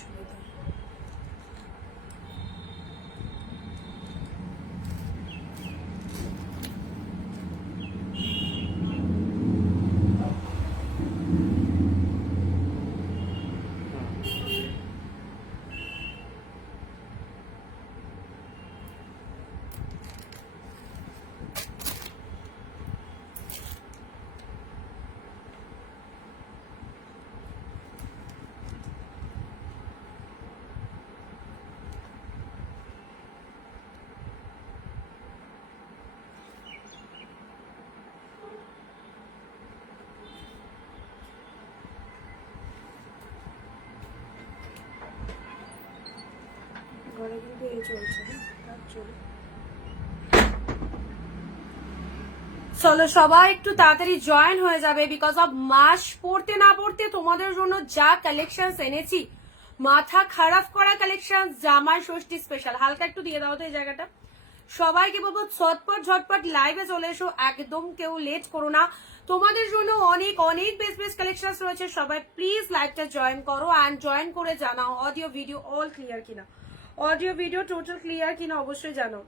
সুবিধা। ঘরে কিন্তু এই চলছে, চলো সবাই একটু তাড়াতাড়ি জয়েন হয়ে যাবে, বিকজ অফ মাস পড়তে না পড়তে তোমাদের জন্য যা কালেকশন এনেছি, মাথা খারাপ করা কালেকশন, জামাই ষষ্ঠী স্পেশাল। হালকা একটু দিয়ে দাও তো এই জায়গাটা। সবাইকে বলবো ঝটপট ঝটপট লাইভে চলে এসো, একদম কেউ লেট করো না। তোমাদের জন্য অনেক অনেক বেস্ট বেস্ট কালেকশন রয়েছে। সবাই প্লিজ লাইভটা জয়েন করো অ্যান্ড জয়েন করে জানাও অডিও ভিডিও অল ক্লিয়ার কিনা, অডিও ভিডিও টোটাল ক্লিয়ার কিনা অবশ্যই জানাও।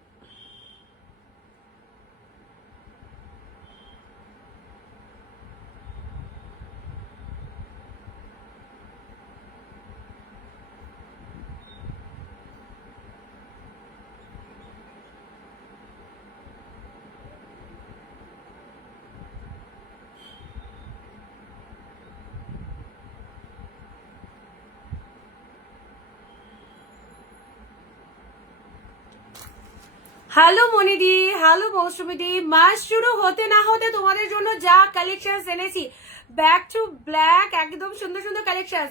Hello মনিদি, hello মৌসুমিদি। মাস শুরু হতে না হতে তোমাদের জন্য যা কালেকশন এনেছি, ব্যাক টু ব্ল্যাক, একদম সুন্দর সুন্দর কালেকশন।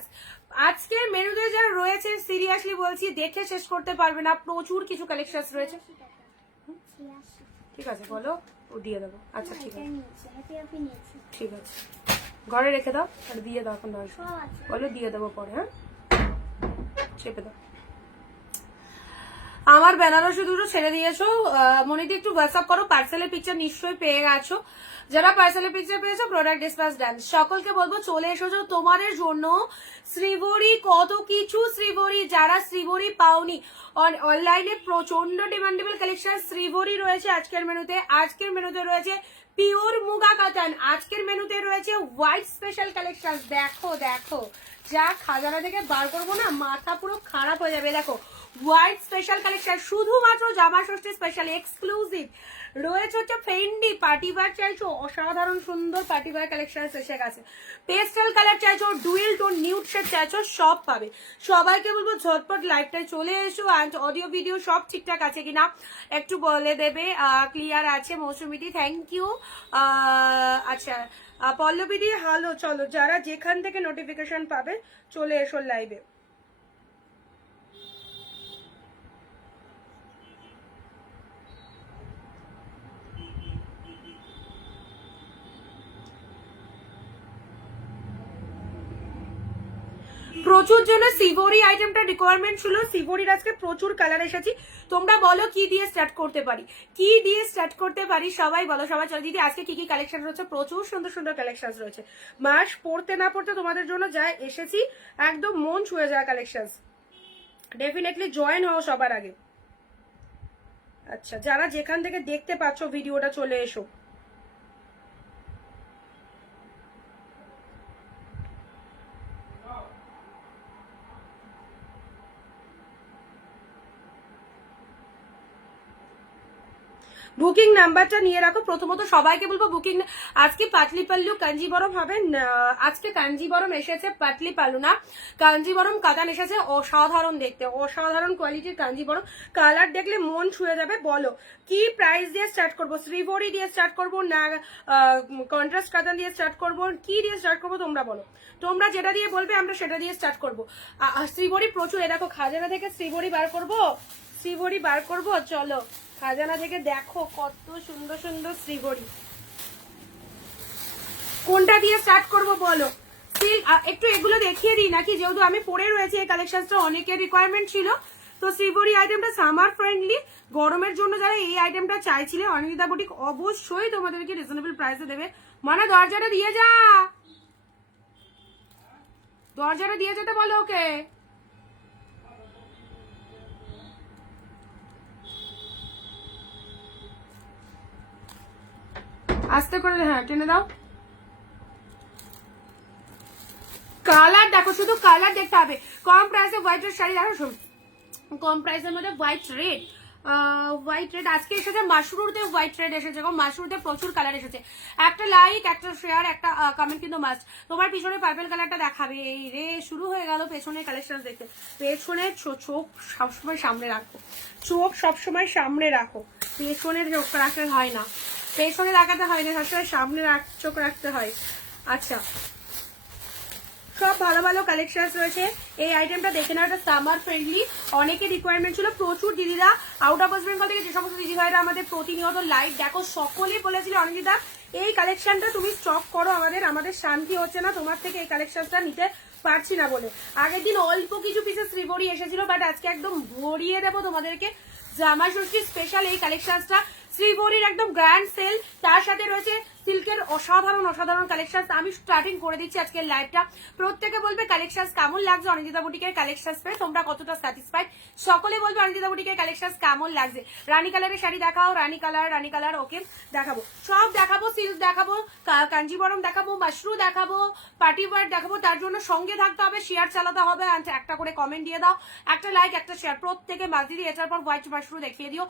আজকের মেনুতে যা রয়েছে সিরিয়াসলি বলছি দেখে শেষ করতে পারবে না, প্রচুর কিছু কালেকশন রয়েছে। ঠিক আছে বলো, ও দিয়ে দেবো। আচ্ছা ঠিক আছে, ঠিক আছে ঘরে রেখে দাও আর দিয়ে দাও। এখন বলো দিয়ে দেবো পরে। হ্যাঁ চেপে দাও। আমার বেনারসি দুটো ছেড়ে দিয়েছো মনিদি, একটু হোয়াটসঅ্যাপ করো। পার্সেলের পিকচার নিশ্চয়ই পেয়ে গেছো। যারা পার্সেলের পিকচার পেয়েছো প্রোডাক্ট ডিসপ্যাচ ডান। সকলকে বলবো চলে এসেছো তোমাদের জন্য শ্রীবরী, কত কিছু শ্রীবরী। যারা শ্রীবরী পাওনি, অনলাইনে প্রচন্ড ডিমান্ডেবল কালেকশন শ্রীবরী রয়েছে আজকের মেনুতে। আজকের মেনুতে রয়েছে পিওর মুগা কাতান। আজকের মেনুতে রয়েছে হোয়াইট স্পেশাল কালেকশন। দেখো দেখো, যা খাজানা থেকে বার করবো না মাথা পুরো খারাপ হয়ে যাবে। দেখো হোয়াইট স্পেশাল কালেকশন, শুধুমাত্র জামা ষষ্ঠী স্পেশাল এক্সক্লুসিভ রয়েছে। হচ্ছে ফেন্ডি পার্টি ওয়্যার চাইছো, অসাধারণ সুন্দর পার্টি ওয়্যার কালেকশন এসে গেছে। পেস্টেল কালার চাইছো, ডুয়েল টোন নিউড শেড চাইছো, সব পাবে। সবাইকে বলবো ঝটপট লাইভটায় চলে এসো অ্যান্ড অডিও ভিডিও সব ঠিকঠাক আছে কিনা একটু বলে দেবে। ক্লিয়ার আছে মৌসুমিদি, থ্যাংক ইউ। আচ্ছা পল্লবীদি হ্যালো। চলো যারা যেখান থেকে নোটিফিকেশন পাবে চলে এসো লাইভে। প্রচুর জন্য সিভোরি আইটেমটা রিকোয়ারমেন্ট ছিল। সিভোরির আজকে প্রচুর কালার এসেছি। তোমরা বলো কি দিয়ে স্টার্ট করতে পারি, কি দিয়ে স্টার্ট করতে পারি, সবাই বলো। সবাই চলো দিদি আজকে কি কি কালেকশন রয়েছে। প্রচুর সুন্দর সুন্দর কালেকশন রয়েছে। মাস পড়তে না পড়তে তোমাদের জন্য যা এসেছি একদম মন ছুঁয়ে যাওয়া কালেকশন। ডেফিনেটলি জয়েন হও সবার আগে। আচ্ছা যারা যেখান থেকে দেখতে পাচ্ছ ভিডিওটা চলে এসো। বুকিং নাম্বারটা নিয়ে রাখো। প্রথমত সবাইকে বলবো বুকিং, আজকে পাটলি পাল্লু কাঞ্জিবরম হবে। আজকে কাঞ্জিবরম এসেছে, পাটলি পাল্লু না, কাঞ্জিবরম কাতান এসেছে। অসাধারণ দেখতে, অসাধারণ কোয়ালিটির কাঞ্জিবরম। কালার দেখলে মন ছুঁয়ে যাবে। বলো কি প্রাইস দিয়ে স্টার্ট করবো, শ্রীবরী দিয়ে স্টার্ট করবো না কন্ট্রাস্ট কাতান দিয়ে স্টার্ট করবো, কি দিয়ে স্টার্ট করবো তোমরা বলো। তোমরা যেটা দিয়ে বলবে আমরা সেটা দিয়ে স্টার্ট করবো। শ্রীবরী প্রচুর, এ দেখো খাজানা থেকে শ্রীবরী বার করবো, শ্রীবরী বার করবো। চলো খাজানা থেকে দেখো কত সুন্দর সুন্দর শ্রীবরী। কোনটা দিয়ে স্টার্ট করবো বলো। সিল্ক একটু এগুলো দেখিয়ে দিই নাকি, যেহেতু আমি পরে রয়েছি এই কালেকশনটা অনেকের রিকোয়ারমেন্ট ছিল। তো শ্রীবরী আইটেমটা সামার ফ্রেন্ডলি, গরমের জন্য যারা এই আইটেমটা চাইছিলে অনিন্দিতা বুটিক অবশ্যই তোমাদেরকে রিজনেবল প্রাইসে দেবে। মানে দরজাটা দিয়ে যা, দরজাটা দিয়ে যেতে বলো ওকে। আস্তে করে, হ্যাঁ টেনে দাও। কালার দেখো, শুধু কালার দেখতে হবে। কম প্রাইসে হোয়াইটের শাড়ি দেখো, কম প্রাইসের মধ্যে হোয়াইট রেড, হোয়াইট রেড আজকে এসেছে, মাশরুরতে হোয়াইট রেড এসেছে, মাশরুরতে প্রচুর কালার এসেছে। একটা লাইক, একটা শেয়ার, একটা কমেন্ট কিন্তু মাস্ট। তোমার পিছনে পার্পল কালারটা দেখাবে। এই রে শুরু হয়ে গেল পেছনের কালেকশন দেখতে। পেছনে চোখ সবসময় সামনে রাখো, চোখ সবসময় সামনে রাখো, পেছনে চোখ রাখতে হয় না, পেছনে রাখাতে হয় না, সবসময় সামনে চোখ রাখতে হয়। আচ্ছা, সব ভালো ভালো কালেকশন রয়েছে। এই আইটেমটা দেখে নাও, এটা সামার ফ্রেন্ডলি। অনেকের রিকোয়ারমেন্ট ছিল, প্রচুর দিদিরা আউট অফ ওয়েস্ট বেঙ্গল থেকে যে সমস্ত দিদি ভাইরা আমাদের প্রতিনিয়ত লাইভ দেখো, সকলেই বলেছিল অনিন্দিতা এই কালেকশনটা তুমি স্টক করো, আমাদের শান্তি হচ্ছে না তোমার থেকে এই কালেকশনটা নিতে পারছি না বলে। আগের দিন অল্প কিছু পিসে শ্রীবরী এসেছিল, বাট আজকে একদম ভরিয়ে দেবো তোমাদেরকে জামা ষষ্ঠী স্পেশাল এই কালেকশনটা। শ্রীবরীর একদম গ্র্যান্ড সেল, তার সাথে রয়েছে সিল্কের অসাধারণ অসাধারণ কালেকশন। আমি স্টার্টিং করে দিচ্ছি আজকের লাইভটা। প্রত্যেকে বলবে কালেকশন কেমন লাগছে অনিন্দিতা বুটিকের কালেকশন পেয়ে, তোমরা কতটা স্যাটিসফাইড সকলে বলবে অনিন্দিতা বুটিকের কালেকশন কেমন লাগছে। রানী কালারের শাড়ি দেখাও, রানী কালার ওকে দেখাবো, সব দেখাবো। সিল্ক দেখাবো, কাঞ্জিবরম দেখাবো, মাশরু দেখাবো, পার্টি ওয়ার দেখাবো। তার জন্য সঙ্গে থাকতে হবে, শেয়ার চালাতে হবে, একটা করে কমেন্ট দিয়ে দাও, একটা লাইক, একটা শেয়ার, প্রত্যেকে মাঝি দিয়ে। এটার পর হোয়াইট মাশরু দেখিয়ে দিও।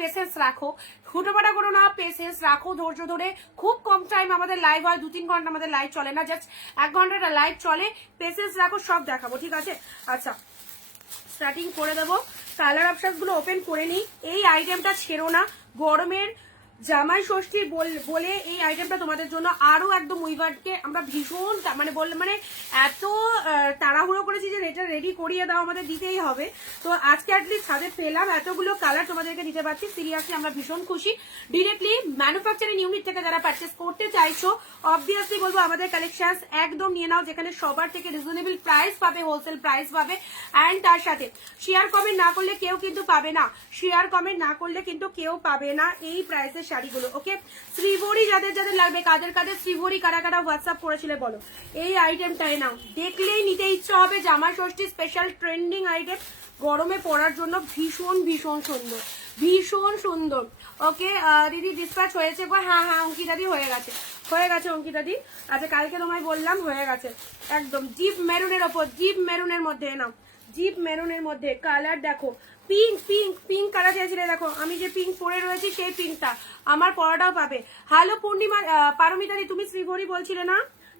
পেশেন্স রাখো, হুটোপাটা করো না, পেশেন্স রাখো, ধৈর্য ধরে। খুব কম টাইম আমাদের লাইভ হয়, 2-3 ঘন্টা আমাদের লাইভ চলে না, জাস্ট 1 ঘন্টাটা লাইভ চলে। পেশেন্স রাখো, সব দেখাবো, ঠিক আছে? আচ্ছা, স্টার্টিং করে দেবো। কালার অপশন গুলো ওপেন করে নিই। এই আইটেমটা ছেড়ো না, গরমের জামাই ষষ্ঠী বলে এই আইটেমটা তোমাদের জন্য আরো একদম উইভারকে আমরা ভীষণ মানে এত তাড়াহুড়ো করেছি যে এটা রেডি করিয়ে দাও, আমাদের দিতেই হবে। তো আজকে অ্যাটলিস্ট ছাদে পেলাম, এতগুলো কালার তোমাদেরকে দিতে পারছি, সিরিয়াসলি আমরা ভীষণ খুশি। ডিরেক্টলি ম্যানুফ্যাকচারিং ইউনিট থেকে যারা পারচেস করতে চাইছো, অবভিয়াসলি বলবো আমাদের কালেকশন একদম নিয়ে নাও, যেখানে সবার থেকে রিজনেবল প্রাইস পাবে, হোলসেল প্রাইস পাবে। অ্যান্ড তার সাথে শেয়ার কমেন্ট না করলে কেউ কিন্তু পাবে না, শেয়ার কমেন্ট না করলে কিন্তু কেউ পাবে না এই প্রাইসের শাড়িগুলো। ওকে, শ্রীবরী যাদের যাদের লাগবে, কাদের কাদের শ্রীবরী কারা কারা হোয়াটসঅ্যাপ করেছিলে বলো। এই আইটেমটাই নাও, দেখলেই নিতে ইচ্ছা হবে। জামা ষষ্ঠী স্পেশাল ট্রেন্ডিং আইটেম, গরমে পরার জন্য ভীষণ ভীষণ সুন্দর, ভীষণ সুন্দর। ওকে দিদি ডিসপ্যাচ হয়েছে? হ্যাঁ হ্যাঁ অঙ্কিতাদি হয়ে গেছে, হয়ে গেছে অঙ্কিতাদি। আচ্ছা, কালকে তোমায় বললাম হয়ে গেছে একদম। ডিপ মেরুনের ওপর, ডিপ মেরুনের মধ্যে নাও, ডিপ মেরুনের মধ্যে কালার দেখো, পিঙ্ক পিঙ্ক পিঙ্ক কালার চাইছিলে, দেখো আমি যে পিঙ্ক পরে রয়েছি সেই পিঙ্কটা আমার পরাটাও পাবে। হ্যালো পূর্ণিমা, পারমিতাদি তুমি শ্রীবরী বলছিলে না,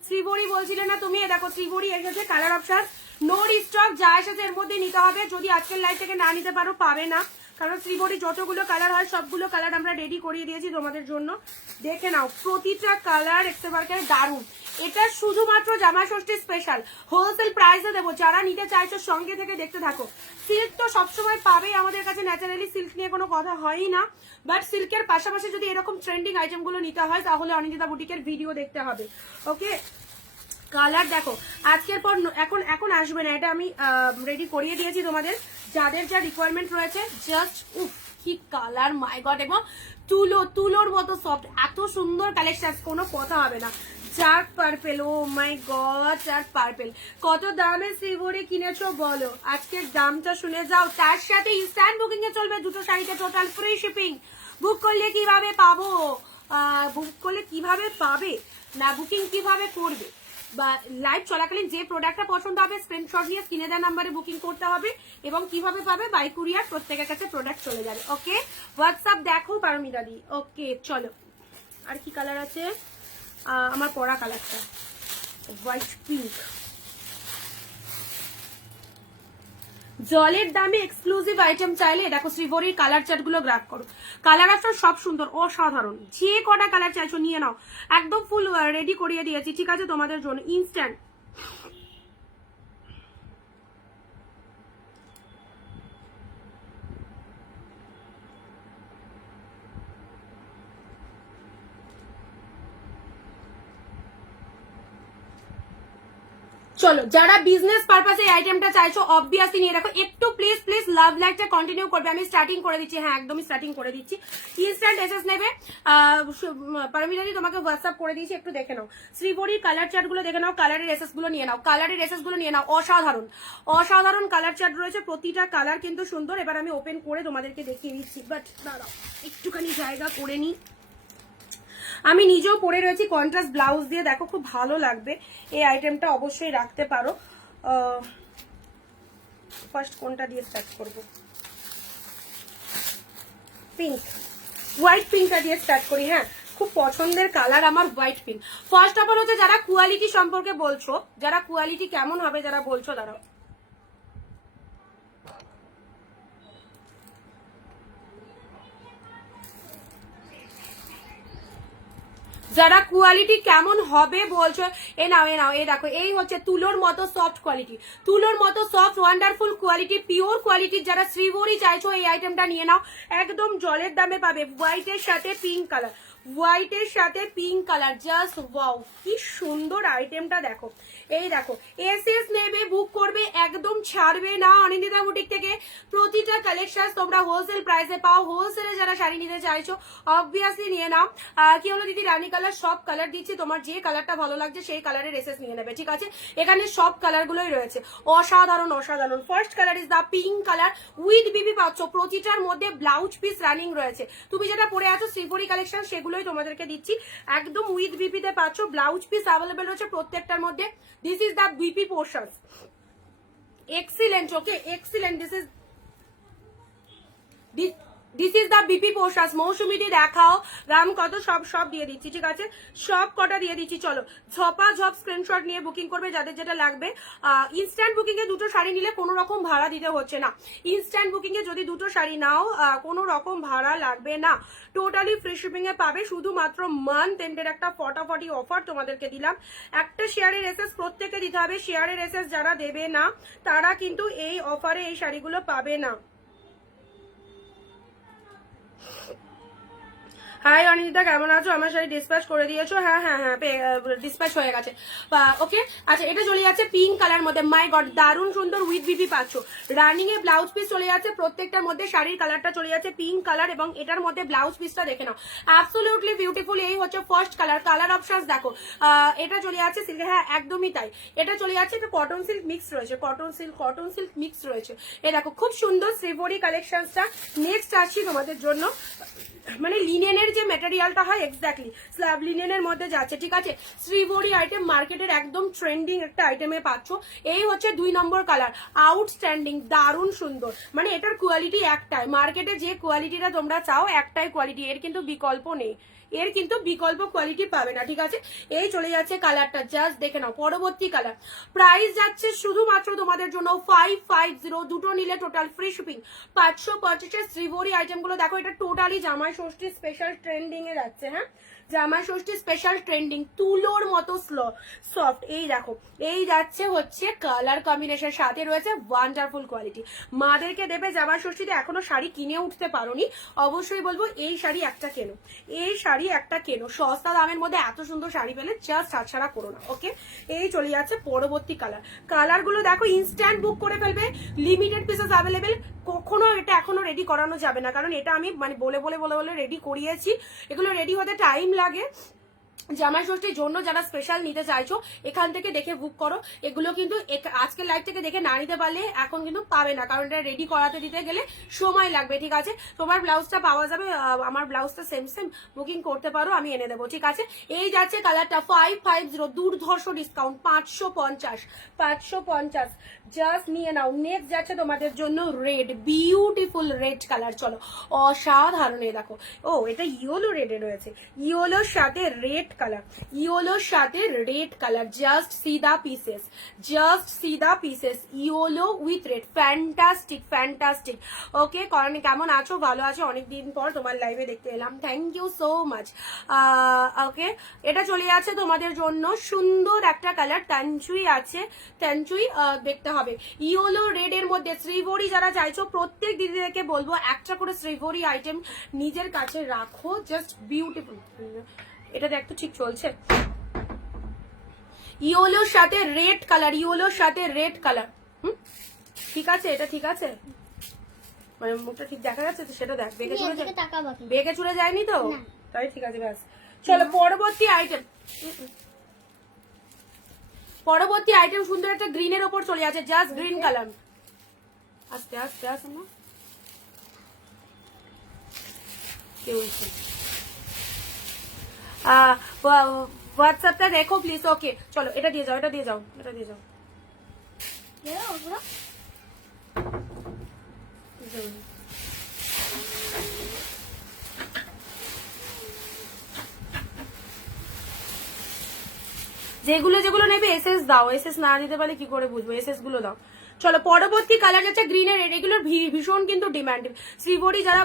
শ্রীবরী বলছিলে না তুমি? দেখো শ্রীবরী এসেছে, কালার অপশন নো রিস্টক, যা এসেছে এর মধ্যে নিতে হবে। যদি আজকের লাইভ থেকে না নিতে পারো পাবে না, কারণ শ্রীবরী যতগুলো কালার হয় সবগুলো কালার আমরা রেডি করিয়ে দিয়েছি তোমাদের জন্য। দেখে নাও, প্রতিটা কালার একেবারে দারুণ। এটা শুধুমাত্র জামা ষষ্ঠী স্পেশাল, হোলসেল প্রাইসে দেবো। যারা নিতে চাইছো সঙ্গে থেকে দেখতে থাকো। সিল্ক তো সবসময় পাবেই আমাদের কাছে, ন্যাচারালি সিল্ক নিয়ে কোনো কথা হয়ই না, বাট সিল্কের পাশাপাশি যদি এরকম ট্রেন্ডিং আইটেমগুলো নিতে হয় তাহলে অনিন্দিতা বুটিকের ভিডিও দেখতে হবে। ওকে, কালার দেখো, আজকের পর এখন আসবে না, এটা আমি রেডি করিয়ে দিয়েছি তোমাদের। যাদের যা রিকোয়ারমেন্ট রয়েছে, জাস্ট উফ কি কালার, মাই গড, এবং তুলোর মতো সফট, এত সুন্দর কালেকশন, কোনো কথা হবে না। ডার্ক পার্পেল, ও মাই গড, ডার্ক পার্পেল। কত দামে শ্রীবরী কিনেছো বলো, আজকের দামটা শুনে যাও। তার সাথে ইনস্ট্যান্ট বুকিং এ চলবে দুটো শাড়িতে, টোটাল ফ্রি শিপিং। বুক করলে কিভাবে পাবো, বুক করলে কিভাবে পাবে না, বুকিং কিভাবে করবে, বা লাইভ চলাকালীন যে প্রোডাক্টটা পছন্দ হবে স্ক্রিনশট নিয়ে স্ক্রিনে দেওয়া নাম্বারে বুকিং করতে হবে। এবং কিভাবে পাবে, বাই কুরিয়ার, প্রত্যেকের কাছে প্রোডাক্ট চলে যাবে। ওকে, হোয়াটসঅ্যাপ দেখো পারমিতা দি। ওকে চলো, আর কি কালার আছে, আমার পরা কালারটা হোয়াইট পিঙ্ক। জলের দামে এক্সক্লুসিভ আইটেম চাইলে দেখো শ্রীবরীর কালার চার্ট গুলো গ্রাফ করো। কালার আছে সব সুন্দর, অসাধারণ, যে কটা কালার চাইছো নিয়ে নাও, একদম ফুল রেডি করিয়ে দিয়েছি, ঠিক আছে তোমাদের জন্য ইনস্ট্যান্ট। চলো যারা বিজনেস পারপাসে এই আইটেমটা চাইছো অবভিয়াসলি নিয়ে রাখো। একটু প্লিজ প্লিজ লাভ লাইকটা কন্টিনিউ করবে। আমি স্টার্টিং করে দিচ্ছি, হ্যাঁ একদমই স্টার্টিং করে দিচ্ছি। ইনস্ট্যান্ট এসএস নেবে, পারমিতাদি তোমাকে হোয়াটসঅ্যাপ করে দিয়েছি, একটু দেখে নাও। শ্রীবরীর কালার চার্ট গুলো দেখে নাও, কালারের এসএস গুলো নিয়ে নাও, কালারের এসএস গুলো নিয়ে নাও। অসাধারণ অসাধারণ কালার চার্ট রয়েছে, প্রতিটা কালার কিন্তু সুন্দর। এবার আমি ওপেন করে তোমাদেরকে দেখিয়ে দিচ্ছি, বাট দাঁড়াও একটুখানি জায়গা করে নিই। আমি নিজেও পরে রয়েছি কন্ট্রাস্ট ব্লাউজ দিয়ে, দেখো খুব ভালো লাগবে। এই আইটেমটা অবশ্যই রাখতে পারো। ফার্স্ট কোনটা দিয়ে স্টার্ট করব? পিঙ্ক, হোয়াইট পিঙ্কটা দিয়ে স্টার্ট করি। হ্যাঁ খুব পছন্দের কালার আমার white pink. First of all হচ্ছে যারা কোয়ালিটি সম্পর্কে বলছো, যারা কোয়ালিটি কেমন হবে যারা বলছো, দাঁড়াও যারা কোয়ালিটি কেমন হবে বলছো, এ নাও এ নাও, এ দেখো এই হচ্ছে তুলোর মতো সফট কোয়ালিটি, তুলোর মতো সফট ওয়ান্ডারফুল কোয়ালিটি, পিওর কোয়ালিটির যারা শ্রীবরী চাইছো এই আইটেমটা নিয়ে নাও। একদম জলের দামে পাবে, হোয়াইটের সাথে পিঙ্ক কালার, হোয়াইটের সাথে পিঙ্ক কালার, জাস্ট ওয়াও কি সুন্দর আইটেমটা। দেখো এই দেখো এসএস নেবে, বুক করবে, একদম ছাড়বে না। অনিন্দিতা বুটিক থেকে প্রতিটা কালেকশন তোমরা হোলসেল প্রাইসে পাও। হোলসেলে যারা শাড়ি নিতে চাইছো অবভিয়াসলি নিয়ে নাও। কি হলো দিদি, রানী কালার সব কালার দিচ্ছি, তোমার যে কালারটা ভালো লাগছে সেই কালারের এসএস নিয়ে নেবে, ঠিক আছে? এখানে সব কালার গুলোই রয়েছে, অসাধারণ অসাধারণ। First colour is the pink colour, with বিবি পাচ্ছ, প্রতিটার মধ্যে ব্লাউজ পিস রানিং রয়েছে। তুমি যেটা পরে আছো শ্রীবরী কালেকশন সেগুলোই তোমাদেরকে দিচ্ছি, একদম উইথ বিপিতে পাচ্ছ, ব্লাউজ পিস অ্যাভেলেবেল রয়েছে প্রত্যেকটার মধ্যে। This is the BP portions, excellent, okay excellent. This is the BP পোশাক। মৌসুমিটি দেখাও, দাম কত, সব সব দিয়ে দিচ্ছি, ঠিক আছে? সব কটা দিয়ে দিচ্ছি। চলো ঝপা ঝপ স্ক্রিনশট নিয়ে বুকিং করবে যাদের যেটা লাগবে। ইনস্ট্যান্ট বুকিং এ দুটো শাড়ি নিলে কোনো রকম ভাড়া দিতে হচ্ছে না। ইনস্ট্যান্ট বুকিং এ যদি দুটো শাড়ি নাও কোনো রকম ভাড়া লাগবে না, টোটালি ফ্রি শিপিং এ পাবে। শুধুমাত্র মান্থ এন্ডের একটা ফটাফটি অফার তোমাদেরকে দিলাম। একটা শেয়ারের এসএস প্রত্যেকে দিতে হবে, শেয়ারের এসএস যারা দেবে না তারা কিন্তু এই অফারে এই শাড়িগুলো পাবে না। হাই অনিন্দিতা, কেমন আছো? আমার শাড়ি ডিসপ্যাচ করে দিয়েছো? হ্যাঁ হ্যাঁ হ্যাঁ ডিসপ্যাচ হয়ে গেছে। ওকে আচ্ছা, এটা চলে যাচ্ছে পিঙ্ক কালার মধ্যে, মাই গড দারুণ সুন্দর, উইথ বিপি পাচ্ছ। রানিং এ ব্লাউজ পিস চলে যাচ্ছে প্রত্যেকটার মধ্যে, শাড়ির কালারটা চলে যাচ্ছে পিঙ্ক কালার এবং এটার মধ্যে ব্লাউজ পিসটা দেখে নাও, অ্যাবসলিউটলি বিউটিফুল। এই হচ্ছে ফার্স্ট কালার। কালার অপশনস দেখো, এটা চলে যাচ্ছে সিল্ক, হ্যাঁ একদমই তাই, এটা চলে যাচ্ছে, এটা কটন সিল্ক মিক্স রয়েছে, কটন সিল্ক মিক্স রয়েছে। এ দেখো খুব সুন্দর শ্রীবরী কালেকশনসটা। নেক্সট আসছি তোমাদের জন্য, মানে লিনেনের যে ম্যাটেরিয়ালটা হয় এক্স্যাক্টলি স্ল্যাব লিনেনের মধ্যে যাচ্ছে, ঠিক আছে? শ্রীবরী আইটেম মার্কেটের একদম ট্রেন্ডিং একটা আইটেমে পাচ্ছ। এই হচ্ছে 2 নম্বর কালার, আউটস্ট্যান্ডিং, দারুণ সুন্দর। মানে এটার কোয়ালিটি একটাই, মার্কেটে যে কোয়ালিটিটা তোমরা চাও একটাই কোয়ালিটি, এর কিন্তু বিকল্প নেই, এর কিন্তু বিকল্প কোয়ালিটি পাবে না, ঠিক আছে? এই চলে যাচ্ছে কালারটা, জাস্ট দেখে নাও। পরবর্তী কালার, প্রাইস যাচ্ছে শুধুমাত্র তোমাদের জন্য 550, দুটো নিলে টোটাল ফ্রি শিপিং 550 শ্রীবরী আইটেমগুলো দেখো, এটা টোটালি জামাই ষষ্ঠী স্পেশাল ট্রেন্ডিং এ যাচ্ছে। হ্যাঁ জামাই ষষ্ঠী স্পেশাল ট্রেন্ডিং, তুলোর মতো সফট। এই দেখো এই যাচ্ছে হচ্ছে কালার কম্বিনেশন, সাথে রয়েছে ওয়ান্ডারফুল কোয়ালিটি। মাদেরকে দেবে জামাই ষষ্ঠীতে, এখনো শাড়ি কিনে উঠতে পারোনি, অবশ্যই বলবো এই শাড়ি একটা কেনো, এই শাড়ি একটা কেনো। সস্তা দামের মধ্যে এত সুন্দর শাড়ি পেলে জাস্ট ছাড়া করো না, ওকে? এই চলে যাচ্ছে পরবর্তী কালার। কালার গুলো দেখো, ইনস্ট্যান্ট বুক করে ফেলবে, লিমিটেড পিসেস অ্যাভেলেবেল। কখনো এটা এখনো রেডি করানো যাবে না, কারণ এটা আমি মানে বলে রেডি করিয়েছি, এগুলো রেডি হতে টাইম লাগে। জামাই ষষ্ঠীর জন্য যারা স্পেশাল নিতে চাইছো এখান থেকে দেখে বুক করো। এগুলো কিন্তু আজকের লাইভ থেকে দেখে না নিতে পারলে এখন কিন্তু পাবে না, কারণ এটা রেডি করাতে দিতে গেলে সময় লাগবে, ঠিক আছে? তোমার ব্লাউজটা পাওয়া যাবে, আমার ব্লাউজটা সেম বুকিং করতে পারো, আমি এনে দেবো, ঠিক আছে? এই যাচ্ছে কালারটা 550, দুর্ধর্ষ ডিসকাউন্ট 550, জাস্ট নিয়ে নাও। নেক্সট যাচ্ছে তোমাদের জন্য রেড, বিউটিফুল রেড কালার, চলো অসাধারণ। দেখো ও এটা ইয়েলো রেডে রয়েছে, ইয়েলোর সাথে রেড কালার, ইয়েলোর সাথে red colour, just see the pieces, just see the pieces, yellow with red, fantastic fantastic. Okay কেমন আছো? ভালো আছো, অনেকদিন পর তোমার লাইভে দেখতে এলাম, থ্যাংক ইউ সো মাচ। ওকে এটা চলে যাচ্ছে তোমাদের জন্য সুন্দর একটা কালার, তানচুই আছে, তানচুই দেখতে হবে। ইয়েলো রেড এর মধ্যে শ্রীবরী যারা চাইছো প্রত্যেক দিদিদেরকে বলবো একটা করে শ্রীবরী আইটেম নিজের কাছে রাখো, জাস্ট বিউটিফুল। এটা দেখ তো ঠিক চলছে, ইয়েলোর সাথে রেড কালার, ইয়েলোর সাথে রেড কালার। ঠিক আছে, এটা ঠিক আছে, মানে মুখটা ঠিক দেখা যাচ্ছে তো, সেটা দেখ। বেগে চলে যায়নি তো, তাই ঠিক আছে ব্যাস। চলো পরবর্তী আইটেম, পরবর্তী আইটেম সুন্দর একটা গ্রিনের ওপর চলে আছে, জাস্ট গ্রিন কালার। আস্তে আস্তে আসো না, কেউ হোয়াটসঅ্যাপটা দেখো প্লিজ। ওকে চলো এটা দিয়ে যাও, এটা দিয়ে যাও, এটা দিয়ে যাও। যেগুলো যেগুলো নেবে এসএস দাও, এসএস না দিতে পারলে কি করে বুঝবো, এসএস গুলো দাও। চলো পরবর্তী কালার যাচ্ছে গ্রিনের রেড, এগুলোর ভীষণ কিন্তু ডিমান্ড। শ্রীবরী যারা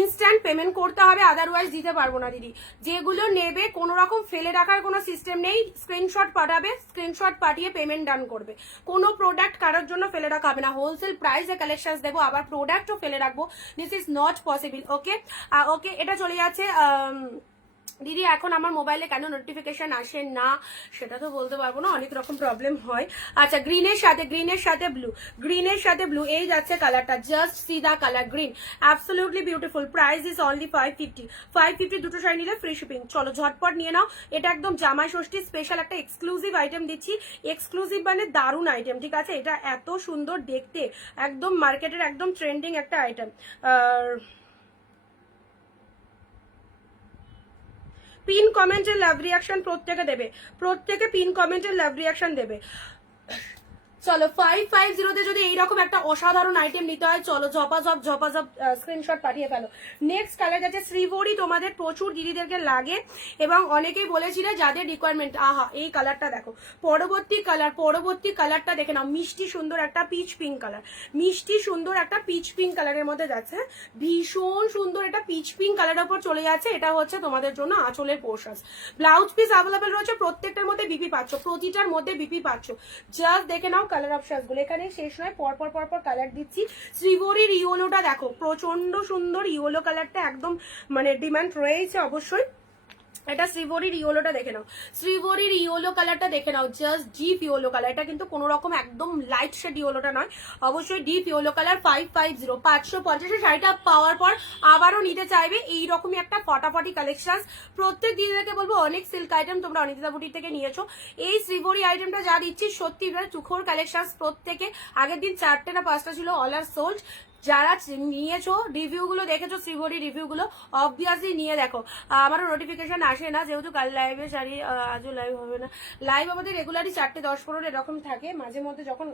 ইনস্ট্যান্ট পেমেন্ট করতে হবে, আদারওয়াইজ দিতে পারবো না দিদি। যেগুলো নেবে কোনো রকম ফেলে রাখার কোনো সিস্টেম নেই, স্ক্রিনশট পাঠাবে, স্ক্রিনশট পাঠিয়ে পেমেন্ট ডান করবে। কোনো প্রোডাক্ট কারোর জন্য ফেলে রাখা হবে না, হোলসেল প্রাইসে কালেকশন দেবো, আবার প্রোডাক্টও ফেলে রাখবো, দিস ইজ নট পসিবল। ওকে ওকে, এটা চলে যাচ্ছে দিদি। এখন আমার মোবাইলে কেন নোটিফিকেশন আসে না সেটা তো বলতে পারবো না, অনেক রকম প্রবলেম হয়। আচ্ছা গ্রিনের সাথে, গ্রিনের সাথে ব্লু, গ্রিনের সাথে ব্লু, এই যাচ্ছে কালারটা, just see the colour green, absolutely beautiful. Price is only 550, 550 দুটো শাড়ি নিলে ফ্রি শিপিং। চলো ঝটপট নিয়ে নাও, এটা একদম জামাই ষষ্ঠী স্পেশাল একটা এক্সক্লুসিভ আইটেম দিচ্ছি, এক্সক্লুসিভ মানে দারুণ আইটেম, ঠিক আছে। এটা এত সুন্দর দেখতে, একদম মার্কেটের একদম ট্রেন্ডিং একটা আইটেম। পিন কমেন্টের লাভ রিয়াকশন প্রত্যেকে দেবে, প্রত্যেকে পিন কমেন্টের লাভ রিয়াকশন দেবে। চলো 550 যদি এইরকম একটা অসাধারণ আইটেম নিতে হয়, চলো ঝপাঝপ স্ক্রিনশট পাঠিয়ে ফেলো। নেক্সট কালার যাচ্ছে শ্রীবরী, তোমাদের প্রচুর দিদিদেরকে লাগে এবং অনেকেই বলেছিলে যাদের রিকোয়ারমেন্ট। আহা এই কালারটা দেখো, পরবর্তী কালার, পরবর্তী কালারটা দেখে নাও, মিষ্টি সুন্দর একটা পিচ পিঙ্ক কালার, মিষ্টি সুন্দর একটা পিচ পিঙ্ক কালারের মধ্যে যাচ্ছে, ভীষণ সুন্দর একটা পিচ পিঙ্ক কালারের উপর চলে যাচ্ছে। এটা হচ্ছে তোমাদের জন্য আঁচলের পোর্শন। ব্লাউজ পিস অ্যাভেলেবেল রয়েছে, প্রত্যেকটার মধ্যে বিপি পাচ্ছ, প্রতিটার মধ্যে বিপি পাচ্ছ। জাস্ট দেখে নাও কালার অপশন গুলো, এখানে শেষ নয়, পরপর পরপর কালার দিচ্ছি। শ্রীবরীর ইয়েলোটা দেখো, প্রচন্ড সুন্দর ইয়েলো কালারটা, একদম মানে ডিমান্ড রয়েছে অবশ্যই। এটা শ্রীবরীর ইয়েলোটা দেখে নাও, শ্রীবরীর ইয়েলো কালারটা দেখে নাও, জাস্ট ডিপ ইয়েলো কালার। এটা কিন্তু কোনো রকম একদম লাইট শেড ইয়েলোটা নয়, অবশ্যই ডিপ ইয়েলো কালার। 550, 550 শাড়িটা পাওয়ার পর আবারও নিতে চাইবে এইরকমই একটা ফটাফটি কালেকশন। প্রত্যেক দিদিদেরকে বলবো অনেক সিল্ক আইটেম তোমরা অনিতা বুটিক থেকে নিয়েছো, এই শ্রীবরী আইটেমটা যা দিচ্ছি সত্যি চুখোর কালেকশন। প্রত্যেকে আগের দিন 4টে না 5টা ছিল, অল আর সোল্ড। যারা নিয়েছো রিভিউ গুলো দেখেছো, শ্রীবরী রিভিউ গুলো অবভিয়াসলি নিয়ে দেখো। আমারও নোটিফিকেশন আসে না, যেহেতু কাল লাইভে শাড়ি, আজও লাইভ হবে না। লাইভ আমাদের রেগুলারই 4টে 10 15 এরকম থাকে, মাঝে মধ্যে যখন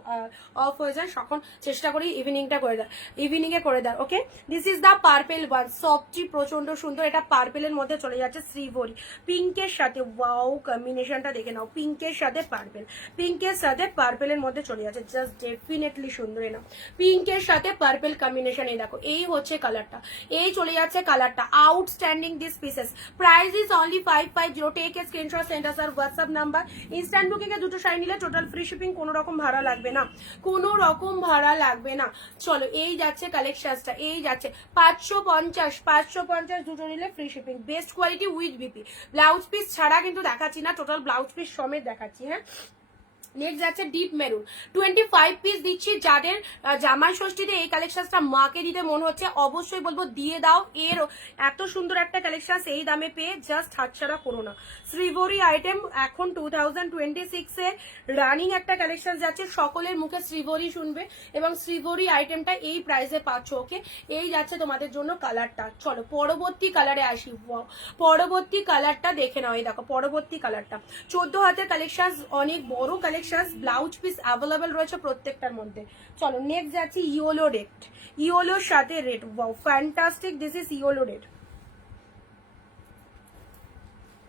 অফ হয়ে যায় তখন চেষ্টা করি ইভিনিংটা করে দেয়, ইভিনিং এ করে দেয়। Okay, this is the purple one, softy প্রচন্ড সুন্দর। এটা পার্পেলের মধ্যে চলে যাচ্ছে শ্রীবরী, পিঙ্কের সাথে, ওয়াও কম্বিনেশনটা দেখে নাও, পিঙ্কের সাথে পার্পেল, পিঙ্কের সাথে পার্পেলের মধ্যে চলে যাচ্ছে, জাস্ট ডেফিনেটলি সুন্দর। না পিঙ্কের সাথে পার্পেল কম্বিনেশন, এই দেখো এই হচ্ছে কালারটা, এই চলে যাচ্ছে কালারটা, outstanding this pieces. Price is only 550, take a screenshot, send us our WhatsApp number. Instant booking এ দুটো শাড়ি নিলে টোটাল ফ্রি শিপিং, কোনো রকম ভাড়া লাগবে না, কোনো রকম ভাড়া লাগবে না। চলো এই যাচ্ছে কালেকশনটা, এই যাচ্ছে 550, 550 দুটো নিলে free shipping, best quality with BP. Blouse piece ছাড়া কিন্তু দেখাচ্ছি না, টোটাল ব্লাউজ পিস সমেত দেখাচ্ছি। হ্যাঁ নেক্সট যাচ্ছে ডিপ মেরুন, 25 পিস দিচ্ছি। যাদের জামাই ষষ্ঠীতে এই কালেকশনটা মাকে দিতে মন হচ্ছে, অবশ্যই বলবো দিয়ে দাও। এর এত সুন্দর একটা কালেকশন এই দামে পেয়ে জাস্ট হাতছাড়া করো না। শ্রীবরী আইটেম এখন 2026 এ রানিং একটা কালেকশন যাচ্ছে, সকলের মুখে শ্রীবরী শুনবে এবং শ্রীবরী আইটেমটা এই প্রাইসে পাচ্ছ। ওকে, এই যাচ্ছে তোমাদের জন্য কালারটা। চলো পরবর্তী কালারে আসি, পরবর্তী কালারটা দেখে নাও, এই দেখো পরবর্তী কালারটা 14 হাতের কালেকশন, অনেক বড় কালেকশন, ব্লাউজ পিস অ্যাভেলেবেল রয়েছে প্রত্যেকটার মধ্যে। চলো নেক্সট যাচ্ছি ইয়েলো রেড, ইয়েলোর সাথে red, wow fantastic, this is yellow red,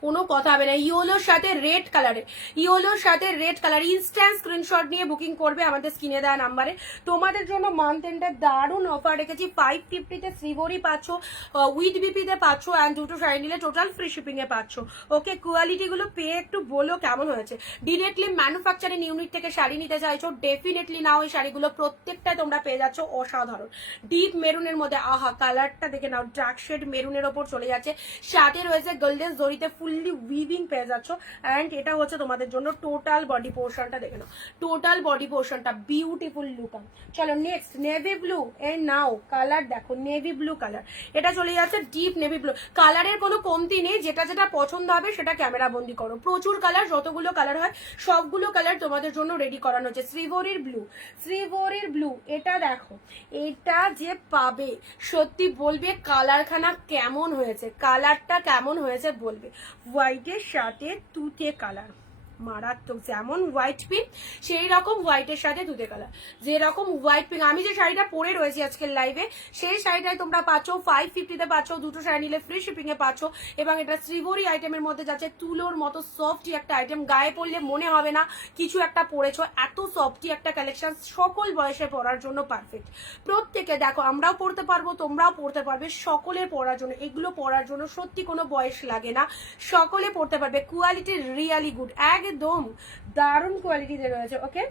কোনো কথা হবে না। ইয়েলোর সাথে রেড কালারে, ইয়েলোর সাথে রেড কালার, ইনস্ট্যান্ট স্ক্রিনশট নিয়ে বুকিং করবে আমাদের স্ক্রিনে দেওয়া নাম্বারে। তোমাদের জন্য মান্থ এন্ডের দারুণ অফার রেখেছি, 550-তে শ্রীবরী পাচ্ছ, উইথ বিপিতে পাচ্ছ, অ্যান্ড দুটো শাড়ি নিলে টোটাল ফ্রি শিপিং এ পাচ্ছ। ওকে, কোয়ালিটি গুলো পেয়ে একটু বলো কেমন হয়েছে। ডিরেক্টলি ম্যানুফ্যাকচারিং ইউনিট থেকে শাড়ি নিতে চাইছো, ডেফিনেটলি নাও। এই শাড়িগুলো প্রত্যেকটাই তোমরা পেয়ে যাচ্ছ অসাধারণ ডিপ মেরুনের মধ্যে। আহা কালারটা দেখে নাও, ডার্ক শেড মেরুনের ওপর চলে যাচ্ছে, সাথে রয়েছে গোল্ডেন জরিতে ফুল ফুললি উইভিং পেয়ে যাচ্ছ। অ্যান্ড এটা হচ্ছে তোমাদের জন্য টোটাল বডি পোর্শনটা, দেখে নাও টোটাল বডি পোর্শনটা বিউটিফুল লুক। চলো নেক্সট নেভি ব্লু। এই নাও কালার দেখো, নেভি ব্লু কালার, এটা চলে যাচ্ছে ডিপ নেভি ব্লু। কালারের কোনো কমতি নেই, যেটা যেটা পছন্দ হবে সেটা ক্যামেরা বন্দি করো। প্রচুর কালার, যতগুলো কালার হয় সবগুলো কালার তোমাদের জন্য রেডি করানো হচ্ছে। শ্রীভরির ব্লু, শ্রীভরির ব্লু, এটা দেখো, এটা যে পাবে সত্যি বলবে কালারখানা কেমন হয়েছে, কালারটা কেমন হয়েছে বলবে। হোয়াইটের সাথে তুতে কালার, মারাত্মক। যেমন হোয়াইট পিঙ্ক সেই রকম হোয়াইটের সাথে তুতে কালার, যেরকম হোয়াইট পিঙ্ক। আমি যে শাড়িটা পরে রয়েছি আজকের লাইভে, সেই শাড়িটাই তোমরা পাচ্ছ 550-তে পাচ্ছ, দুটো শাড়ি নিলে ফ্রি শিপিং এ পাচ্ছ। এবং এটা শ্রীভরি আইটেমের মধ্যে যাচ্ছে, তুলোর মতো সফটি একটা আইটেম, গায়ে পরলে মনে হবে না কিছু একটা পরেছো, এত সফটি একটা কালেকশন, সকল বয়সে পরার জন্য পারফেক্ট। প্রত্যেকে দেখো, আমরাও পরতে পারবো, তোমরাও পরতে পারবে, সকলের পরার জন্য। এগুলো পরার জন্য সত্যি কোনো বয়স লাগে না, সকলে পরতে পারবে। কোয়ালিটি রিয়ালি গুড, একদম দারুণ কোয়ালিটিতে রয়েছে। ওকে,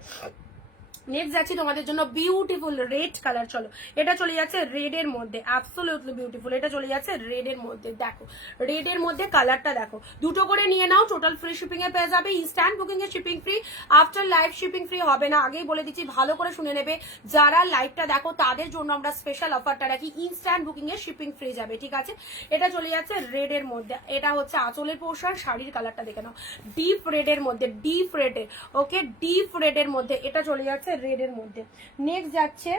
নেক্সট যাচ্ছি তোমাদের জন্য বিউটিফুল রেড কালার। চলো, এটা চলে যাচ্ছে রেড এর মধ্যে, অ্যাবসলিউটলি বিউটিফুল। এটা চলে যাচ্ছে রেড এর মধ্যে, দেখো রেড এর মধ্যে কালারটা দেখো। দুটো করে নিয়ে নাও, টোটাল ফ্রি শিপিং এ পেয়ে যাবে। ইনস্ট্যান্ট বুকিং এ shipping free, after live shipping free হবে না, আগেই বলে দিচ্ছি, ভালো করে শুনে নেবে। যারা লাইভটা দেখো তাদের জন্য আমরা স্পেশাল অফারটা রাখি, ইনস্ট্যান্ট বুকিং এ শিপিং ফ্রি যাবে, ঠিক আছে। এটা চলে যাচ্ছে রেড এর মধ্যে, এটা হচ্ছে আঁচলের পোর্শন। শাড়ির কালারটা দেখে নাও, ডিপ রেড এর মধ্যে, ডিপ রেড এর, ওকে, ডিপ রেড এর মধ্যে এটা চলে যাচ্ছে রেড এর মধ্যে। নেক্সট যাচ্ছে,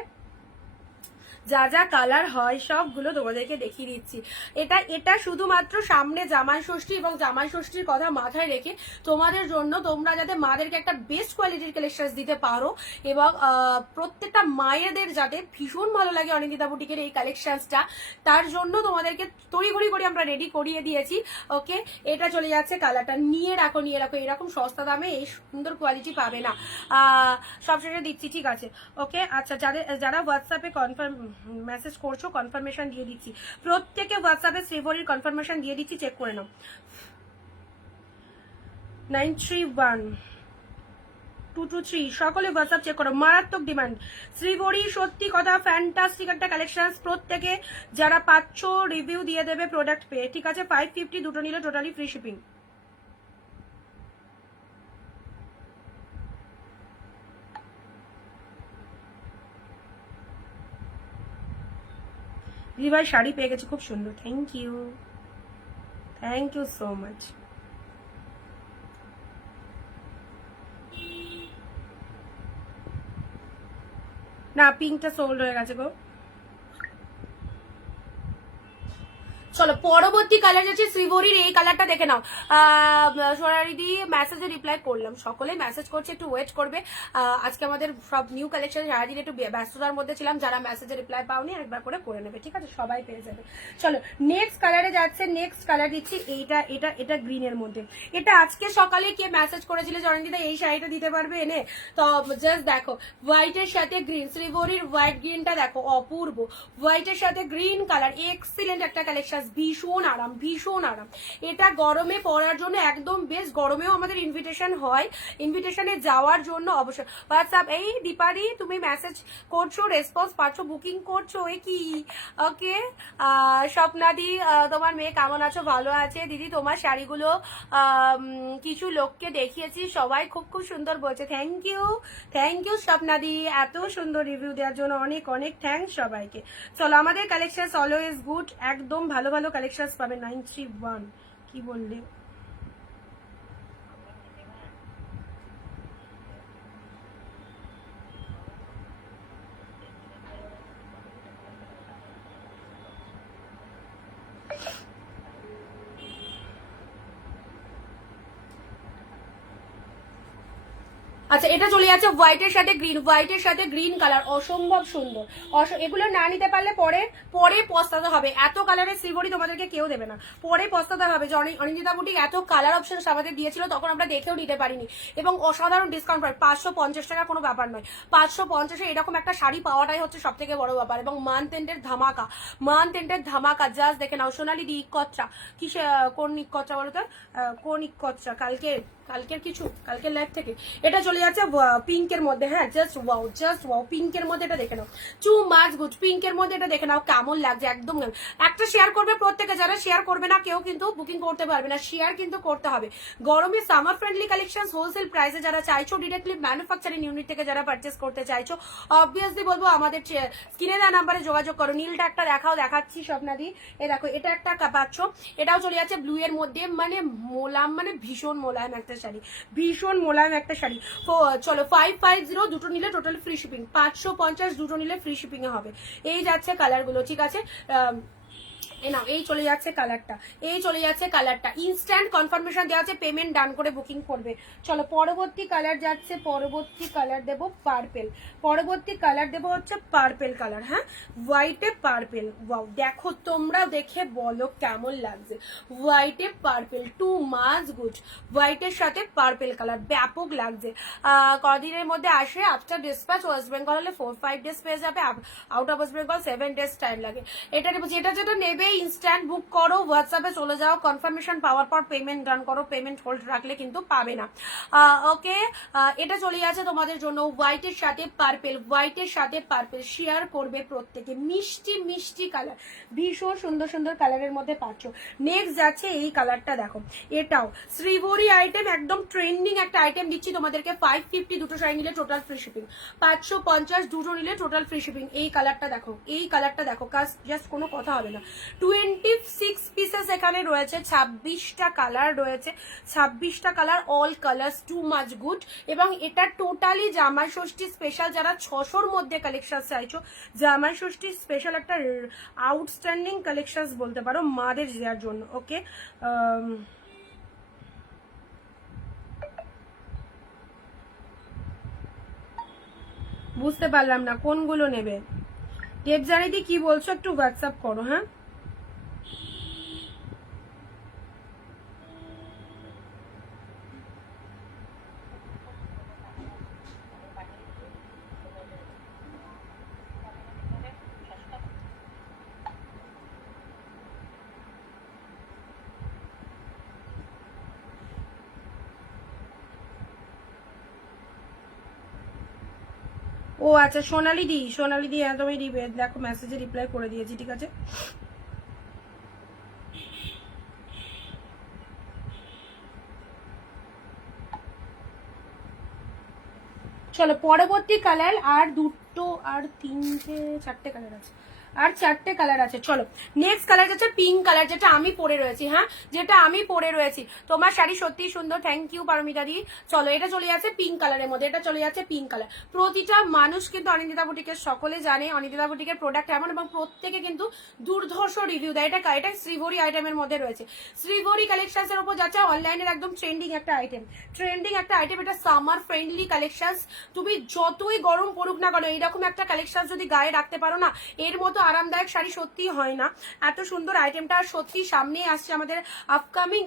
যা যা কালার হয় সবগুলো তোমাদেরকে দেখিয়ে দিচ্ছি। এটা শুধুমাত্র সামনে জামাই ষষ্ঠী এবং জামাই ষষ্ঠীর কথা মাথায় রেখে তোমাদের জন্য, তোমরা যাতে মাদেরকে একটা বেস্ট কোয়ালিটির কালেকশন দিতে পারো এবং প্রত্যেকটা মায়েদের যাতে ভীষণ ভালো লাগে অনিন্দিতা বুটিকের এই কালেকশনসটা, তার জন্য তোমাদেরকে তড়িঘড়ি করে আমরা রেডি করিয়ে দিয়েছি। ওকে, এটা চলে যাচ্ছে কালারটা, নিয়ে রাখো নিয়ে রাখো, এরকম সস্তা দামে এই সুন্দর কোয়ালিটি পাবে না। সবশেষে দিচ্ছি, ঠিক আছে। ওকে, আচ্ছা, যারা হোয়াটসঅ্যাপে কনফার্ম মেসেজ করছো, কনফার্মেশন দিয়ে দিচ্ছি প্রত্যেকে। হোয়াটসঅ্যাপে শ্রীভরির কনফার্মেশন দিয়ে দিচ্ছি, চেক করে নাও। 931223, সকলে হোয়াটসঅ্যাপ চেক করো। মারাত্মক ডিমান্ড শ্রীভরি, সত্যি কথা ফ্যান্টাস্টিক একটা কালেকশন। প্রত্যেকে যারা পাচ্ছ রিভিউ দিয়ে দেবে প্রোডাক্ট পেয়ে, ঠিক আছে। 550, দুটো নিলে টোটালি ফ্রি শিপিং। দিদিভাই শাড়ি পেয়ে গেছে, খুব সুন্দর, thank you, thank you so much. না, পিঙ্কটা সোল্ড হয়ে গেছে গো। চলো পরবর্তী কালার যাচ্ছে শ্রীভরির এই কালারটা দেখে নাও। সোনারিদি মেসেজে রিপ্লাই করলাম, সকলে মেসেজ করছে, একটু ওয়েট করবে। আজকে আমাদের সব নিউ কালেকশন, সারাদিন একটু ব্যস্ততার মধ্যে ছিলাম, যারা মেসেজে রিপ্লাই পাওনি একবার করে নেবে, ঠিক আছে, সবাই পেয়ে যাবে। চলো নেক্সট কালারে যাচ্ছে, নেক্সট কালার দিচ্ছি এইটা, এটা এটা গ্রিনের মধ্যে। এটা আজকে সকালে কে মেসেজ করেছিল জয়ন্তিদা এই শাড়িটা দিতে পারবে এনে, তো জাস্ট দেখো হোয়াইটের সাথে গ্রিন, শ্রীভরির হোয়াইট গ্রিনটা দেখো, অপূর্ব। হোয়াইটের সাথে গ্রিন কালার, এক্সিলেন্ট একটা কালেকশন, ভীষণ আরাম, ভীষণ আরাম। এটা গরমে পরার জন্য একদম বেস্ট। গরমেও আমাদের ইনভিটেশন হয়, ইনভিটেশনে যাওয়ার জন্য অবশ্যই হোয়াটসঅ্যাপ। এই দীপারি, তুমি মেসেজ করছো, রেসপন্স পাচ্ছ, বুকিং করছো, এ কি? ওকে, স্বপ্নাদি, তোমার মেয়ে কেমন আছো? ভালো আছে দিদি। তোমার শাড়িগুলো কিছু লোককে দেখিয়েছি, সবাই খুব খুব সুন্দর বলছে। থ্যাংক ইউ, থ্যাংক ইউ স্বপ্নাদি, এত সুন্দর রিভিউ দেওয়ার জন্য অনেক অনেক থ্যাংকস সবাইকে। চলো, আমাদের কালেকশন অলওয়েজ গুড, একদম ভালো ভালো কালেকশন পাবে। 931 কি বললে? আচ্ছা, এটা চলে যাচ্ছে হোয়াইটের সাথে গ্রিন, হোয়াইটের সাথে গ্রিন কালার, অসম্ভব সুন্দর। এগুলো না নিতে পারলে পরে পরে পস্তাতে হবে। এত কালারের শ্রীভরি তোমাদেরকে কেউ দেবে না, পরে পস্তাতে হবে। যে অনিন্দিতা বুটিক এত কালার অপশন আমাদের দিয়েছিল, তখন আমরা দেখেও নিতে পারিনি, এবং অসাধারণ ডিসকাউন্ট পাই। 550 টাকা কোনো ব্যাপার নয়, 550-এ এরকম একটা শাড়ি পাওয়াটাই হচ্ছে সব থেকে বড় ব্যাপার। এবং মান্থ এন্ডের ধামাকা, মান্থ এন্ডের ধামাকা, জাস্ট দেখে নাও। সোনালি দি ইকচ্চা, কি কোন ইকচ্চা বলো তো, কোন ইকচ্চা? কালকের কিছু, কালকের লাইভ থেকে এটা চলে চলে যাচ্ছে পিঙ্কের মধ্যে, হ্যাঁ জাস্ট ওয়াও পিঙ্কের মধ্যে এটা দেখে নাও, টু মাচ গুড, পিঙ্কের মধ্যে এটা দেখে নাও কেমন লাগছে, একদম একটা শেয়ার করবে প্রত্যেকে, যারা শেয়ার করবে না কেউ কিন্তু বুকিং করতে পারবে না, শেয়ার কিন্তু করতে হবে। গরমে সামার ফ্রেন্ডলি কালেকশন হোলসেল প্রাইসে যারা চাইছো, ডিরেক্টলি ম্যানুফ্যাকচারিং ইউনিট থেকে যারা পারচেস করতে চাইছো, অবভিয়াসলি বলবো আমাদের স্ক্রিনে দেওয়া নাম্বারে যোগাযোগ করো। নীলটা একটা দেখাচ্ছি স্বপ্নাদি, এ দেখো এটা একটা পাচ্ছ, এটাও চলে যাচ্ছে ব্লু এর মধ্যে, মানে মোলাম, মানে ভীষণ মোলায়েম একটা শাড়ি, ভীষণ মোলায়েম একটা শাড়ি। চলো 550 দুটো নিলে টোটাল ফ্রি শিপিং, 550 দুটো নিলে ফ্রি শিপিং এ হবে। এই যাচ্ছে কালার গুলো, ঠিক আছে, না এই চলে যাচ্ছে কালারটা, এই চলে যাচ্ছে কালারটা, ইনস্ট্যান্ট কনফার্মেশন দেওয়া আছে, পেমেন্ট ডান করে বুকিং করবে। চলো পরবর্তী কালার যাচ্ছে, পরবর্তী কালার দেবো পার্পেল, পরবর্তী কালার দেবো হচ্ছে পার্পেল কালার, হ্যাঁ হোয়াইটে পার্পেল, ওয়াও দেখো তোমরা দেখে বলো কেমন লাগছে, হোয়াইটে পার্পেল টু মাচ গুড, হোয়াইটের সাথে পার্পেল কালার ব্যাপক লাগছে। কদিনের মধ্যে আসে, আফটার ডিসপ্যাচ ওয়েস্ট বেঙ্গল হলে 4-5 ডেজ পেয়ে যাবে, out of West Bengal 7 days time লাগে। এটা যেটা যেটা নেবে ইনস্ট্যান্ট বুক করো, হোয়াটসঅ্যাপে চলে যাও, কনফার্মেশন পাওয়ার পর পেমেন্ট ডান করো, পেমেন্ট হোল্ড রাখলে কিন্তু পাবে না। ওকে, এটা চলে যাচ্ছে তোমাদের জন্য হোয়াইটের সাথে পার্পেল, হোয়াইটের সাথে পার্পেল, শেয়ার করবে প্রত্যেকে, মিষ্টি মিষ্টি কালার, ভীষণ সুন্দর সুন্দর কালারের মধ্যে পাচ্ছ। নেক্সট যাচ্ছে এই কালারটা দেখো, এটাও শ্রীভরি আইটেম, একদম ট্রেন্ডিং একটা আইটেম দিচ্ছি তোমাদেরকে, 550 দুটো শাড়ি নিলে টোটাল ফ্রি শিপিং, 550 দুটো নিলে টোটাল ফ্রি শিপিং। এই কালারটা দেখো, এই কালারটা দেখো, কাজ জাস্ট কোনো কথা হবে না। 26 পিসেস এখানে রয়েছে, 26টা কালার রয়েছে, 26টা colour, all colours too much good. এবং এটা টোটালি জামাই ষষ্ঠী স্পেশাল, যারা 600-র মধ্যে কালেকশন চাইছো, জামাই ষষ্ঠী স্পেশাল একটা আউটস্ট্যান্ডিং কালেকশন বলতে পারো মাদের দেওয়ার জন্য। ওকে, বুঝতে পারলাম না কোনগুলো নেবে, দেবজানিদি কি বলছো একটু হোয়াটসঅ্যাপ করো, হ্যাঁ ও আচ্ছা সোনালি দি, সোনালি দি একদমই দেখো মেসেজে রিপ্লাই করে দিয়েছি, ঠিক আছে। চলো পরবর্তী কালার, আর দুটো আর তিনটে চারটে কালার আছে, আর চারটে কালার আছে। চলো নেক্সট কালার যাচ্ছে পিঙ্ক কালার, যেটা আমি পরে রয়েছি, হ্যাঁ যেটা আমি পরে রয়েছি। তোমার শাড়ি সত্যি সুন্দর, থ্যাংক ইউ পারমিতা দি। চলো এটা চলে যাচ্ছে পিঙ্ক কালারের মধ্যে, এটা চলে যাচ্ছে পিঙ্ক কালার। প্রতিটা মানুষ কিন্তু অনিন্দিতা বুটিকের সকলে জানে অনিন্দিতা বুটিকের প্রোডাক্ট এমন, এবং প্রত্যেকে কিন্তু দুর্ধর্ষ রিভিউ দেয়। এটা শ্রীভরি আইটেমের মধ্যে রয়েছে, শ্রীভরি কালেকশনস এর উপর যাচ্ছে, অনলাইনের একদম ট্রেন্ডিং একটা আইটেম, ট্রেন্ডিং একটা আইটেম। এটা সামার ফ্রেন্ডলি কালেকশনস, তুমি যতই গরম পড়ুক না কেন এইরকম একটা কালেকশন যদি গায়ে রাখতে পারো না, এর মতো আরামদায়ক শাড়ি সত্যি হয় না। এত সুন্দর আইটেমটা, সত্যি সামনে আসছে আমাদের আপকামিং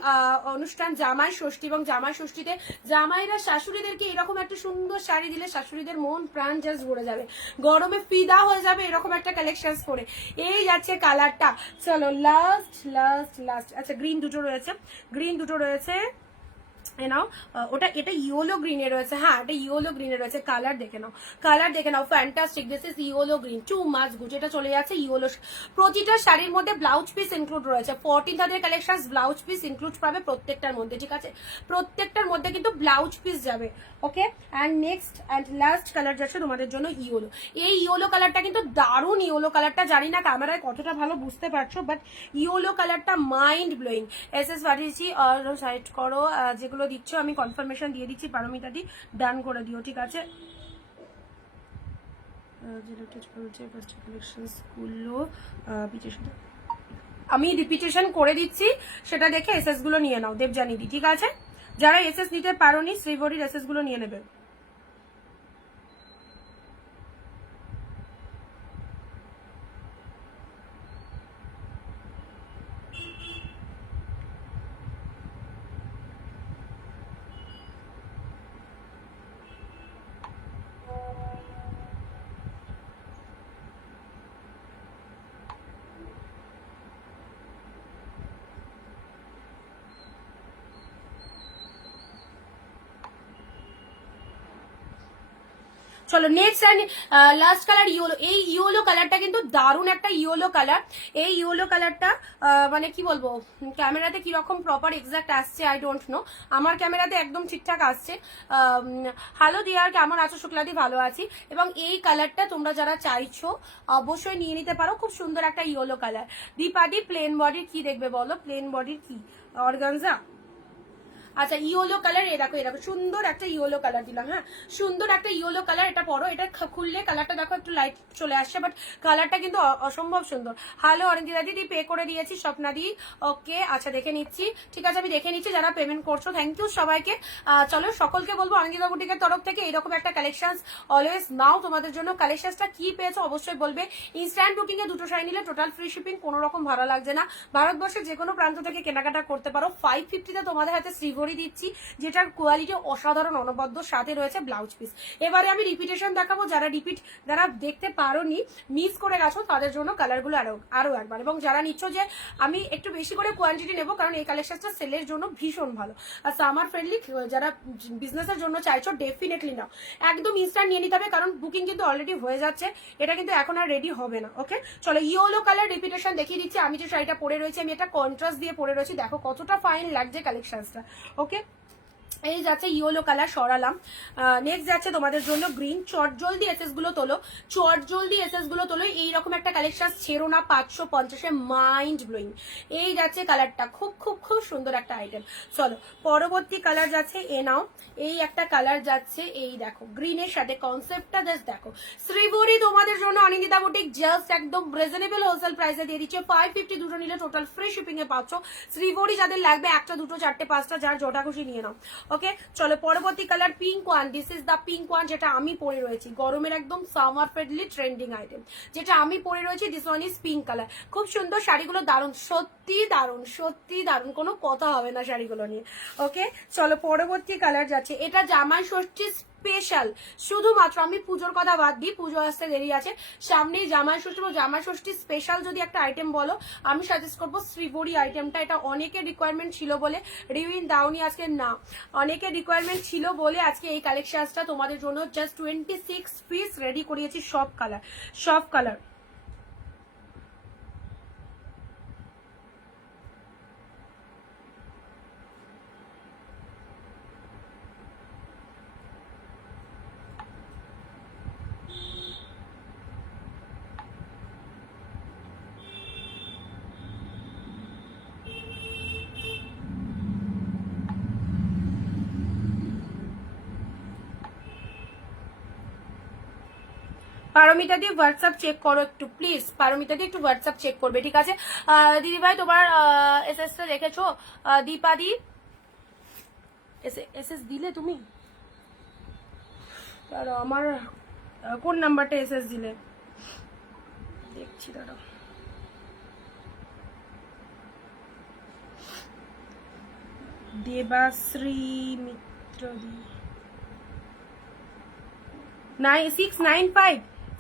অনুষ্ঠান জামাই ষষ্ঠী, এবং জামাই ষষ্ঠীতে জামাইরা শাশুড়িদেরকে এরকম একটা সুন্দর শাড়ি দিলে শাশুড়িদের মন প্রাণ জাস্ট ভরে যাবে, গরমে ফিদা হয়ে যাবে এরকম একটা কালেকশন পরে। এই যাচ্ছে কালারটা। চলো লাস্ট লাস্ট লাস্ট, আচ্ছা গ্রিন দুটো রয়েছে, গ্রিন দুটো রয়েছে, নাও ওটা, এটা ইয়েলো গ্রিনে রয়েছে, হ্যাঁ এটা ইয়েলো গ্রিনে রয়েছে, কালার দেখে নাও, কালার দেখে নাও, fantastic, this is yellow green too much good. এটা চলে যাচ্ছে ইয়েলো, প্রতিটা শাড়ির মধ্যে ব্লাউজ পিস ইনক্লুড রয়েছে, 14 কালেকশন ব্লাউজ পিস ইনক্লুড পাবে প্রত্যেকটার মধ্যে, ঠিক আছে, প্রত্যেকটার মধ্যে কিন্তু ব্লাউজ পিস যাবে। Okay, and next and last colour যাচ্ছে তোমাদের জন্য ইয়েলো। এই ইয়েলো কালারটা কিন্তু দারুণ, ইয়েলো কালারটা জানি না ক্যামেরায় কতটা ভালো বুঝতে পারছো, বাট ইয়েলো কালারটা মাইন্ড ব্লোয়িং। এসএস পাঠিয়েছি, সাইড করো, যেগুলো দিচ্ছ আমি কনফার্মেশন দিয়ে দিচ্ছি, পারমিতা দি ডান করে দিও, ঠিক আছে। আমি রিপিটেশন করে দিচ্ছি, সেটা দেখে এসএস গুলো নিয়ে নাও দেবজানি দি, ঠিক আছে, যারা এসএস নিতে পারোনি শ্রীভরির এসএস গুলো নিয়ে নেবে। চলো next and last colour yellow. এই ইয়েলো কালারটা কিন্তু দারুণ একটা ইয়েলো কালার। এই ইয়েলো কালারটা মানে কি বলবো, ক্যামেরাতে কিরকম প্রপার এক্সাক্ট আসছে আই ডোন্ট নো, আমার ক্যামেরাতে একদম ঠিকঠাক আসছে। হ্যালো দিয়ার, কেমন আছো? শুক্লাদি ভালো আছি। এবং এই কালারটা তোমরা যারা চাইছো অবশ্যই নিয়ে নিতে পারো, খুব সুন্দর একটা ইয়েলো কালার। দীপাদি প্লেন বডির কি দেখবে বলো, প্লেন বডির কি অর্গানজা? আচ্ছা ইয়েলো কালার, এ দেখো এরকম সুন্দর একটা ইয়েলো কালার দিলাম। হ্যাঁ সুন্দর একটা ইয়েলো কালার, এটা পরো। এটা খুললে কালারটা দেখো একটু লাইট চলে আসছে, বাট কালারটা কিন্তু অসম্ভব সুন্দর। হ্যালো অরেঞ্জিদা দিদি, পে করে দিয়েছি স্বপ্না দি। ওকে আচ্ছা দেখে নিচ্ছি, ঠিক আছে আমি দেখে নিচ্ছি। যারা পেমেন্ট করছো থ্যাংক ইউ সবাইকে। চলো সকলকে বলবো অরেঞ্জিদা বুটিকের তরফ থেকে এরকম একটা কালেকশন অলওয়েজ নাও তোমাদের জন্য। কালেকশনটা কি পেয়েছো অবশ্যই বলবে। ইনস্ট্যান্ট বুকিং এ দুটো শাড়ি নিলে টোটাল ফ্রি শিপিং, কোনো রকম ভাড়া লাগছে না। ভারতবর্ষের যে কোনো প্রান্ত থেকে কেনাকাটা করতে পারো। 550 তোমাদের হাতে শ্রীভরি দিচ্ছি, যেটার কোয়ালিটি অসাধারণ অনবদ্য, সাথে রয়েছে ব্লাউজ পিস। এবারে আমি রিপিটেশন দেখাবো, যারা দেখতে পারোনি, মিস করে গেছো তাদের জন্য কালারগুলো আরো একবার। এবং যারা নিচ্ছ যে আমি একটু বেশি করে কোয়ান্টিটি নেবো, কারণ এই কালেকশনটা সেলের জন্য ভীষণ ভালো আর সামার ফ্রেন্ডলি, যারা বিজনেসের জন্য চাইছো ডেফিনেটলি নাও। একদম ইনস্ট্যান্ট নিয়ে নিতে হবে, কারণ বুকিং কিন্তু অলরেডি হয়ে যাচ্ছে, এটা কিন্তু এখন আর রেডি হবে না। ওকে চলো ইয়েলো কালার রিপিটেশন দেখিয়ে দিচ্ছি। আমি যে শাড়িটা পরে রয়েছি, আমি এটা কন্ট্রাস্ট দিয়ে পরে রয়েছি, দেখো কতটা ফাইন লাগছে কালেকশনটা। ওকে এই যাচ্ছে ইয়েলো কালার সরালাম। নেক্সট যাচ্ছে তোমাদের জন্য গ্রিন। চট জলদি এসএস গুলো তোলো, চট জলদি এসএস গুলো তোলো। এইরকম একটা কালেকশন ছেড়ো না, 550-এ মাইন্ড ব্লোয়িং। এই যাচ্ছে কালারটা, খুব খুব খুব সুন্দর একটা আইটেম। চলো পরবর্তী কালার যাচ্ছে, এ নাও। এই একটা কালার যাচ্ছে, এই দেখো গ্রিনের সাথে কনসেপ্টটা জাস্ট দেখো। শ্রীভরি তোমাদের জন্য অনিন্দিতা বুটিক জাস্ট একদম রিজনেবল হোলসেল প্রাইসে দিয়ে দিচ্ছে 550। দুটো নিলে টোটাল ফ্রি শিপিং এ পাচ্ছ। শ্রীভরি যাদের লাগবে একটা দুটো চারটে পাঁচটা যার জটা খুশি নিয়ে নাও। ওকে চলো পরবর্তী colour pink one. This is the pink one, যেটা আমি পরে রয়েছি। গরমের একদম সামার ফ্রেন্ডলি ট্রেন্ডিং আইটেম, যেটা আমি পরে রয়েছি। This one is pink colour. খুব সুন্দর শাড়িগুলো, দারুণ, সত্যি দারুণ, সত্যি দারুণ, কোনো কথা হবে না শাড়িগুলো নিয়ে। ওকে চলো পরবর্তী কালার যাচ্ছে, এটা জামাই ষষ্ঠী স্পেশাল। শুধুমাত্র আমি পুজোর কথা বাদ দিই, পুজো আসতে দেরি আছে, সামনেই জামাই ষষ্ঠী। জামাই ষষ্ঠী স্পেশাল যদি একটা আইটেম বলো, আমি সাজেস্ট করবো শ্রীভরি আইটেমটা। এটা অনেকের রিকোয়ারমেন্ট ছিল বলে রিউইন দাওনি আজকে, না অনেকের রিকোয়ারমেন্ট ছিল বলে আজকে এই কালেকশনটা তোমাদের জন্য জাস্ট 26 পিস রেডি করিয়েছি, সব কালার, সব কালার। পারমিতা দিয়ে হোয়াটসঅ্যাপ চেক করো একটু প্লিজ, পারমিতা দিয়ে একটু হোয়াটসঅ্যাপ চেক করবে, ঠিক আছে? দিদি ভাই তোমার এসএস টা দেখেছো? দীপাদি এসএস দিলে তুমি? আমার কোন নাম্বারটা এসএস দিলে দেখছি, দাঁড়াও। দেবাশ্রী মিত্র দি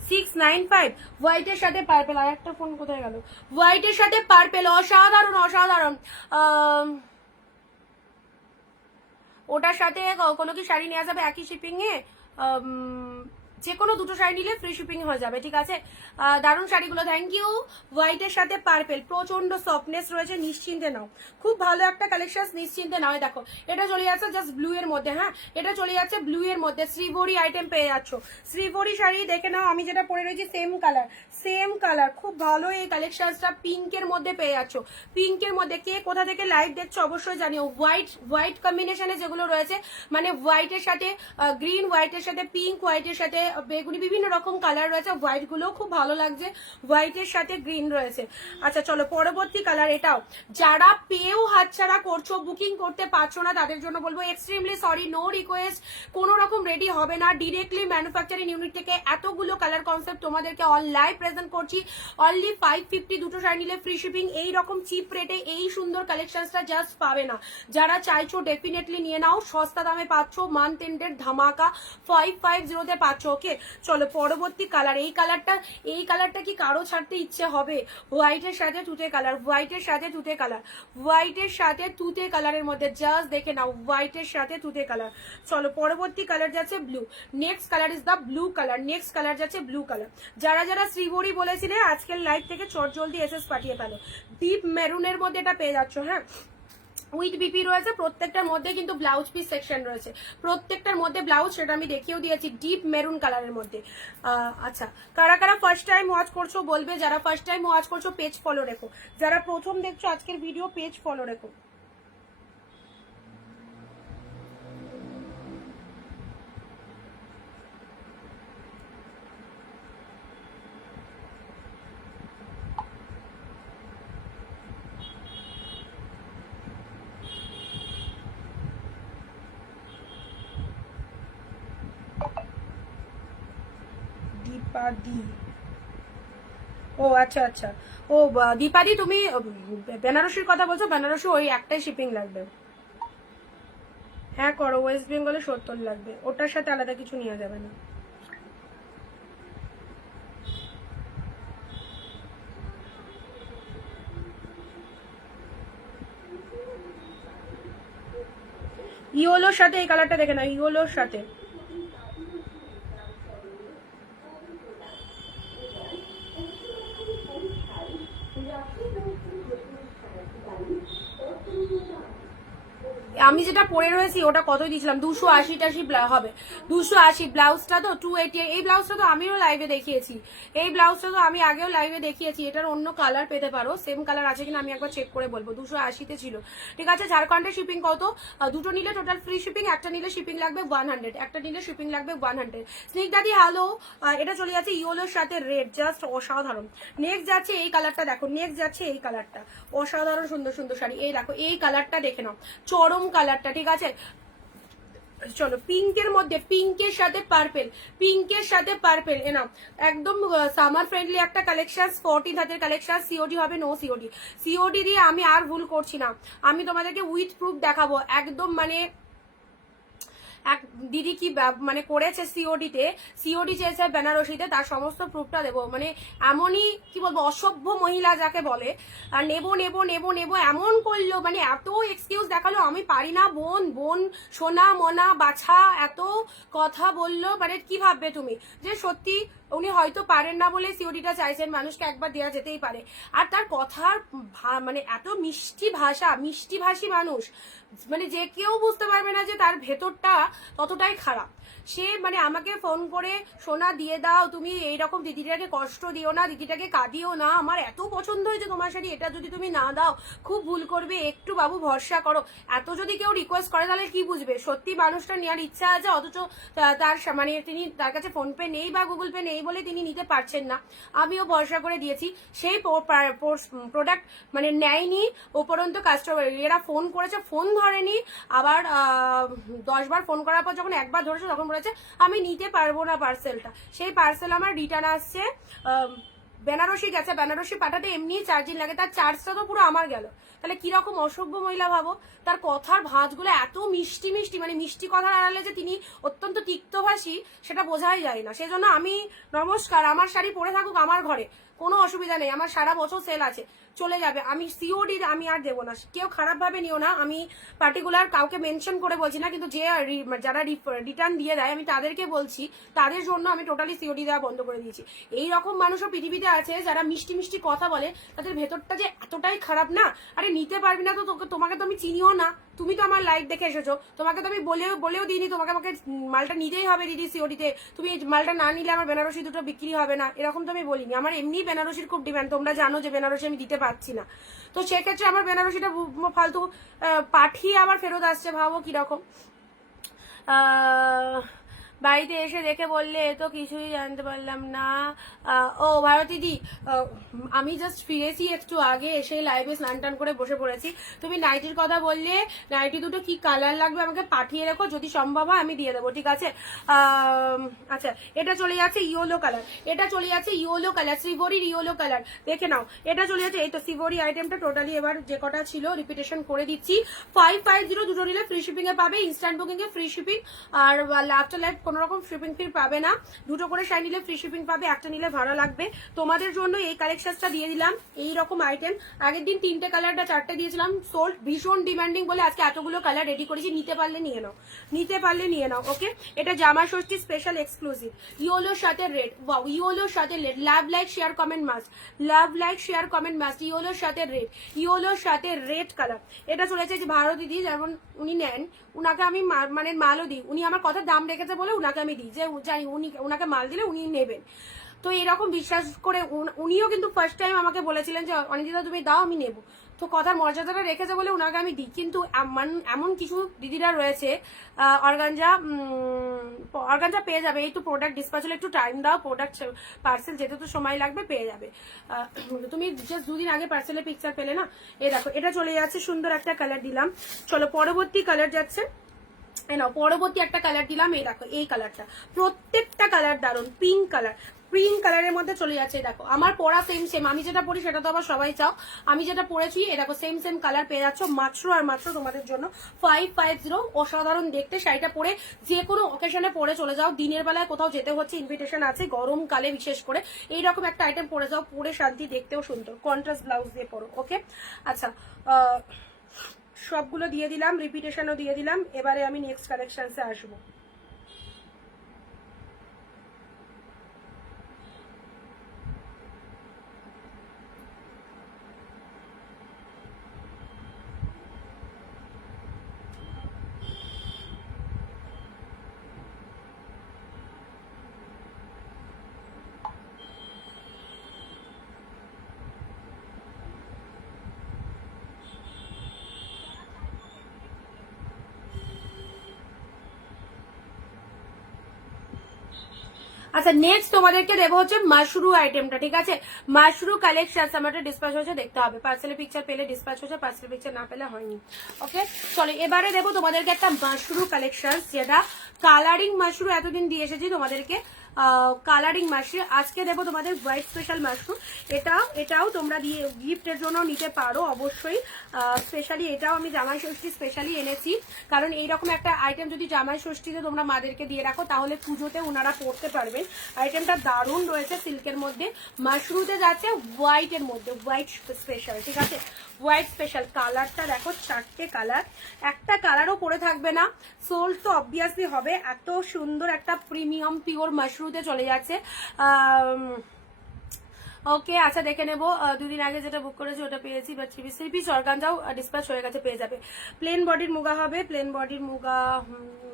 695 হোয়াইটের সাথে পার্পেল। আর একটা ফোন কোথায় গেল? হোয়াইটের সাথে পার্পেল, অসাধারণ অসাধারণ। ওটার সাথে কোনো কি শাড়ি নেওয়া যাবে একই শিপিং এ? যে কোনো দুটো শাড়ি নিলে ফ্রি শিপিং হয়ে যাবে, ঠিক আছে? দারুণ শাড়িগুলো, থ্যাংক ইউ। হোয়াইটের সাথে পার্পেল, প্রচন্ড সফটনেস রয়েছে, নিশ্চিন্তে নাও, খুব ভালো একটা কালেকশন, নিশ্চিন্তে নাও। দেখো এটা চলে যাচ্ছে জাস্ট ব্লু এর মধ্যে। হ্যাঁ এটা চলে যাচ্ছে ব্লু এর মধ্যে, শ্রীভরি আইটেম পেয়ে যাচ্ছ। শ্রীভরি শাড়ি দেখে নাও, আমি যেটা পরে রয়েছি সেম কালার, সেম কালার, খুব ভালো এই কালেকশনটা পিঙ্কের মধ্যে পেয়ে যাচ্ছ। পিঙ্কের মধ্যে কে কোথা থেকে লাইভ দেখছো অবশ্যই জানিও। হোয়াইট কম্বিনেশনে যেগুলো রয়েছে, মানে হোয়াইটের সাথে গ্রিন, হোয়াইটের সাথে পিঙ্ক, হোয়াইটের সাথে বেগুনি, বিভিন্ন রকম কালার রয়েছে। হোয়াইট গুলো খুব ভালো লাগছে, হোয়াইটের সাথে গ্রিন রয়েছে। আচ্ছা চলো পরবর্তী কালার, এটাও যারা পেয়েও হাতছাড়া করছো, বুকিং করতে পারছো না, তাদের জন্য বলবো এক্সট্রিমলি সরি, নো রিকোয়েস্ট, কোনো রকম রেডি হবে না। ডিরেক্টলি ম্যানুফ্যাকচারিং ইউনিট থেকে এতগুলো কালার কনসেপ্ট তোমাদেরকে অন লাইভ প্রেজেন্ট করছি। অনলি 550, দুটো শাড়ি নিলে ফ্রি শিপিং। এই রকম চিপ রেটে এই সুন্দর কালেকশনটা জাস্ট পাবে না। যারা চাইছো ডেফিনেটলি নিয়ে নাও, সস্তা দামে পাচ্ছ, মান্থ এন্ডের ধামাকা 550-তে পাচ্ছ। ওকে চলো পরবর্তী কালার। এই কালারটা কি কারো ছাড়তে ইচ্ছে হবে? হোয়াইটের সাথে তুতে কালার, হোয়াইটের সাথে তুতে কালার, হোয়াইটের সাথে তুতে কালারের মধ্যে জাস্ট দেখে নাও, হোয়াইটের সাথে তুতে কালার। চলো পরবর্তী কালার যাচ্ছে blue. Next colour is the blue colour. Next colour যাচ্ছে ব্লু কালার। যারা যারা শ্রীবরী বলেছিলে আজকের লাইভ থেকে চট জলদি এসএস পাঠিয়ে ফেলো। ডিপ মেরুনের মধ্যে এটা পেয়ে যাচ্ছ। হ্যাঁ, উইথ বিপি রয়েছে, প্রত্যেকটার মধ্যে কিন্তু ব্লাউজ পিস সেকশন রয়েছে, প্রত্যেকটার মধ্যে ব্লাউজ, সেটা আমি দেখিয়েও দিয়েছি ডিপ মেরুন কালারের মধ্যে। আচ্ছা, কারা কারা ফার্স্ট টাইম ওয়াচ করছো বলবে, যারা ফার্স্ট টাইম ওয়াচ করছো পেজ ফলো রেখো, যারা প্রথম দেখছো আজকের ভিডিও পেজ ফলো রেখো। দীপাদি, ও আচ্ছা আচ্ছা, ও দীপাদি তুমি বেনারসির কথা বলছো? বেনারসি ওই একটাই শিপিং লাগবে। হ্যাঁ করো, ওয়েস্ট বেঙ্গলে 70 লাগবে, ওটার সাথে আলাদা কিছু নেওয়া যাবে না। ইয়োলোর সাথে এই কালারটা দেখে না, ইয়োলোর সাথে। আমি যেটা পরে রয়েছি ওটা কত দিয়েছিলাম, 280 হবে, 280। ব্লাউজটা তো 280। এই ব্লাউজটা তো আমিও লাইভে দেখিয়েছি, এই ব্লাউজটা তো আমি আগেও লাইভে দেখিয়েছি। এটার অন্য কালার পেতে পারো, সেম কালার আছে কিনা আমি একবার চেক করে বলবো। 280-তে ছিল, ঠিক আছে। ঝাড়খণ্ডের শিপিং কত? দুটো নিলে টোটাল ফ্রি শিপিং, একটা নিলে শিপিং লাগবে 100, একটা নিলে শিপিং লাগবে 100। স্নিক দাদি হ্যালো, এটা চলে যাচ্ছে ইয়োলোর সাথে রেড, জাস্ট অসাধারণ। নেক্সট যাচ্ছে এই কালারটা, দেখো নেক্সট যাচ্ছে এই কালারটা, অসাধারণ সুন্দর সুন্দর শাড়ি। এই দেখো এই কালারটা দেখে নাও, চরম কালারটা, ঠিক আছে। চলো পিঙ্কের মধ্যে, পিঙ্কের সাথে পার্পেল, পিঙ্কের সাথে পার্পেল এনাও, একদম সামার ফ্রেন্ডলি একটা কালেকশন। 14 হাতের কালেকশন, সিওডি হবে, নো সিওডি। সিওডি দিয়ে আমি আর ভুল করছি না, আমি তোমাদেরকে উইথ প্রুফ দেখাবো একদম। মানে এক দিদি কি মানে করেছে সিওডিতে, সিওডি চেয়েছে বেনারসিতে, তার সমস্ত প্রুফটা দেবো। মানে এমনই কি বলবো, অসভ্য মহিলা যাকে বলে, আর নেবো নেবো নেবো নেবো এমন করলো, মানে এত এক্সকিউজ দেখালো, আমি পারি না বোন, বোন সোনা মনা বাছা, এত কথা বললো। মানে কি ভাববে তুমি যে সত্যি উনি হয়তো পারেন না বলে সিওডিটা চাইছেন, মানুষকে একবার দেওয়া যেতেই পারে। আর তার কথার মানে এত মিষ্টি ভাষা, মিষ্টি ভাষী মানুষ, মানে যে কেউ বুঝতে পারবে না যে তার ভেতরটা ততটাই খারাপ। সে মানে আমাকে ফোন করে, সোনা দিয়ে দাও, তুমি এইরকম দিদিটাকে কষ্ট দিও না, দিদিটাকে কাঁদিও না, আমার এত পছন্দ হয়েছে তোমার শাড়ি, এটা যদি তুমি না দাও খুব ভুল করবে, একটু বাবু ভরসা করো। এত যদি কেউ রিকোয়েস্ট করে তাহলে কি বুঝবে সত্যি মানুষটা নেওয়ার ইচ্ছা আছে, অথচ তার মানে তিনি তার কাছে ফোন পে নেই বা গুগল পে নেই বলে তিনি নিতে পারছেন না। আমিও ভরসা করে দিয়েছি, সেই প্রোডাক্ট মানে নেয়নি, উপরন্ত কাস্টমার এরা ফোন করেছে, ফোন ধরেনি, আবার 10 বার ফোন করার পর যখন একবার ধরেছে তখন বলেছে আমি নিতে পারবো না পার্সেলটা। সেই পার্সেল আমার রিটার্ন আসছে, বেনারসি গেছে, বেনারসি পাঠাতে এমনি চার্জিং লাগে, তার চার্জটা তো পুরো আমার গেল। তাহলে কিরকম অসভ্য মহিলা ভাবো। তার কথার ভাঁজগুলো এত মিষ্টি মিষ্টি, মানে মিষ্টি কথার আড়ালে যে তিনি অত্যন্ত তিক্তভাষী সেটা বোঝাই যায় না। সেজন্য আমি নমস্কার, আমার শাড়ি পরে থাকুক আমার ঘরে, কোনো অসুবিধা নেই, আমার সারা বছর সেল আছে, চলে যাবে। আমি সিওডি আমি আর দেবো না, কেউ খারাপ ভাবে নিও না, আমি পার্টিকুলার কাউকে মেনশন করে বলছি না, কিন্তু যে যারা রিটার্ন দিয়ে দেয় আমি তাদেরকে বলছি, তাদের জন্য আমি টোটালি সিওডি দেওয়া বন্ধ করে দিয়েছি। এই রকম মানুষও পৃথিবীতে আছে যারা মিষ্টি মিষ্টি কথা বলে, তাদের ভেতরটা যে এতটাই খারাপ না। আরে নিতে পারবি না তো, তোমাকে তো আমি চিনিও না, তুমি তো আমার লাইভ দেখে এসেছো, তোমাকে তো আমি বলেও দিইনি তোমাকে আমাকে মালটা নিতেই হবে দিদি সিওডিতে, তুমি মালটা না নিলে আমার বেনারসি দুটো বিক্রি হবে না, এরকম তো আমি বলিনি। আমার এমনি বেনারসির খুব ডিমান্ড, তোমরা জানো যে বেনারসি আমি দিতে পারছি না, তো সেক্ষেত্রে আমার বেনারসিটা ফালতু পাঠিয়ে আবার ফেরত আসছে, ভাবো কিরকম। বাড়িতে এসে দেখে বললে এ তো কিছুই জানতে পারলাম না। ও ভারতীদি, আমি জাস্ট ফিরেছি একটু আগে, এসে লাইভে স্নান টান করে বসে পড়েছি। তুমি নাইটির কথা বললে, নাইটি দুটো কি কালার লাগবে আমাকে পাঠিয়ে রেখো, যদি সম্ভব হয় আমি দিয়ে দেবো, ঠিক আছে। আচ্ছা, এটা চলে যাচ্ছে ইয়েলো কালার, এটা চলে যাচ্ছে ইয়েলো কালার, সিভরির ইয়েলো কালার, দেখে নাও। এটা চলে যাচ্ছে, এই তো সিভরি আইটেমটা টোটালি এবার যে কটা ছিল রিপিটেশন করে দিচ্ছি। 550 দুটো নিলে ফ্রি শিপিং এ পাবে, ইনস্ট্যান্ট বুকিং এ ফ্রি শিপিং, আর লাফটার লাইভ কোনো রকম শিপিং ফি পাবে না, দুটো করে শাড়ি নিলে ফ্রি শিপিং পাবে, একটা নিলে ভাড়া লাগবে। তোমাদের জন্য এই কালেকশনটা দিয়ে দিলাম, এই রকম আইটেম। আগের দিন 3টে কালারটা 4টে দিয়েছিলাম, সোল্ড, ভীষণ ডিমান্ডিং বলে আজকে এতগুলো কালার রেডি করেছি। নিতে পারলে নিয়ে নাও, নিতে পারলে নিয়ে নাও। ওকে, এটা জামা ষষ্ঠী স্পেশাল এক্সক্লুসিভ, ইয়োলোর সাথে রেড। ওয়াও, ইয়োলোর সাথে red, love like share comment must, love like share comment must. ইয়োলোর সাথে রেড, ইয়োলোর সাথে রেড কালার। এটা চলেছে যে ভারতী দি, যেমন উনি নেন, উনাকে আমি মানে মালও দিই, উনি আমার কথা দাম রেখেছে বলে উনাকে আমি দিই, যে জানি উনি উনাকে মাল দিলে উনি নেবেন। তো এরকম বিশ্বাস করে উনিও কিন্তু ফার্স্ট টাইম আমাকে বলেছিলেন যে অনিন্দিতা তুমি দাও, আমি নেব। তো কথার মর্যাদাটা রেখেছে বলে উনাকে আমি দিই। কিন্তু এমন কিছু দিদিরা রয়েছে, অর্গানজা পেয়ে যাবে, এই তো প্রোডাক্ট ডিসপ্যাচ হলে একটু টাইম দাও, প্রোডাক্ট পার্সেল যেতে তো সময় লাগবে, পেয়ে যাবে। তুমি জাস্ট 2 দিন আগে পার্সেলের পিকচার পেলে না। এই দেখো, এটা চলে যাচ্ছে, সুন্দর একটা কালার দিলাম। চলো পরবর্তী কালার যাচ্ছে, পরবর্তী একটা কালার দিলাম। এই দেখো, এই কালারটা, প্রত্যেকটা কালার দারুন। পিঙ্ক কালার, পিঙ্ক কালারের মধ্যে চলে যাচ্ছে। দেখো আমার পরা সেম সেম, আমি যেটা পরি সেটা তো আবার সবাই চাও, আমি যেটা পরেছি এ দেখো সেম সেম কালার পেয়ে যাচ্ছ মাত্র আর মাত্র তোমাদের জন্য 550। অসাধারণ দেখতে, শাড়িটা পরে যে কোনো অকেশনে পরে চলে যাও, দিনের বেলায় কোথাও যেতে হচ্ছে, ইনভিটেশন আছে, গরমকালে বিশেষ করে এইরকম একটা আইটেম পরে যাও, পরে শান্তি, দেখতেও সুন্দর, কন্ট্রাস্ট ব্লাউজ দিয়ে পরো। ওকে, আচ্ছা, সবগুলো দিয়ে দিলাম, রিপিটেশনও দিয়ে দিলাম। এবারে আমি নেক্সট কালেকশনসে আসবো। আচ্ছা, নেক্সট তোমাদেরকে দেবো হচ্ছে মাশরু আইটেমটা, ঠিক আছে? মাশরু কালেকশন আমার ডিসপ্যাচ হয়েছে, দেখতে হবে, পার্সেলের পিকচার পেলে ডিসপ্যাচ হয়েছে, পার্সেলের পিকচার না পেলে হয়নি। ওকে, চলো এবারে দেবো তোমাদেরকে একটা মাশরু কালেকশন, যেটা কালারিং মাশরু এতদিন দিয়ে এসেছি তোমাদেরকে, কালারিং মাশরু। আজকে দেবো তোমাদের হোয়াইট স্পেশাল মাশরু। এটাও তোমরা দিয়ে গিফটের জন্য নিতে পারো অবশ্যই। স্পেশালি এটাও আমি জামাই ষষ্ঠী স্পেশালি এনেছি, কারণ এইরকম একটা আইটেম যদি জামাই ষষ্ঠীতে তোমরা মাদেরকে দিয়ে রাখো তাহলে পুজোতে ওনারা পড়তে পারবেন। আইটেমটা দারুণ রয়েছে, সিল্কের মধ্যে, মাশরুতে যাচ্ছে হোয়াইটের মধ্যে, হোয়াইট স্পেশাল, ঠিক আছে? White special. কালারটা দেখো, 4টে কালার, একটা কালারও পরে থাকবে না। সোল্ড তো অবভিয়াসলি হবে, এত সুন্দর একটা প্রিমিয়াম পিওর মাশরুতে চলে যাচ্ছে। ওকে, আচ্ছা দেখে নেবো। 2 দিন আগে যেটা বুক করেছি ওটা পেয়েছি, বাট 3 পিস অর্গানজাও ডিসপ্যাচ হয়ে গেছে, পেয়ে যাবে। প্লেন বডির মুগা হবে, প্লেন বডির মুগা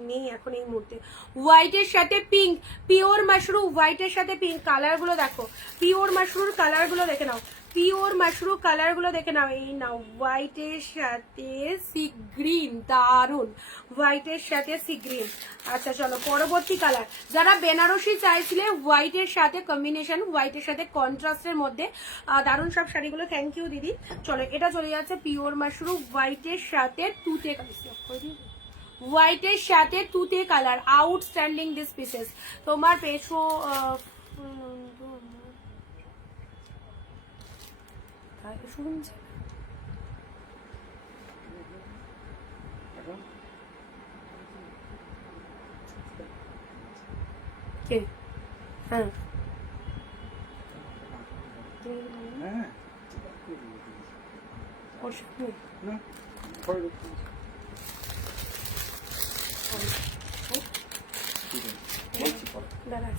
নেই এখন এই মুহূর্তে। হোয়াইটের সাথে পিঙ্ক, পিওর মাশরু হোয়াইটের সাথে পিঙ্ক, কালারগুলো দেখো, পিওর মাশরুর কালারগুলো দেখে নাও, পিওর মাশরু কালারগুলো দেখে নাও। এই নাও, হোয়াইটের সাথে সি গ্রিন, দারুন, হোয়াইটের সাথে সি গ্রিন। আচ্ছা চলো পরবর্তী কালার, যারা বেনারসি চাইছিলে হোয়াইটের সাথে কম্বিনেশন, হোয়াইটের সাথে কন্ট্রাস্টের মধ্যে, দারুন সব শাড়িগুলো, থ্যাংক ইউ দিদি। চলো এটা চলে যাচ্ছে পিওর মাশরু হোয়াইটের সাথে তুতে, হোয়াইটের সাথে তুতে কালার, আউটস্ট্যান্ডিং দিস পিসেস। তোমার পেছো শুনছে কে? হ্যাঁ, ওর সাথে দাঁড়া।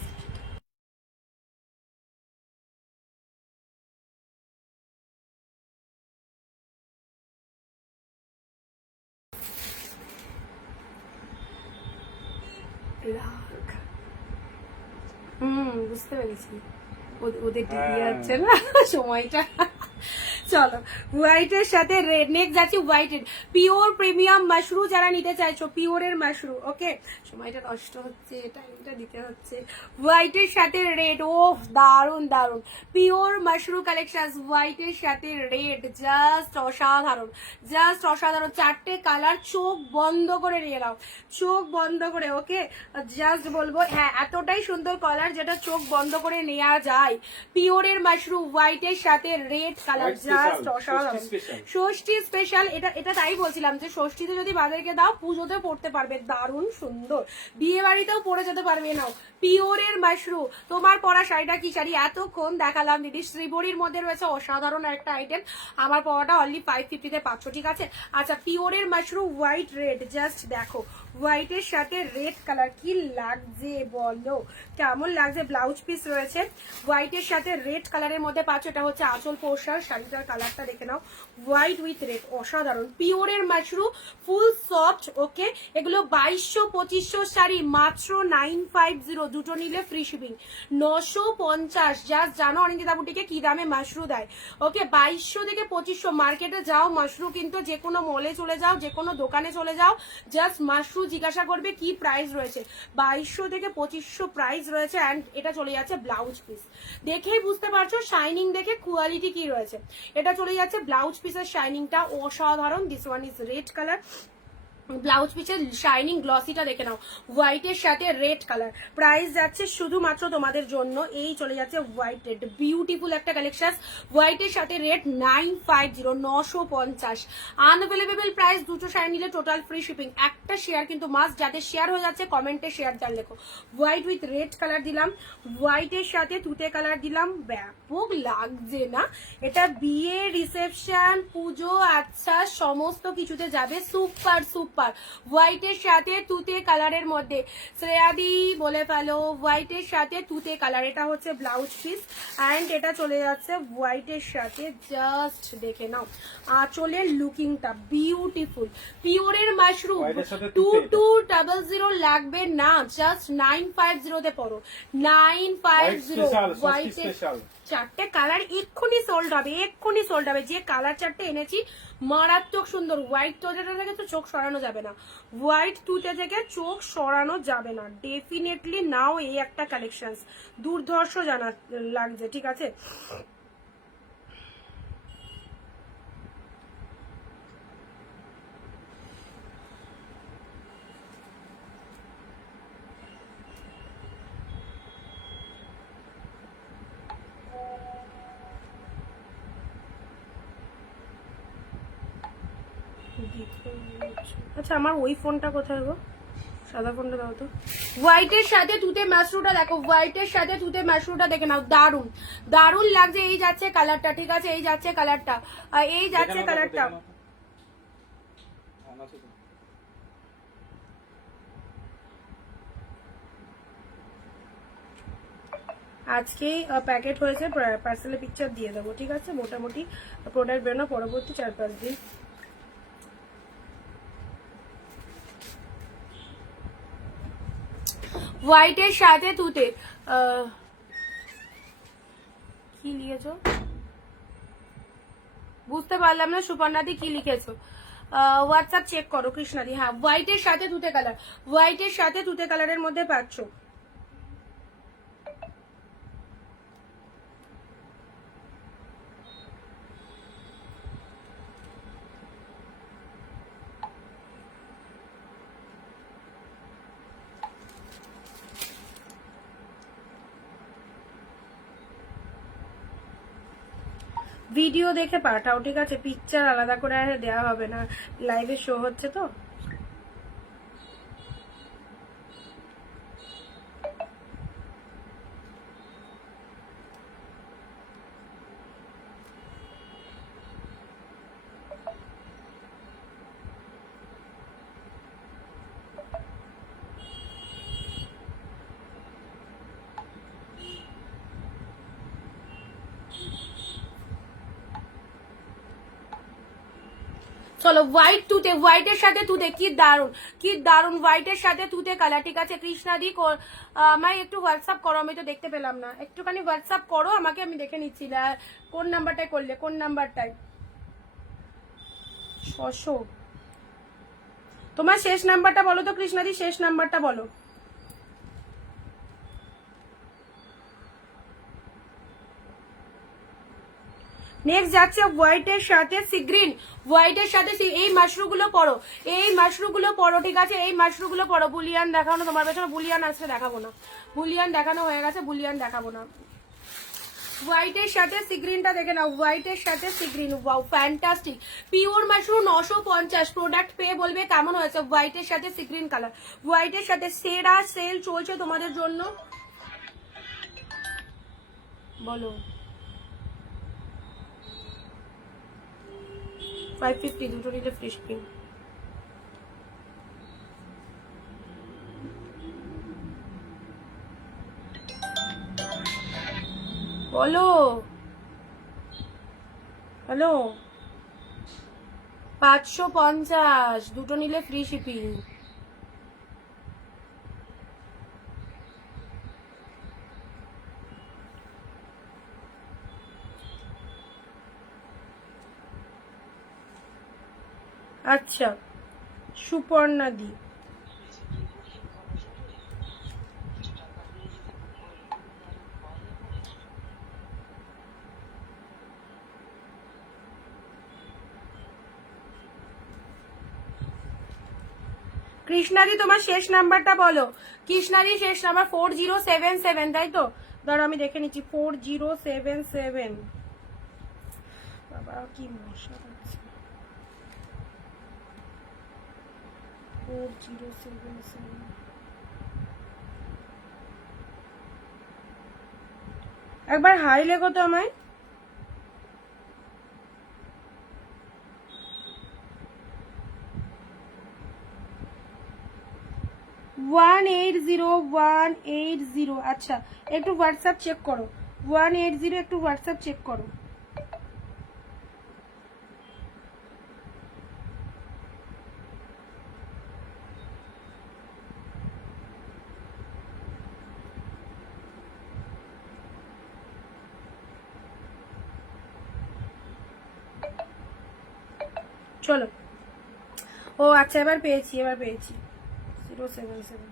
বুঝতে পেরেছি, ওদের ডিগ্রি আছে না সময়টা। চলো হোয়াইটের সাথে রেড, নেক্সট যাচ্ছি হোয়াইটের পিওর প্রিমিয়াম মাশরু, যারা নিতে চাইছো পিওরের মাশরু। ওকে, সময়টা নষ্ট হচ্ছে, টাইমটা দিতে হচ্ছে। হোয়াইটের সাথে রেড, ও দারুন দারুন, পিওর মাশরু কালেকশন, হোয়াইটের সাথে রেড, জাস্ট অসাধারণ, জাস্ট অসাধারণ। 4টে কালার, চোখ বন্ধ করে নিয়ে নাও, চোখ বন্ধ করে। ওকে, জাস্ট বলবো হ্যাঁ, এতটাই সুন্দর কালার যেটা চোখ বন্ধ করে নেওয়া যায়। পিওরের মাশরু হোয়াইটের সাথে রেড কালার, জাস্ট অসাধারণ। ষষ্ঠী স্পেশাল, এটা এটা তাই বলছিলাম যে ষষ্ঠীতে যদি বাজারকে দাও পুজোতে পড়তে পারবে, দারুণ সুন্দর, বিয়ে বাড়িতেও পরে যেতে পারবে। নাও পিওরের মাশরু, তোমার পরা শাড়িটা কি শাড়ি এতক্ষণ দেখালাম দিদি, শ্রীবরীর মধ্যে রয়েছে অসাধারণ একটা আইটেম, আমার পরাটা অনলি 550-তে পাচ্ছ, ঠিক আছে। আচ্ছা পিওরের মাশরু হোয়াইট রেড, জাস্ট দেখো হোয়াইটের সাথে রেড কালার কি লাগছে বলো, কেমন লাগছে। ব্লাউজ পিস রয়েছে হোয়াইটের সাথে রেড কালারের মধ্যে পাচ্ছ, এটা হচ্ছে আঁচল পোশাক, শাড়িটার কালারটা দেখে নাও, হোয়াইট উইথ রেড, অসাধারণ। পিওরের মাশরু ফুল সফট, ওকে। এগুলো 2200-2500 শাড়ি মাত্র 950, দুটো নিলে ফ্রি শিপিং 950। জাস্ট জানো অনিন্দিতা বুটিকে কি দামে মাশরু দেয়, ওকে। 2200 থেকে 2500, মার্কেটে যাও মাশরু কিন্তু, যে কোনো মলে চলে যাও, যে কোনো দোকানে চলে যাও, জাস্ট মাশরু জিজ্ঞাসা করবে কি প্রাইস রয়েছে, 2200 থেকে 2500 প্রাইস রয়েছে। অ্যান্ড এটা চলে যাচ্ছে ব্লাউজ পিস, দেখেই বুঝতে পারছো শাইনিং দেখে কোয়ালিটি কি রয়েছে। এটা চলে যাচ্ছে ব্লাউজ পিসের শাইনিংটা অসাধারণ। This one is red colour, blouse পিসের শাইনিং গ্লসিটা দেখে নাও, হোয়াইটের সাথে রেড কালার, প্রাইস যাচ্ছে শুধুমাত্র তোমাদের জন্য, এই চলে যাচ্ছে হোয়াইট রেড, বিউটিফুল একটা কালেকশন, হোয়াইটের সাথে রেড 950, 950। আনঅ্যাভেলেবেল প্রাইস, দুটো শাড়ি নিলে টোটাল ফ্রি শিপিং। একটা শেয়ার কিন্তু মাস্ট, যাদের শেয়ার হয়ে যাচ্ছে কমেন্টে শেয়ার চাল লেখো। হোয়াইট উইথ রেড কালার দিলাম, হোয়াইটের সাথে তুতে কালার দিলাম, ব্যাপক লাগছে না এটা, বিয়ে রিসেপশন পুজো আচ্ছা সমস্ত কিছুতে যাবে, সুপার সুপার। হোয়াইটের সাথে তুতে কালারের মধ্যে, শ্রেয়াদি বলে ফেলো হোয়াইটের সাথে তুতে কালার, এটা হচ্ছে ব্লাউজ পিস। অ্যান্ড এটা চলে যাচ্ছে হোয়াইটের সাথে, জাস্ট দেখে নাও আঁচলের লুকিংটা বিউটিফুল। পিওরের মাশরুম 2200 লাগবে না, জাস্ট 950-তে পড়ো, 950। হোয়াইটের চারটে কালার এক্ষুনি সোল্ড হবে, এক্ষুনি সোল্ড হবে। যে কালার চারটে এনেছি মারাত্মক সুন্দর। হোয়াইট তুতেটা থেকে তো চোখ সরানো যাবে না, হোয়াইট তুতে থেকে চোখ সরানো যাবে না, ডেফিনেটলি নাও এই একটা কালেকশন, দুর্ধর্ষ জানা লাগছে, ঠিক আছে। আচ্ছা আমার ওই ফোনটা কোথায় গো, সাদা ফোনটা দাও তো। হোয়াইটের সাথে তুতে মাশরুটা দেখো, হোয়াইটের সাথে তুতে মাশরুটা দেখে নাও, দারুন দারুন লাগছে। এই যাচ্ছে কালারটা, ঠিক আছে, এই যাচ্ছে কালারটা, এই যাচ্ছে কালারটা। আজকে প্যাকেট হয়েছে, পার্সেলের পিকচার দিয়ে দেবো, ঠিক আছে। মোটামুটি প্রোডাক্ট বেরোনো পরবর্তী 4-5 দিন। হোয়াইটের সাথে তুতে কি লিখেছো বুঝতে পারলাম না, সুপর্ণাদি কি লিখেছো, হোয়াটসঅ্যাপ চেক করো কৃষ্ণাদি। হ্যাঁ হোয়াইটের সাথে তুতে কালার, হোয়াইটের সাথে তুতে কালারের মধ্যে পাচ্ছ। ভিডিও দেখে পাঠাও, ঠিক আছে, পিকচার আলাদা করে আর দেওয়া হবে না, লাইভে শো হচ্ছে তো। চলো হোয়াইট তুতে, হোয়াইটের সাথে তুতে, কি দারুন কি দারুন, হোয়াইটের সাথে তুতে কালার, ঠিক আছে। কৃষ্ণাদি আমায় একটু হোয়াটসঅ্যাপ করো, আমি তো দেখতে পেলাম না, একটুখানি হোয়াটসঅ্যাপ করো আমাকে, আমি দেখে নিচ্ছি কোন নাম্বারটায় করলে, কোন নাম্বারটায়। 600 তোমার শেষ নাম্বারটা বলো তো কৃষ্ণাদি, শেষ নাম্বারটা বলো। নেক্সট যাচ্ছে হোয়াইটের সাথে সি গ্রিন, হোয়াইটের সাথে এই মাশরুগুলো পরো, এই মাশরুগুলো পরো, ঠিক আছে, এই মাশরুগুলো পরো। বুলিয়ান দেখানো তোমার পেছনে, বুলিয়ান আসলে দেখাবো না, বুলিয়ান দেখানো হয়ে গেছে, বুলিয়ান দেখাবো না। হোয়াইটের সাথে সি গ্রিনটা দেখে নাও, হোয়াইটের সাথে sea green, wow fantastic. Pure mushroom 950 product পেয়ে বলবে কেমন হয়েছে। হোয়াইটের সাথে সি গ্রিন কালার, হোয়াইটের সাথে সেরা সেল চলছে তোমাদের জন্য। বলো 550 দুটো নিলে ফ্রি শিপিং। বলো হ্যালো 550 দুটো নিলে ফ্রি শিপিং। আচ্ছা সুপর্ণা দি, কৃষ্ণাদি তোমার শেষ নাম্বারটা বলো। কৃষ্ণাদি শেষ নাম্বার 4077, তাই তো? ধরো আমি দেখে নিচ্ছি 4077। বাবা কি মশা আছে। 4077 একবার হাই লেখো তো আমায়। ওয়ান 180 আচ্ছা একটু হোয়াটসঅ্যাপ চেক করো। 180 একটু হোয়াটসঅ্যাপ চেক করো। চলো ও আচ্ছা এবার পেয়েছি 077।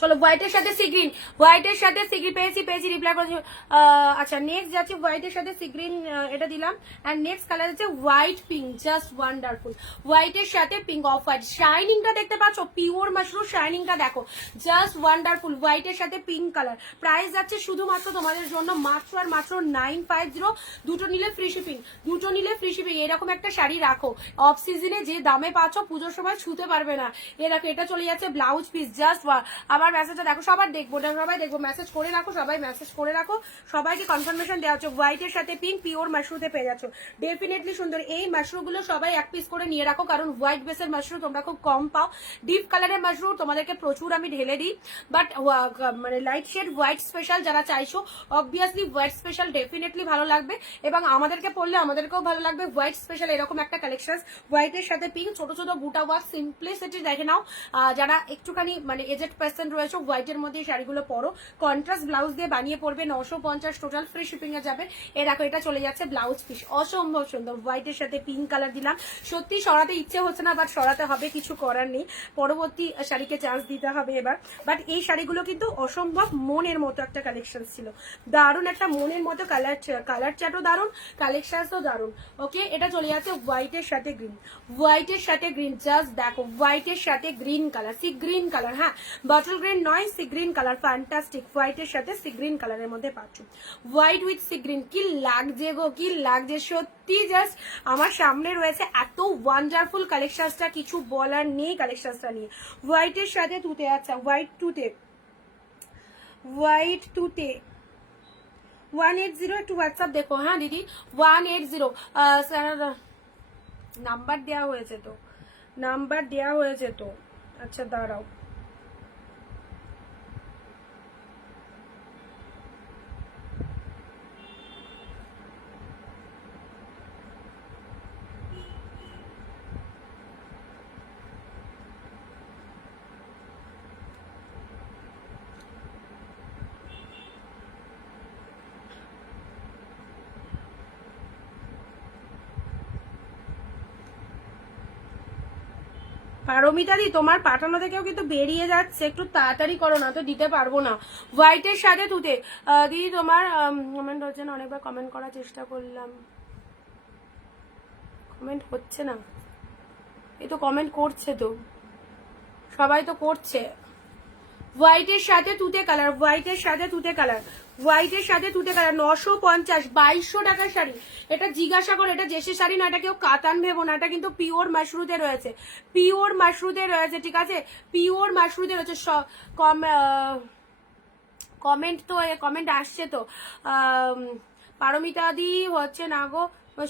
চলো হোয়াইটের সাথে সি গ্রিন, হোয়াইটের সাথে সি গ্রিন পেয়েছি রিপ্লাই করেছি। আচ্ছা নেক্সট যাচ্ছে হোয়াইটের সাথে সি গ্রিন, এটা দিলাম। এন্ড নেক্সট কালার হচ্ছে হোয়াইট পিঙ্ক, জাস্ট ওয়ান্ডারফুল। হোয়াইটের সাথে পিঙ্ক অফ হোয়াইট, শাইনিংটা দেখতে পাচ্ছ, পিওর মাশরুম শাইনিংটা দেখো, জাস্ট ওয়ান্ডারফুল। হোয়াইটের সাথে পিঙ্ক কালার, প্রাইস যাচ্ছে শুধুমাত্র তোমাদের জন্য মাত্র আর মাত্র 950। দুটো নিলে ফ্রি শিপিং, দুটো নিলে ফ্রি শিপিং। এরকম একটা শাড়ি রাখো, অফ সিজনে যে দামে পাচ্ছ পুজোর সময় ছুতে পারবে না। এরকম এটা চলে যাচ্ছে ব্লাউজ পিস, জাস্ট আবার মেসেজটা দেখো, সবার দেখবো না, সবাই দেখবো, মেসেজ করে রাখো, সবাই মেসেজ করে রাখো, সবাইকে কনফার্মেশন দেওয়া হচ্ছে। হোয়াইটের সাথে পিঙ্ক পিওর মাশরুমে পেয়ে যাচ্ছ, ডেফিনেটলি সুন্দর। এই মাশরুম গুলো সবাই এক পিস করে নিয়ে রাখো, কারণ হোয়াইট বেসের মাশরুম তোমরা খুব কম পাও। ডিপ কালারের মাশরুম তোমাদেরকে প্রচুর আমি ঢেলে দিই, বাট মানে লাইট শেড হোয়াইট স্পেশাল যারা চাইছো, অবভিয়াসলি হোয়াইট স্পেশাল ডেফিনেটলি ভালো লাগবে, এবং আমাদেরকে পড়লে আমাদেরকেও ভালো লাগবে। হোয়াইট স্পেশাল এরকম একটা কালেকশন, হোয়াইটের সাথে পিঙ্ক, ছোট ছোট বুটা ওয়ার্ক, সিম্পলিসিটি দেখে নাও। যারা একটুখানি মানে এজেড পার্সন রয়েছে, হোয়াইটের মধ্যে শাড়িগুলো পরো, কন্ট্রাস্ট ব্লাউজ দিয়ে বানিয়ে পড়বে, 950 টোটাল ফ্রি শিপিং এ যাবে। এ দেখো এটা চলে যাচ্ছে ব্লাউজ পিস, অসম্ভব সুন্দর। হোয়াইটের সাথে পিঙ্ক কালার দিলাম, সত্যি সরাতে ইচ্ছে হচ্ছে না, বাট সরাতে হবে, কিছু করার নেই, পরবর্তী শাড়িকে চান্স দিতে হবে এবার। বাট এই শাড়িগুলো কিন্তু অসম্ভব মনের মতো একটা কালেকশন ছিল, দারুণ একটা মনের মতো কালার চাটও দারুণ, কালেকশনও দারুণ। ওকে এটা চলে যাচ্ছে হোয়াইটের সাথে গ্রিন, হোয়াইটের সাথে গ্রিন, জাস্ট দেখো হোয়াইটের সাথে green colour, sea green colour, হ্যাঁ বটল গ্রিন নয়, সি গ্রিন কালার, ফ্যান্টাস্টিক। হোয়াইটের সাথে সি গ্রিন কালারের মধ্যে পাচ্ছ, হোয়াইট উইথ সি গ্রিন, কি লাগছে গো, কি লাগছে সত্যি, জাস্ট আমার সামনে রয়েছে এত ওয়ান্ডারফুল কালেকশনটা, কিছু বলার নেই কালেকশনটা নিয়ে। হোয়াইটের সাথে তুতে, আচ্ছা হোয়াইট টুতে, হোয়াইট টুতে 180 একটু হোয়াটসঅ্যাপ দেখো, হ্যাঁ দিদি 180 নাম্বার দেওয়া হয়েছে তো, নাম্বার দেওয়া হয়েছে তো, আচ্ছা দাঁড়াও। পারমিতাদি তোমার পাঠানো থেকেও কিন্তু বেরিয়ে যাচ্ছে, একটু তাড়াতাড়ি করো, না তো দিতে পারবো না। হোয়াইটের সাথে তুতে দিদি তোমার কমেন্ট হচ্ছে না, অনেকবার কমেন্ট করার চেষ্টা করলাম, কমেন্ট হচ্ছে না। এই তো কমেন্ট করছে তো, সবাই তো করছে। হোয়াইটের সাথে তুতে কালার, হোয়াইটের সাথে তুতে কালার, হোয়াইটের সাথে তুতে কালার, 950, 2200 টাকার শাড়ি। এটা জিজ্ঞাসা করে, এটা জেসি শাড়ি না, এটা কেউ কাতান ভেবো না, এটা কিন্তু পিওর মাশরুতে রয়েছে, পিওর মাশরুতে রয়েছে, ঠিক আছে, পিওর মাশরুতে রয়েছে। কমেন্ট তো কমেন্ট আসছে তো, পারমিতা দি হচ্ছে না গো,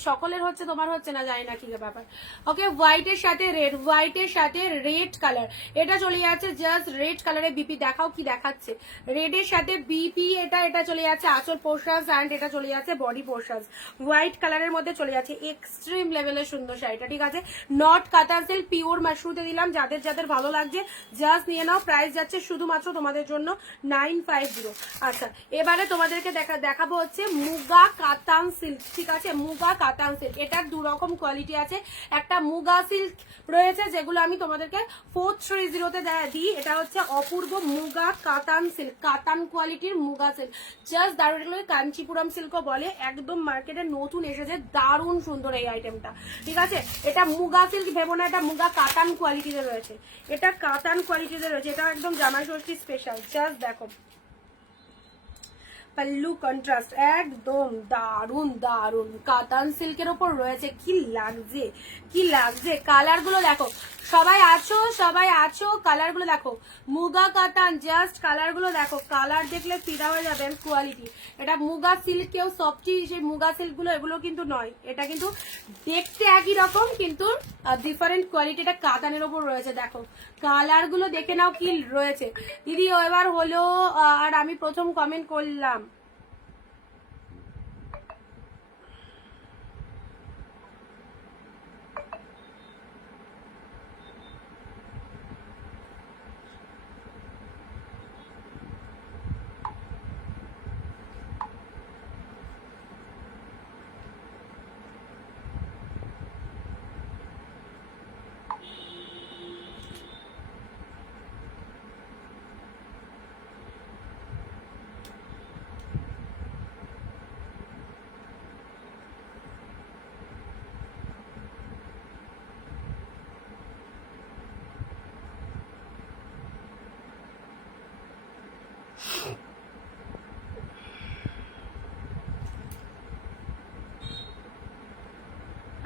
সকলের হচ্ছে, তোমার হচ্ছে না, জানি না কি ব্যাপার। ওকে, হোয়াইটের সাথে রেড, হোয়াইটের সাথে রেড কালার, এটা চলে যাচ্ছে জাস্ট রেড কালারে বিপি, দেখাও কি দেখাচ্ছে, রেডের সাথে বিপি, এটা চলে যাচ্ছে আঁচল পোর্শাস অ্যান্ড এটা চলে যাচ্ছে বডি পোর্শাস, হোয়াইট কালারের মধ্যে চলে যাচ্ছে এক্সট্রিম লেভেলের সুন্দর শাড়িটা, ঠিক আছে। নট কাতান সিল্ক, পিওর মাশরুতে দিলাম, যাদের যাদের ভালো লাগছে জাস্ট নিয়ে নাও। প্রাইস যাচ্ছে শুধুমাত্র তোমাদের জন্য 950। আচ্ছা, এবারে তোমাদেরকে দেখাবো হচ্ছে মুগা কাতান সিল্ক, ঠিক আছে, মুগা কাতান সিল্ক। এটার দু রকম কোয়ালিটি আছে, একটা মুগা সিল্ক রয়েছে যেগুলো আমি তোমাদেরকে 430-তে দিই, এটা হচ্ছে অপূর্ব মুগা কাতান সিল্ক, কাতান কোয়ালিটির মুগা সিল্ক, জাস্ট দারুণ, এগুলো কাঞ্চিপুরম সিল্কও বলে, একদম মার্কেটে নতুন এসেছে, দারুণ সুন্দর এই আইটেমটা, ঠিক আছে। এটা মুগা সিল্ক ভেবো না, এটা মুগা কাতান কোয়ালিটিতে রয়েছে, এটা কাতান কোয়ালিটিতে রয়েছে, এটা একদম জামাই ষষ্ঠী স্পেশাল, জাস্ট দেখো পাল্লু কন্ট্রাস্ট, একদম দারুন দারুন কাতান সিল্কের ওপর রয়েছে, কি লাগছে, কি লাগছে, কালার গুলো দেখো, সবাই আছো, কালার গুলো দেখো, মুগা কাতান, জাস্ট কালার গুলো দেখো, কালার দেখলে ফিদা হয়ে যাবেন, কোয়ালিটি। এটা মুগা সিল্ক, কেউ সফটি সেই মুগা সিল্ক গুলো এগুলো কিন্তু নয়, এটা কিন্তু দেখতে একই রকম কিন্তু ডিফারেন্ট কোয়ালিটি, এটা কাতানের ওপর রয়েছে, দেখো কালার গুলো দেখে নাও কি রয়েছে। দিদি এবার হলো, আর আমি প্রথম কমেন্ট করলাম,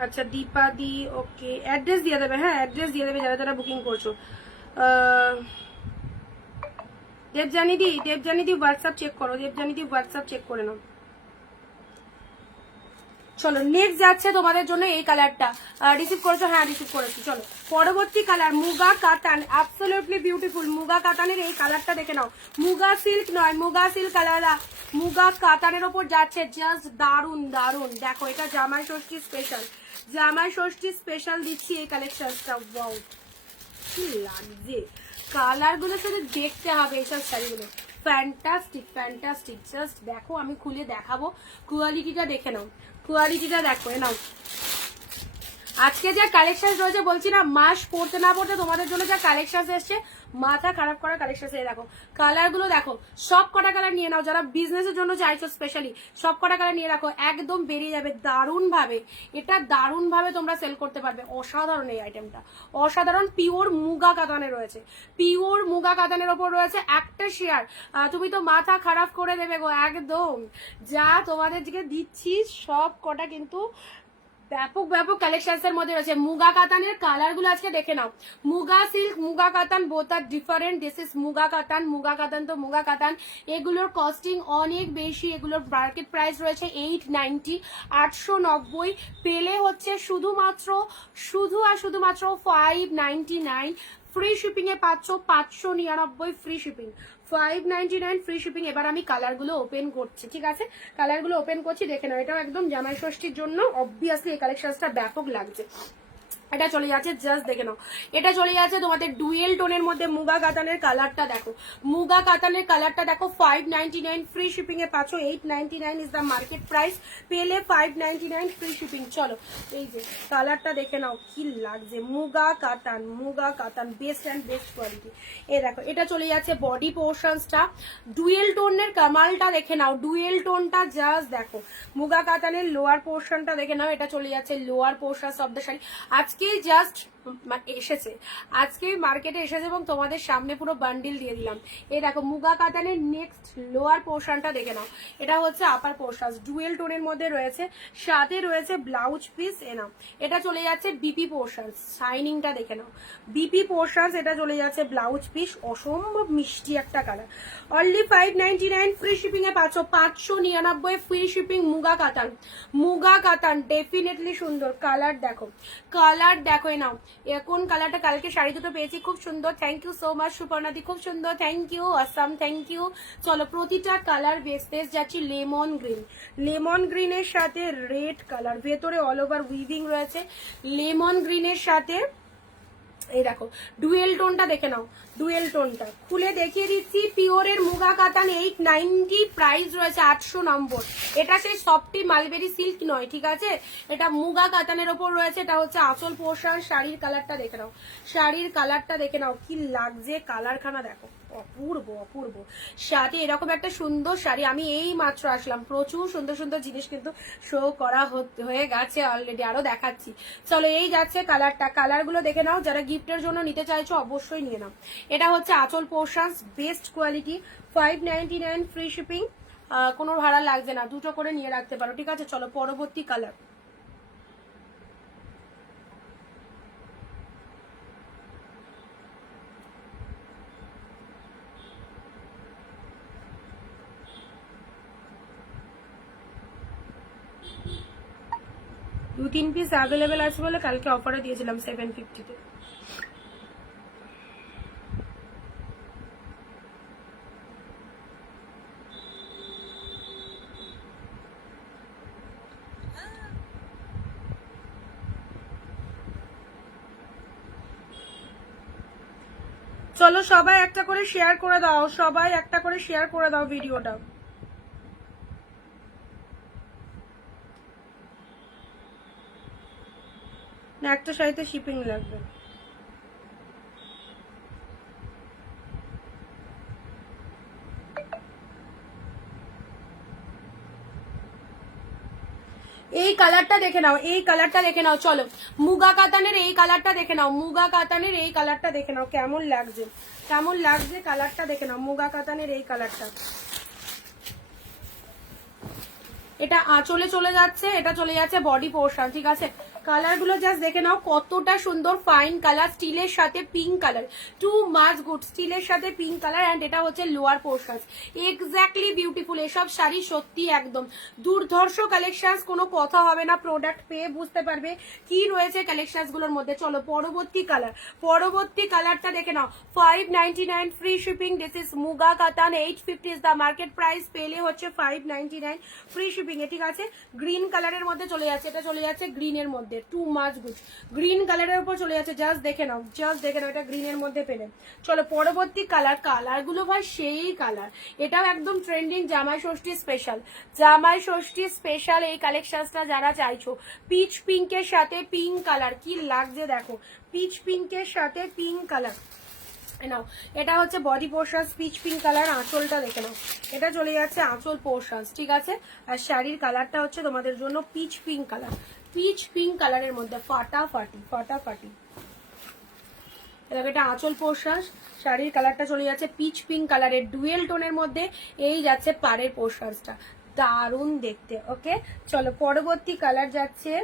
আচ্ছা দীপা দি, ওকে অ্যাড্রেস দিয়ে দেবে, হ্যাঁ অ্যাড্রেস দিয়ে দেবে যারা যারা বুকিং করছো। দেবজানি দি হোয়াটসঅ্যাপ চেক করো, দেবজানি দি হোয়াটসঅ্যাপ চেক করে নাও। চলো নেক্সট যাচ্ছে তোমাদের জন্য এই কালারটা, রিসিভ করেছো, হ্যাঁ রিসিভ করেছি। চলো পরবর্তী কালার মুগা কাতান, অ্যাবসলিউটলি বিউটিফুল মুগা কাতানের এই কালারটা দেখে নাও, মুগা সিল্ক নয়, মুগা সিল্ক আলাদা, মুগা কাতানের ওপর যাচ্ছে, জাস্ট দারুন দারুন, দেখো এটা জামাই ষষ্ঠী স্পেশাল, জামাই ষষ্ঠী স্পেশাল দিচ্ছি এই কালেকশনটা, ওয়াও কি লাগছে, কালার গুলো সাথে দেখতে হবে এইসব শাড়িগুলো, ফ্যান্টাস্টিক ফ্যান্টাস্টিক, জাস্ট দেখো আমি খুলে দেখাবো, কোয়ালিটিটা দেখে নাও, কোয়ালিটিটা দেখো, নাও আজকে যা কালেকশন রয়েছে, বলছি না মাস পড়তে না পড়তে তোমাদের জন্য যা কালেকশন এসছে, মাথা খারাপ করা কালেকশন, দেখো কালার গুলো দেখো, সব কটা কালার নিয়ে নাও, যারা বিজনেসের জন্য চাইছো স্পেশালি সব কটা কালার নিয়ে রাখো, একদম বেরিয়ে যাবে দারুণ ভাবে, এটা দারুণ ভাবে তোমরা সেল করতে পারবে, অসাধারণ এই আইটেমটা, অসাধারণ, পিওর মুগা কাতানে রয়েছে, পিওর মুগা কাতানের ওপর রয়েছে, একটা শেয়ার তুমি তো মাথা খারাপ করে দেবে গো, একদম যা তোমাদের দিকে দিচ্ছি সব কটা কিন্তু ব্যাপক ব্যাপক কালেকশনস এর মধ্যে রয়েছে। মুগা কাতানের কালার গুলো আজকে দেখে নাও, muga silk muga katan both are different, this is muga katan, muga কাতান তো মুগা কাতান, এগুলোর কস্টিং অনেক বেশি, এগুলোর মার্কেট প্রাইস রয়েছে 890, 890, পেলে হচ্ছে শুধু আর শুধুমাত্র 599, ফ্রি শিপিং এ পাচ্ছ 599 ফ্রি শিপিং, 599 ফ্রি শিপিং। এবার আমি কালার গুলো ওপেন করছি, ঠিক আছে, কালার গুলো ওপেন করছি, দেখে নাও, এটাও একদম জামাই ষষ্ঠীর জন্য অবভিয়াসলি এই কালেকশনটা ব্যাপক লাগছে। এটা চলে যাচ্ছে, জাস্ট দেখে নাও, এটা চলে যাচ্ছে তোমাদের ডুয়েল টোনের মধ্যে, মুগা কাতানের কালারটা দেখো, মুগা কাতানের কালারটা দেখো, 599 ফ্রি শিপিং এ পাচ্ছ, 899 ইজ দ্য মার্কেট প্রাইস, পেলে 599 ফ্রি শিপিং। চলো এই যে কালারটা দেখে নাও কি লাগছে, মুগা কাতান বেস্ট অ্যান্ড বেস্ট কোয়ালিটি। এ দেখো এটা চলে যাচ্ছে বডি পোর্শনসটা, ডুয়েল টোনের কামালটা দেখে নাও, ডুয়েল টোনটা জাস্ট দেখো, মুগা কাতানের লোয়ার পোর্শনটা দেখে নাও, এটা চলে যাচ্ছে lower portion of the sari. আজকে আজকেই জাস্ট এসেছে, আজকে মার্কেটে এসেছে এবং তোমাদের সামনে পুরো বান্ডিল দিয়ে দিলাম। এই দেখো মুগা কাতানের নেক্সট লোয়ার পোর্শনটা দেখে নাও, এটা হচ্ছে আপার পোর্শন, ডুয়েল টোনের মধ্যে রয়েছে, সাথে রয়েছে ব্লাউজ পিস। নাও এটা চলে যাচ্ছে বিপি পোর্শন, শাইনিংটা দেখে নাও, বিপি পোর্শন, এটা চলে যাচ্ছে ব্লাউজ পিস, অসম্ভব মিষ্টি একটা কালার। অনলি 599 ফ্রি শিপিং এ পাচ্ছ, 599 ফ্রি শিপিং। মুগা কাতান, মুগা কাতান ডেফিনেটলি সুন্দর। কালার দেখো, কালার দেখো। নাও কোন কালারটা, কালকে শাড়ি দুটো পেয়েছি খুব সুন্দর, থ্যাংক ইউ সো মাচ সুপর্ণাদি, খুব সুন্দর, thank you, Assam, thank you. চলো প্রতিটা কালার বেস যাচ্ছি লেমন গ্রিন, লেমন গ্রিনের সাথে রেড কালার, ভেতরে অল ওভার উইভিং রয়েছে, লেমন গ্রিনের সাথে এই দেখো ডুয়েল টোনটা দেখে নাও, ডুয়েল টোনটা খুলে দেখিয়ে দিচ্ছি। পিওরের মুগা কাতান 890, প্রাইস রয়েছে 800 নম্বর। এটা সেই সফটি মালবেরি সিল্ক নয়, ঠিক আছে, এটা মুগা কাতানের ওপর রয়েছে। এটা হচ্ছে আঁচল পোর্শন। শাড়ির কালারটা দেখে নাও, শাড়ির কালারটা দেখে নাও, কি লাগছে কালারখানা দেখো, অপূর্ব অপূর্ব। সাথে এরকম একটা সুন্দর শাড়ি, আমি এই মাত্র আসলাম, প্রচুর সুন্দর সুন্দর জিনিস কিন্তু শো করা হয়ে গেছে অলরেডি, আরো দেখাচ্ছি। চলো এই যাচ্ছে কালারটা, কালারগুলো দেখে নাও। যারা গিফটের জন্য নিতে চাইছো অবশ্যই নিয়ে নাও। এটা হচ্ছে আঁচল portion, best quality, 599 free shipping, কোনো ভাড়া লাগছে না, দুটো করে নিয়ে রাখতে পারো, ঠিক আছে। চলো পরবর্তী কালার, দু তিন পিস অ্যাভেলেবেল আছে বলে কালকে অফারে দিয়েছিলাম 750-তে। চলো সবাই একটা করে শেয়ার করে দাও, সবাই একটা করে শেয়ার করে দাও ভিডিওটা। না একটা শাড়িতে শিপিং লাগবে। এই কালারটা দেখে নাও, এই কালারটা দেখে নাও। চলো মুগা কাতানের এই কালারটা দেখে নাও, মুগা কাতানের এই কালারটা দেখে নাও, কেমন লাগছে, কেমন লাগছে কালারটা দেখে নাও, মুগা কাতানের এই কালারটা। এটা আঁচলে চলে যাচ্ছে, এটা চলে যাচ্ছে বডি পোর্শন, ঠিক আছে। কালারগুলো জাস্ট দেখে নাও কতটা সুন্দর, ফাইন কালার, স্টিলের সাথে pink colour, too much good, স্টিলের সাথে পিঙ্ক কালার। অ্যান্ড এটা হচ্ছে লোয়ার পোর্শন, এক্স্যাক্টলি বিউটিফুল। এসব শাড়ি সত্যি একদম দুর্ধর্ষ কালেকশনস, কোনো কথা হবে না, প্রোডাক্ট পেয়ে বুঝতে পারবে কি রয়েছে কালেকশনস গুলোর মধ্যে। চলো পরবর্তী কালার, পরবর্তী কালারটা দেখে নাও, 599 free shipping. This is muga কাতান, 850 ইজ দ্য মার্কেট প্রাইস, পেলে হচ্ছে 599 ফ্রি শিপিং এ, ঠিক আছে। গ্রিন কালারের মধ্যে চলে যাচ্ছে, এটা চলে যাচ্ছে গ্রিনের মধ্যে, টু মাচ গুড, গ্রিন কালারের উপর চলে যাচ্ছে, জাস্ট দেখে নাও, জাস্ট দেখে নাও, এটা গ্রিনের মধ্যে পেলে। চলো পরবর্তী কালার, কালারগুলো ভাই সেই কালার, এটাও একদম ট্রেন্ডিং, জামাই ষষ্ঠী স্পেশাল, জামাই ষষ্ঠী স্পেশাল এই কালেকশনসটা যারা চাইছো। পিচ পিঙ্কের সাথে পিঙ্ক কালার, কি লাগছে দেখো, পিচ পিঙ্কের সাথে পিঙ্ক কালার। নাও এটা হচ্ছে body portion, pitch pink colour, আঁচলটা দেখে নাও, এটা চলে যাচ্ছে আঁচল পোর্শন, ঠিক আছে। আর শাড়ির কালারটা হচ্ছে তোমাদের জন্য pitch pink colour, pitch pink কালারের মধ্যে, ফাটাফাটি ফাটাফাটি। এটা আঁচল পোর্শন, শাড়ির কালারটা চলে যাচ্ছে পিচ পিঙ্ক কালারের, ডুয়েল টোনের মধ্যে। এই যাচ্ছে পাড়ের পোর্শনটা, দারুণ দেখতে। ওকে চলো পরবর্তী কালার যাচ্ছে,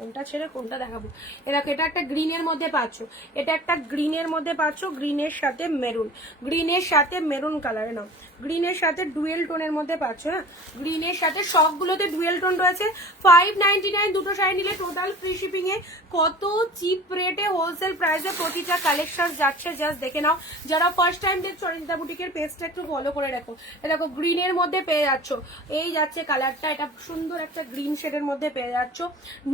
কোনটা ছেড়ে কোনটা দেখাবো। এরকম এটা একটা গ্রিনের মধ্যে পাচ্ছ, এটা একটা গ্রিনের মধ্যে পাচ্ছ, গ্রিনের সাথে মেরুন, গ্রিনের সাথে মেরুন কালারে নাও, গ্রিনের সাথে ডুয়েল টোনের মধ্যে পাচ্ছ। হ্যাঁ গ্রিনের সাথে সবগুলোতে ডুয়েল টোন রয়েছে। 599 দুটো শাড়ি নিলে টোটাল ফ্রি শিপিং এ, কত চিপ রেটে হোলসেল প্রাইসে প্রতিটা কালেকশন যাচ্ছে, জাস্ট দেখে নাও। যারা ফার্স্ট টাইম দেখছো অরিন্দিতা বুটিকের পেজটা একটু ফলো করে রাখো। দেখো গ্রিনের মধ্যে পেয়ে যাচ্ছ, এই যাচ্ছে কালারটা, এটা সুন্দর একটা গ্রিন শেডের মধ্যে পেয়ে যাচ্ছ।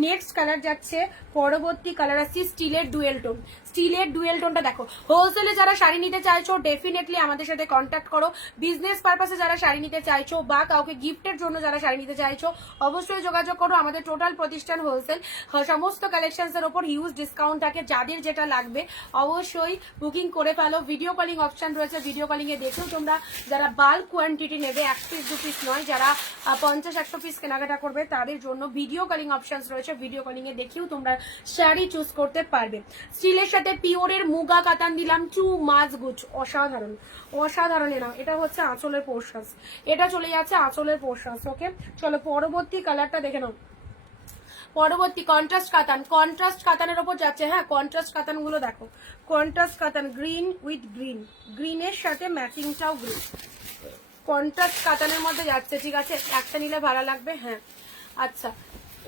নেক্সট কালার যাচ্ছে, পরবর্তী কালার আসছে স্টিলের ডুয়েল টোন, স্টিলের ডুয়েল টোনটা দেখো। হোলসেলে যারা শাড়ি নিতে চাইছো ডেফিনেটলি আমাদের সাথে কন্ট্যাক্ট করো। বিজনেস পারপাসে যারা শাড়ি নিতে চাইছো বা কাউকে গিফটের জন্য যারা শাড়ি নিতে চাইছো অবশ্যই যোগাযোগ করো। আমাদের টোটাল প্রতিষ্ঠান হোলসেল, সমস্ত কালেকশনস এর উপর হিউজ ডিসকাউন্ট থাকে। যাদের যেটা লাগবে অবশ্যই বুকিং করে ফেলো। ভিডিও কলিং অপশন রয়েছে, ভিডিও কলিং এ দেখেও তোমরা যারা বাল্ক কোয়ান্টিটি নেবে, 1 পিস 2 পিস নয়, যারা 50-100 পিস কেনাকাটা করবে তাদের জন্য ভিডিও কলিং অপশনস রয়েছে, ভিডিও ভিডিও কলিং এ দেখেও তোমরা শাড়ি চুজ করতে পারবে। স্টিলের সাথে পিওরের মুগা কাতান দিলাম, টু মাছ গুছ, অসাধারণ অসাধারণ। নাও এটা হচ্ছে আঁচলের পোর্শন, এটা চলে যাচ্ছে আঁচলের পোর্শন। ওকে চলো পরবর্তী কালারটা দেখে নাও। পরবর্তী কন্ট্রাস্ট কাতান, কন্ট্রাস্ট কাতানের ওপর যাচ্ছে। হ্যাঁ কন্ট্রাস্ট কাতান গুলো দেখো, কন্ট্রাস্ট কাতান, গ্রিন উইথ গ্রিন, গ্রিনের সাথে ম্যাচিংটাও গ্রিন, কন্ট্রাস্ট কাতানের মধ্যে যাচ্ছে। ঠিক আছে একটা নিলে ভালো লাগবে। হ্যাঁ আচ্ছা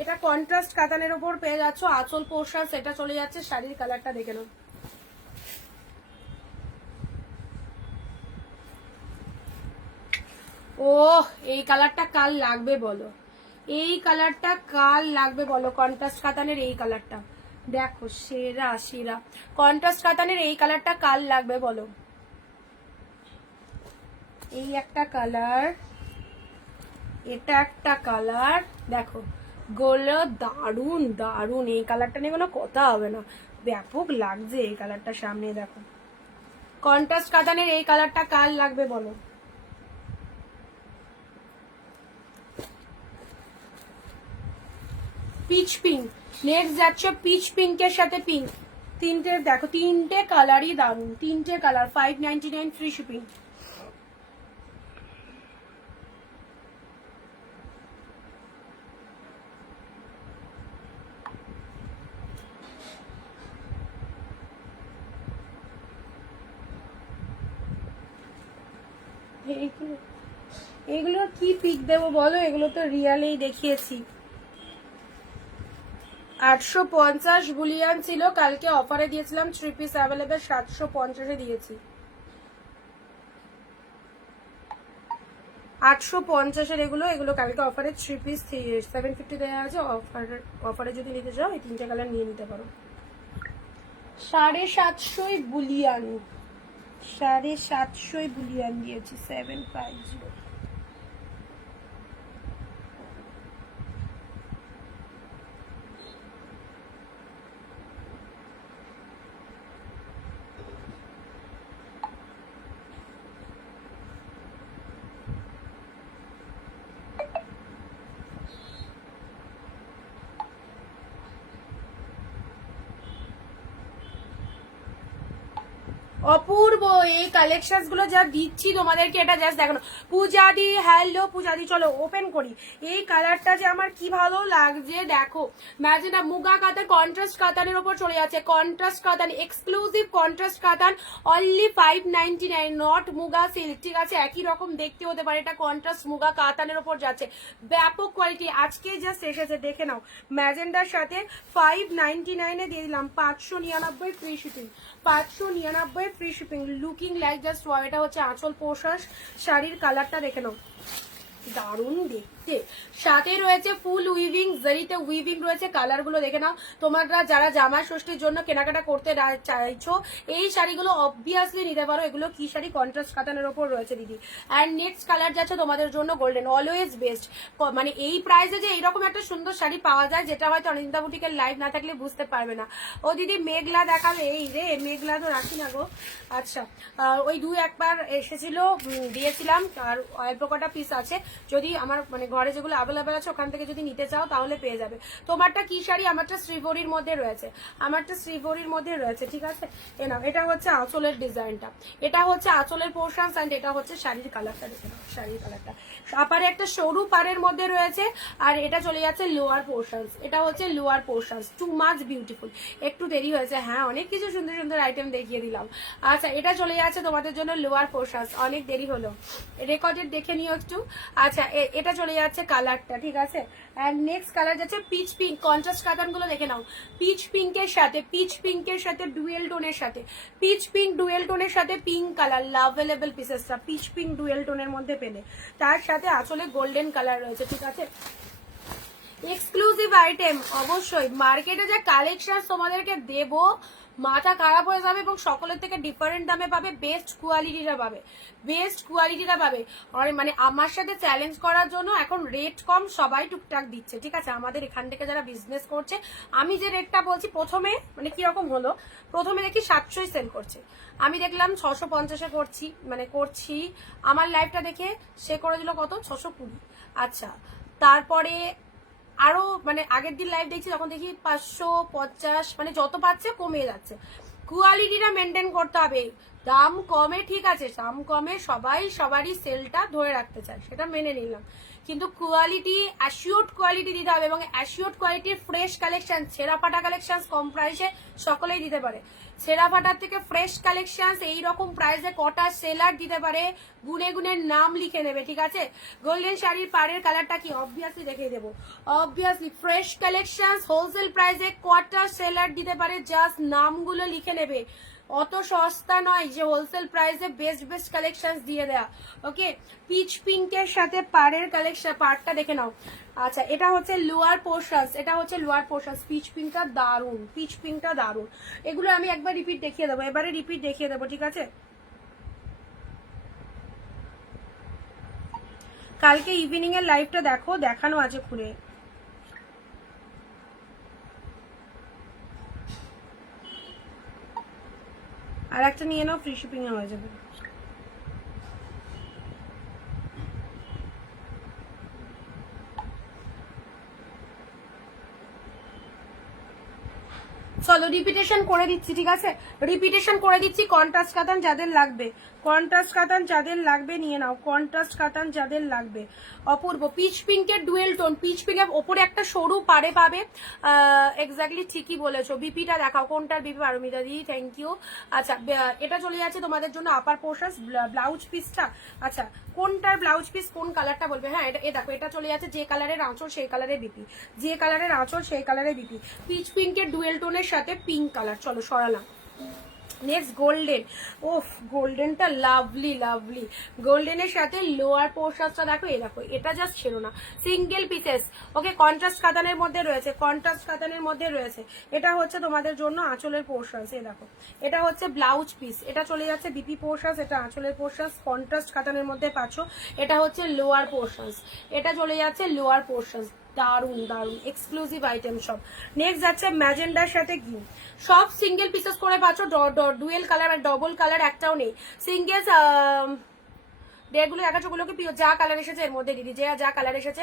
এটা কন্ট্রাস্ট কাতানের ওপর পেয়ে যাচ্ছ আঁচল পোর্শন, সেটা চলে যাচ্ছে। শাড়ির কালারটা দেখে নাও। ও এই কালারটা কাল লাগবে বলো, এই কালারটা কাল লাগবে বলো। কন্ট্রাস্ট কাতানের এই কালারটা দেখো সেরা সেরা, কন্ট্রাস্ট কাতানের এই কালারটা কাল লাগবে বলো। এই একটা কালার, এটা একটা কালার, দেখো গোলো দারুন দারুন। এই কালারটা নিয়ে কোনো কথা হবে না, ব্যাপক লাগছে এই কালারটা। সামনে দেখো কন্ট্রাস্ট কাতানের এই কালারটা কাল লাগবে বলো। পিচ পিঙ্ক, নেক্সট যাচ্ছে পিচ পিঙ্কের সাথে পিঙ্ক। তিনটে দেখো, তিনটে কালারই দারুন, তিনটে কালার, 599 ফ্রি শিপিং। এগুলো কি পিক দেবো বলো, এগুলো তো রিয়ালেই দেখিয়েছি। 850 বুলিয়ান ছিল, কালকে অফারে দিয়েছিলাম, 3 পিস অ্যাভেলেবেল 750-এ দিয়েছি। 850-এর এগুলো, এগুলো কালকে অফারে 3 পিস 750 দেওয়া আছে। অফারে যদি নিতে চাও এই তিনটে কালার নিয়ে নিতে পারো। 750 বুলিয়ান, 750 বুলিয়ান দিয়েছি, 750। অপূর্ব এই কালেকশন গুলো যা দিচ্ছি তোমাদেরকে, এটা জাস্ট দেখানো। পূজাদি, হ্যালো পূজাদি, চলো ওপেন করি। এই কালারটা যে আমার কি ভালো লাগছে দেখো, ম্যাজেন্টা মুগা কাতান, কন্ট্রাস্ট কাতানের ওপর চলে যাচ্ছে। কন্ট্রাস্ট কাতান, এক্সক্লুসিভ কন্ট্রাস্ট কাতান, অনলি 599, নট মুগা সিল্ক। ঠিক আছে একই রকম দেখতে হতে পারে, এটা কন্ট্রাস্ট মুগা কাতানের ওপর যাচ্ছে, ব্যাপক কোয়ালিটি। আজকে জাস্ট এসেছে দেখে নাও, ম্যাজেন্টার সাথে 599-এ দিয়ে দিলাম, 599 free shipping, 599 free shipping. Looking like just wow. এটা হচ্ছে আঁচল পোশাক, শাড়ির কালারটা দেখে নাও, দারুণ দেখতে। সাথে রয়েছে ফুল উইভিং, জারিতে উইভিং রয়েছে। কালার গুলো দেখে নাও। তোমরা যারা জামা ষষ্ঠীর জন্য কেনাকাটা করতে চাইছো এই শাড়িগুলো অবভিয়াসলি নিতে পারো। এগুলো কি শাড়ি, কন্ট্রাস্ট কাতানের ওপর রয়েছে দিদি। অ্যান্ড নেক্সট কালার যাচ্ছে তোমাদের জন্য গোল্ডেন, অলওয়েজ বেস্ট। মানে এই প্রাইসে যে এইরকম একটা সুন্দর শাড়ি পাওয়া যায়, যেটা হয়তো অনিন্দিতা বুটিকের লাইভ না থাকলে বুঝতে পারবে না। ও দিদি মেঘলা দেখাবে, এই রে মেঘলা তো রাখি না গো। আচ্ছা ওই একবার এসেছিল, দিয়েছিলাম, আর অল্প কটা পিস আছে। যদি আমার মানে ঘরে যেগুলো অ্যাভেলেবেল আছে ওখান থেকে যদি নিতে চাও তাহলে পেয়ে যাবে। তোমারটা কি শাড়ি? আমারটা শ্রীবরীর মধ্যে রয়েছে, আমারটা শ্রীবরীর মধ্যে রয়েছে। ঠিক আছে এ নাও, এটা হচ্ছে আঁচলের ডিজাইনটা, এটা হচ্ছে আঁচলের পোর্শন, অ্যান্ড এটা হচ্ছে শাড়ির কালারটা। দেখে নাও শাড়ির কালারটা, আপারে একটা সরু পাড়ের মধ্যে রয়েছে, আর এটা চলে যাচ্ছে লোয়ার পোর্শন। এটা হচ্ছে lower portion, too much beautiful. একটু দেরি হয়েছে, হ্যাঁ অনেক কিছু সুন্দর সুন্দর আইটেম দেখিয়ে দিলাম। আচ্ছা এটা চলে যাচ্ছে তোমাদের জন্য লোয়ার পোর্শন, অনেক দেরি হলো, রেকর্ডেড দেখে নিও একটু। আচ্ছা এটা চলে যাচ্ছে কালারটা। ঠিক আছে এন্ড নেক্সট কালার যাচ্ছে পিচ পিঙ্ক। কন্ট্রাস্ট কাতান গুলো দেখে নাও, পিচ পিঙ্কের সাথে, পিচ পিঙ্কের সাথে ডুয়েল টোনের সাথে, পিচ পিঙ্ক ডুয়েল টোনের সাথে পিঙ্ক কালার, লাভেলেবল পিসেসটা পিচ পিঙ্ক ডুয়েল টোনের মধ্যে পেলে, তার সাথে আসলে গোল্ডেন কালার রয়েছে। ঠিক আছে এক্সক্লুসিভ আইটেম, অবশ্যই মার্কেটে যে কালেকশন তোমাদেরকে দেব মাথা খারাপ হয়ে যাবে, এবং সকলের থেকে ডিফারেন্ট দামে পাবে, বেস্ট কোয়ালিটিটা পাবে, বেস্ট কোয়ালিটিটা পাবে। আর মানে আমার সাথে চ্যালেঞ্জ করার জন্য এখন রেট কম সবাই টুকটাক দিচ্ছে। ঠিক আছে আমাদের এখান থেকে যারা বিজনেস করছে, আমি যে রেটটা বলছি প্রথমে মানে কিরকম হলো, প্রথমে দেখি 700 সেল করছে, আমি দেখলাম 650-এ করছি, মানে করছি। আমার লাইভটা দেখে সে করে দিল কত, 620। আচ্ছা তারপরে আরো মানে আগের দিন লাইভ দেখছি তখন দেখি 550, মানে যত পাচ্ছে কমে যাচ্ছে। কোয়ালিটিটা মেনটেন করতে হবে। দাম কমে ঠিক আছে, দাম কমে সবাই সবারই সেলটা ধরে রাখতে চায়, সেটা মেনে নিলাম, কিন্তু কোয়ালিটি অ্যাসিওর্ড কোয়ালিটি দিতে হবে, এবং অ্যাসিওর্ড কোয়ালিটির ফ্রেশ কালেকশন, ছেঁড়া ফাটা কালেকশন কম প্রাইসে সকলেই দিতে পারে। ছেঁড়া ফাটার থেকে ফ্রেশ কালেকশন এইরকম প্রাইসে কটা সেলার দিতে পারে, গুনে গুনে নাম লিখে নেবে, ঠিক আছে। গোল্ডেন শাড়ির পাড়ের কালারটা কি অবভিয়াসলি দেখিয়ে দেবো, অবভিয়াসলি ফ্রেশ কালেকশন হোলসেল প্রাইসে কটা সেলার দিতে পারে, জাস্ট নামগুলো লিখে নেবে। অত সস্তা নয় যে হোলসেল প্রাইসে বেস্ট বেস্ট কালেকশন দিয়ে দেয়া। ওকে, পিচ পিঙ্কের সাথে পাড়ের কালেকশন, পাড়টা দেখে নাও। আচ্ছা, এটা হচ্ছে লোয়ার পোর্শনস, এটা হচ্ছে লোয়ার পোর্শনস। পিচ পিঙ্কটা দারুন, পিচ পিঙ্কটা দারুন। এগুলো আমি একবার রিপিট দেখিয়ে দেবো, এবারে রিপিট দেখিয়ে দেবো, ঠিক আছে। কালকে ইভিনিং এর লাইভটা দেখো, দেখানো আছে খুলে। আর একটা নিয়ে নাও, ফ্রি শিপিং এ হয়ে যাবে। চলো রিপিটেশন করে দিচ্ছি, ঠিক আছে, রিপিটেশন করে দিচ্ছি। কন্ট্রাস্ট কাতান যাদের লাগবে, কন্ট্রাস্ট কাতান যাদের লাগবে নিয়ে নাও, কন্ট্রাস্ট কাতান যাদের লাগবে। অপূর্ব পিচ পিঙ্কের ডুয়েল টোন, পিচ পিঙ্কের ওপরে একটা সরু পাড়ে পাবে। এক্স্যাক্টলি ঠিকই বলেছো। বিপিটা দেখাও, কোনটার BP? Paramita di, thank you. আচ্ছা, এটা চলে যাচ্ছে তোমাদের জন্য আপার পোর্শন, ব্লাউজ পিসটা। আচ্ছা, কোনটার ব্লাউজ পিস, কোন কালারটা বলবে? হ্যাঁ, এটা দেখো, এটা চলে যাচ্ছে যে কালারের আঁচল সেই কালারের বিপি, যে কালারের আঁচল সেই কালারের বিপি। পিচ পিঙ্কের ডুয়েল টোনের সাথে পিঙ্ক কালার। চলো সরালাম। Next golden. ওফ, গোল্ডেনটা লাভলি লাভলি। গোল্ডেনের সাথে লোয়ার পোর্শনটা দেখো, এই দেখো, এটা জাস্ট ছিল না, সিঙ্গেল পিসেস। ওকে, কন্ট্রাস্ট কাতানের মধ্যে রয়েছে, কন্ট্রাস্ট কাতানের মধ্যে রয়েছে। এটা হচ্ছে তোমাদের জন্য আঁচলের পোর্শনস, এই দেখো, এটা হচ্ছে ব্লাউজ পিস, এটা চলে যাচ্ছে বিপি পোর্শনস, এটা আঁচলের পোর্শনস, কন্ট্রাস্ট কাতানের মধ্যে পাচ্ছ। এটা হচ্ছে লোয়ার পোর্শনস, এটা চলে যাচ্ছে লোয়ার পোর্শনস। দারুন দারুন এক্সক্লুসিভ আইটেম সব। নেক্সট যাচ্ছে ম্যাজেন্ডার সাথে গ্রিন, সব সিঙ্গেল পিসেস করে পাচ্ছ। ডুয়েল কালার আর ডবল কালার একটাও নেই, সিঙ্গেল। যেগুলো দেখাচ্ছ ওগুলোকে যা কালার এসেছে এর মধ্যে দিদি, যে যা কালার এসেছে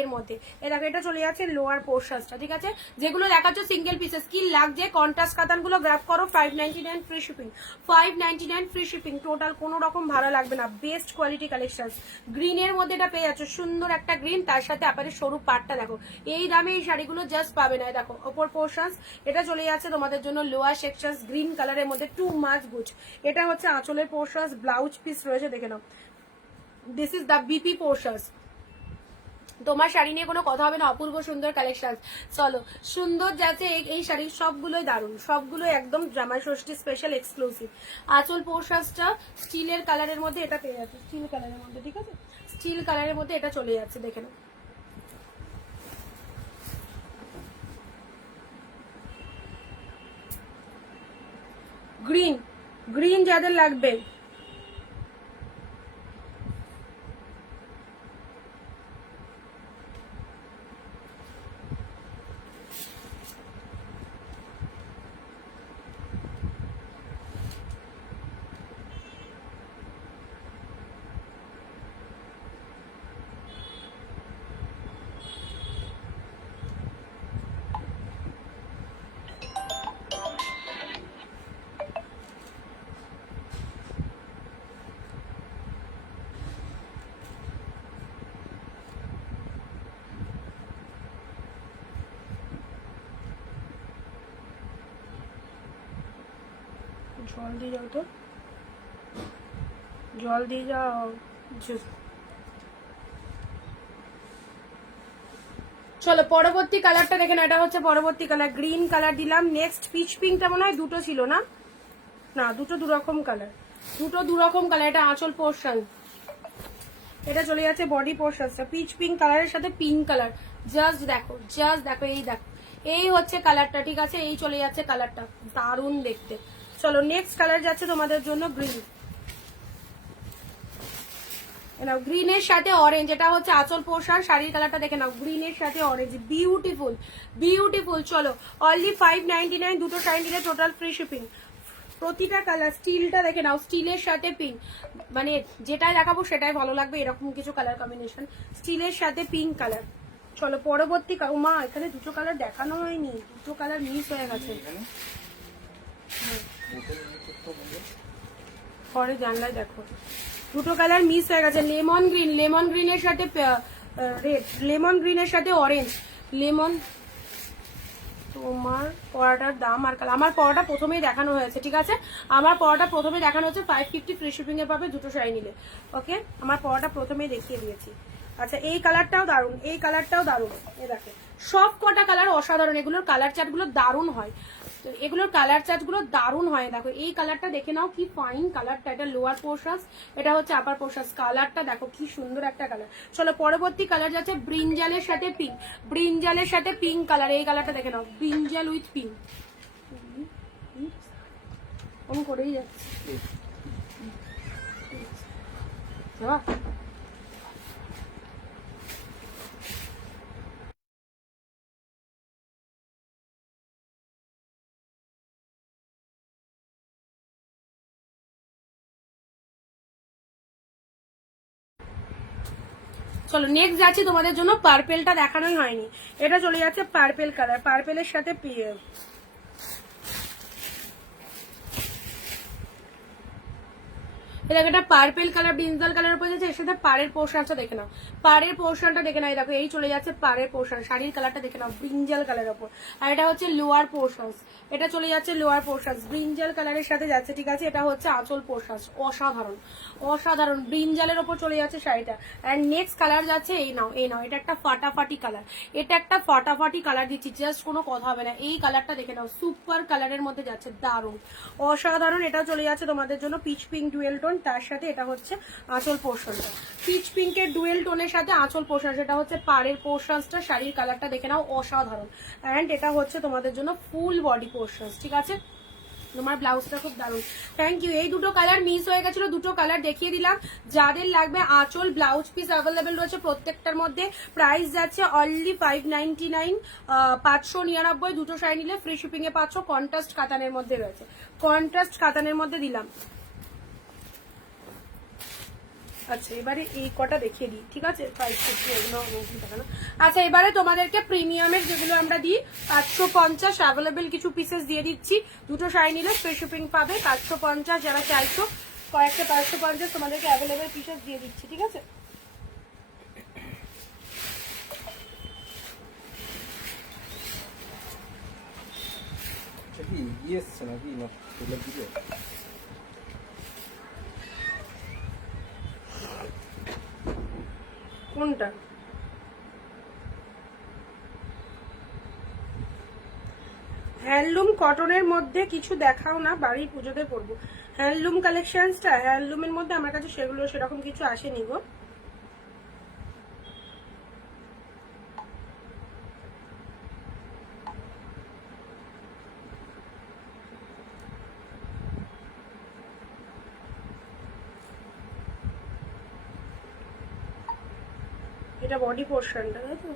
এর মধ্যে। দেখো, এটা চলে যাচ্ছে লোয়ার পোর্শনসটা, ঠিক আছে। যেগুলো দেখাচ্ছ সিঙ্গেল পিসেস, কি লাগছে কন্ট্রাস্ট কাতানগুলো গ্র্যাব করো। 599 free shipping, 599 free shipping, total কোনো রকম ভাড়া লাগবে না। Best quality collection. গ্রিনের মধ্যে এটা পেয়ে যাচ্ছ, সুন্দর একটা গ্রিন, তার সাথে আপনাদের সরু পাটটা দেখো। এই দামে এই শাড়িগুলো জাস্ট পাবে না। দেখো ওপর পোর্শনস, এটা চলে যাচ্ছে তোমাদের জন্য লোয়ার সেকশন, গ্রিন কালারের মধ্যে, টু মাচ গুড। এটা হচ্ছে আঁচলের পোর্শনস, ব্লাউজ পিস রয়েছে, দেখে নাও। This is the BP portions. তোমার শাড়ি নিয়ে কোনো কথা হবে না, অপূর্ব সুন্দর কালেকশন। চলো, সুন্দর যাচ্ছে এই শাড়ি, সবগুলোই দারুণ, সবগুলো একদম জামাই ষষ্ঠী স্পেশাল এক্সক্লুসিভ। আঁচল পোর্শনসটা স্টিলের কালারের মধ্যে এটা পেয়ে যাচ্ছে, স্টিল কালারের মধ্যে, ঠিক আছে, স্টিল কালারের মধ্যে এটা চলে যাচ্ছে, দেখে নাও। গ্রিন, গ্রিন যাদের লাগবে, জল দিয়ে যাও তো, জল দিয়ে যাও। চলো পরবর্তী কালারটা দেখে না, এটা হচ্ছে পরবর্তী কালার, গ্রিন কালার দিলাম। নেক্সট পিচ পিঙ্কটা মনে হয় দুটো ছিল না, না দুটো দুরকম কালার, দুটো দুরকম কালার। এটা আঁচল পোর্শন, এটা চলে যাচ্ছে বডি পোর্শনটা, পিচ পিঙ্ক কালারের সাথে পিঙ্ক কালার। জাস্ট দেখো, জাস্ট দেখো, এই দেখো, এই হচ্ছে কালারটা, ঠিক আছে, এই চলে যাচ্ছে কালারটা, দারুণ দেখতে। চলো নেক্সট কালার যাচ্ছে তোমাদের জন্য গ্রিন। নাও গ্রিনের সাথে অরেঞ্জ, এটা হচ্ছে আঁচল পোর্শন, শাড়ির কালারটা দেখে নাও, গ্রিনের সাথে অরেঞ্জ, বিউটিফুল বিউটিফুল। চলো অনলি 599, দুটো শাড়ি নিলে টোটাল ফ্রি শিপিং। প্রতিটা কালার, স্টিলটা দেখে নাও, স্টিলের সাথে পিঙ্ক, মানে যেটাই দেখাবো সেটাই ভালো লাগবে, এরকম কিছু কালার কম্বিনেশন। স্টিলের সাথে পিঙ্ক কালার, চলো পরবর্তী মা এখানে দুটো কালার দেখানো হয়নি, দুটো কালার মিস হয়ে গেছে। পরে জানলায় দেখো দুটো কালার মিস হয়ে গেছে, লেমন গ্রিন, লেমন গ্রিনের সাথে রেড, লেমন গ্রিনের সাথে অরেঞ্জ, লেমন। তোমার পড়াটার দাম আর কালার, আমার পড়াটা প্রথমেই দেখানো হয়েছে, ঠিক আছে, আমার পড়াটা প্রথমে দেখানো হচ্ছে 550 ফ্রি শিপিং এর পাবে দুটো শাড়ি নিলে। ওকে, আমার পড়াটা প্রথমেই দেখিয়ে দিয়েছি। আচ্ছা এই কালারটাও দারুণ, এই কালারটাও দারুণ, এ দেখো সব কটা কালার অসাধারণ, এগুলোর কালার চার্ট গুলো দারুণ হয়, তো এগুলোর কালার চার্ট গুলো দারুণ হয়। দেখো এই কালারটা দেখে নাও কি ফাইন কালারটা, এটা লোয়ার পোর্শনস, এটা হচ্ছে আপার পোর্শনস, কালারটা দেখো কি সুন্দর একটা কালার। চলো পরবর্তী কালার যাচ্ছে ব্রিঞ্জালের সাথে পিঙ্ক, ব্রিঞ্জালের সাথে পিঙ্ক কালার, এই কালারটা দেখে নাও, ব্রিঞ্জাল উইথ পিঙ্ক, অন করেই যাচ্ছে। চলো নেক্সট যাচ্ছি তোমাদের জন্য, পার্পেলটা দেখানোই হয়নি, এটা চলে যাচ্ছে পার্পেল কালার, পার্পেলের সাথে এটা পার্পেল কালার ব্রিঞ্জাল কালার উপরে যাচ্ছে, এর সাথে পাড়ের পোর্শনটা দেখে নাও, পাড়ের পোর্শনটা দেখে নাও, দেখো এই চলে যাচ্ছে পাড়ের পোর্শন, শাড়ির কালারটা দেখে নাও ব্রিঞ্জাল কালারের উপর, আর এটা হচ্ছে লোয়ার পোর্শনস, এটা চলে যাচ্ছে লোয়ার পোর্শনস ব্রিঞ্জাল কালারের সাথে যাচ্ছে, ঠিক আছে, এটা হচ্ছে আঁচল পোর্শনস, অসাধারণ অসাধারণ ব্রিঞ্জালের ওপর চলে যাচ্ছে শাড়িটা। আর নেক্সট কালার যাচ্ছে এই নাও, এই নাও, এটা একটা ফাটাফাটি কালার, এটা একটা ফাটাফাটি কালার দিচ্ছি, জাস্ট কোনো কথা হবে না, এই কালারটা দেখে নাও, সুপার কালারের মধ্যে যাচ্ছে, দারুণ অসাধারণ। এটা চলে যাচ্ছে তোমাদের জন্য পিচ পিঙ্ক ডুয়েল টোন, তার সাথে এটা হচ্ছে আঁচল পোর্শনটা, পিচ পিঙ্কের ডুয়েল টোনের সাথে আঁচল পোর্শন, সেটা হচ্ছে পাড়ের পোর্শনসটা, শাড়ির কালারটা দেখে নাও অসাধারণ, অ্যান্ড এটা হচ্ছে তোমাদের জন্য ফুল বডি পোর্শনস, ঠিক আছে, তোমার ব্লাউজটা খুব দারুণ। Thank you. এই দুটো কালার মিস হয়ে গেছিল, দুটো কালার দেখিয়ে দিলাম, যাদের লাগবে আঁচল ব্লাউজ পিস অ্যাভেলেবেল রয়েছে প্রত্যেকটার মধ্যে, প্রাইস যাচ্ছে অনলি 599, 599, দুটো শাড়ি নিলে ফ্রি শিপিং এ পাচ্ছ, কন্ট্রাস্ট কাতানের মধ্যে রয়েছে, কন্ট্রাস্ট কাতানের মধ্যে দিলাম। আচ্ছা এবারে এই কটা দেখিয়ে দিই, ঠিক আছে, 550 এগুলো দেখানো। আচ্ছা এবারে তোমাদেরকে প্রিমিয়ামের যেগুলো আমরা দিই 550 অ্যাভেলেবেল কিছু পিসেস দিয়ে দিচ্ছি, দুটো শাড়ি নিলে ফ্রি শিপিং পাবে 550, যারা চাইছো কয়েকটা 550 তোমাদেরকে অ্যাভেলেবেল পিসেস দিয়ে দিচ্ছি, ঠিক আছে। কোনটা হ্যান্ডলুম কটনের মধ্যে কিছু দেখাও না, বাড়ির পুজোতে পরবো, হ্যান্ডলুম কালেকশনসটা, হ্যান্ডলুমের মধ্যে আমার কাছে সেগুলো সেরকম কিছু আসেনি গো। এটা বডি পোর্শনটা, তাই তো,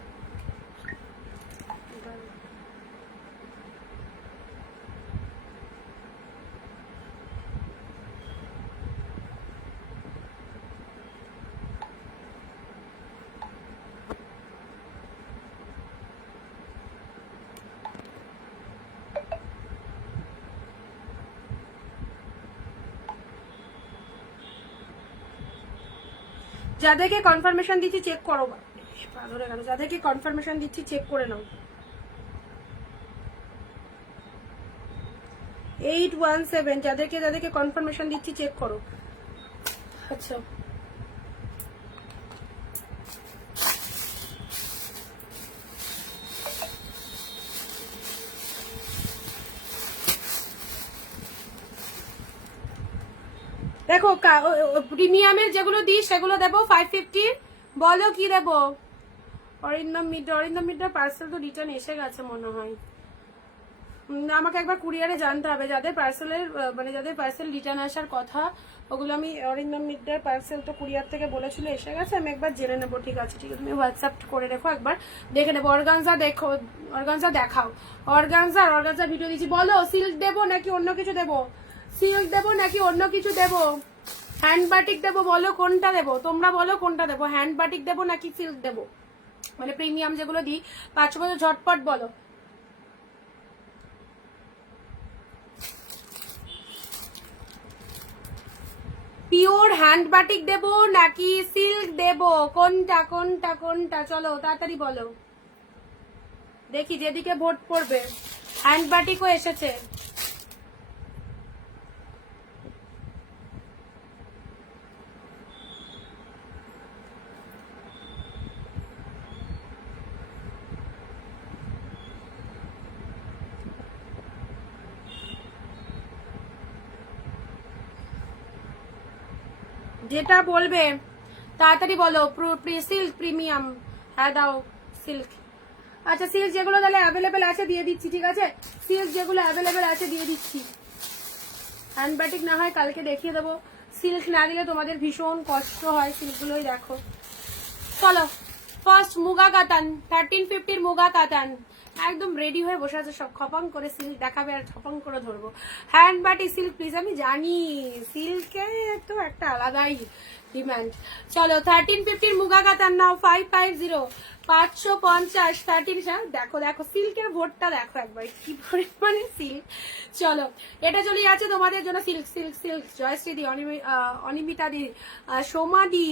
যাদেরকে কনফার্মেশন দিচ্ছি চেক করো, ধরে গেল, যাদেরকে কনফার্মেশন দিচ্ছি চেক করে নাও। 817, যাদেরকে কনফার্মেশন দিচ্ছি চেক করো। আচ্ছা দেখো প্রিমিয়ামের যেগুলো দিই সেগুলো দেবো 550, বলো কি দেবো। অরিন্দম মিড্ডা পার্সেল তো রিটার্ন এসে গেছে মনে হয়, আমাকে একবার কুরিয়ারে জানতে হবে, যাদের পার্সেলের মানে যাদের পার্সেল রিটার্ন আসার কথা ওগুলো আমি, অরিন্দম মিড্ডার পার্সেল তো কুরিয়ার থেকে বলেছিল এসে গেছে, আমি একবার জেনে নেবো, ঠিক আছে, ঠিক আছে, তুমি হোয়াটসঅ্যাপ করে রেখো, একবার দেখে নেবো। অর্গানজা দেখো, অর্গানজা দেখাও, অর্গানজা ভিডিও দিচ্ছি, বলো সিল্ক দেবো নাকি অন্য কিছু দেবো, সিল্ক দেবো নাকি অন্য কিছু দেবো, হ্যান্ড বাটিক দেবো, বলো কোনটা দেবো, তোমরা বলো কোনটা দেবো, হ্যান্ড বাটিক দেবো নাকি সিল্ক দেবো, মানে প্রিমিয়াম যেগুলো দিই 550 ঝটপট বলো। পিওর হ্যান্ড বাটিক দেবো নাকি সিল্ক দেবো, কোনটা কোনটা কোনটা, চলো তাড়াতাড়ি বলো, দেখি যেদিকে ভোট পড়বে। হ্যান্ড বাটিকও এসেছে। যেটা বলবে তাড়াতাড়ি বলো। সিল্ক প্রিমিয়াম, হ্যাঁ দাও সিল্ক। আচ্ছা সিল্ক যেগুলো তাহলে অ্যাভেলেবেল আছে দিয়ে দিচ্ছি, ঠিক আছে, সিল্ক যেগুলো অ্যাভেলেবেল আছে দিয়ে দিচ্ছি। হ্যান্ড বাটিক না হয় কালকে দেখিয়ে দেবো, সিল্ক না দিলে তোমাদের ভীষণ কষ্ট হয়, সিল্কগুলোই দেখো। চলো ফার্স্ট মুগা কাতান, 1350 মুগা কাতান, একদম রেডি হয়ে বসে আছে সব, খপাং করে সিল্ক দেখাবে আর খপাং করে ধরবো। হ্যান্ড বাটি সিল্ক প্লিজ, আমি জানি সিল্কে তো একটা আলাদাই ডিমান্ড। চলো 1350 মুগা কাতান নাও, 550, 550, 13। দেখো দেখো সিল্কের ভোটটা দেখো একবার কি পরিমাণে সিল্ক। চলো এটা চলে যাচ্ছে তোমাদের জন্য, সিল্ক সিল্ক সিল্ক, জয়শ্রী দি, অনিমিতা দি, সোমা দি,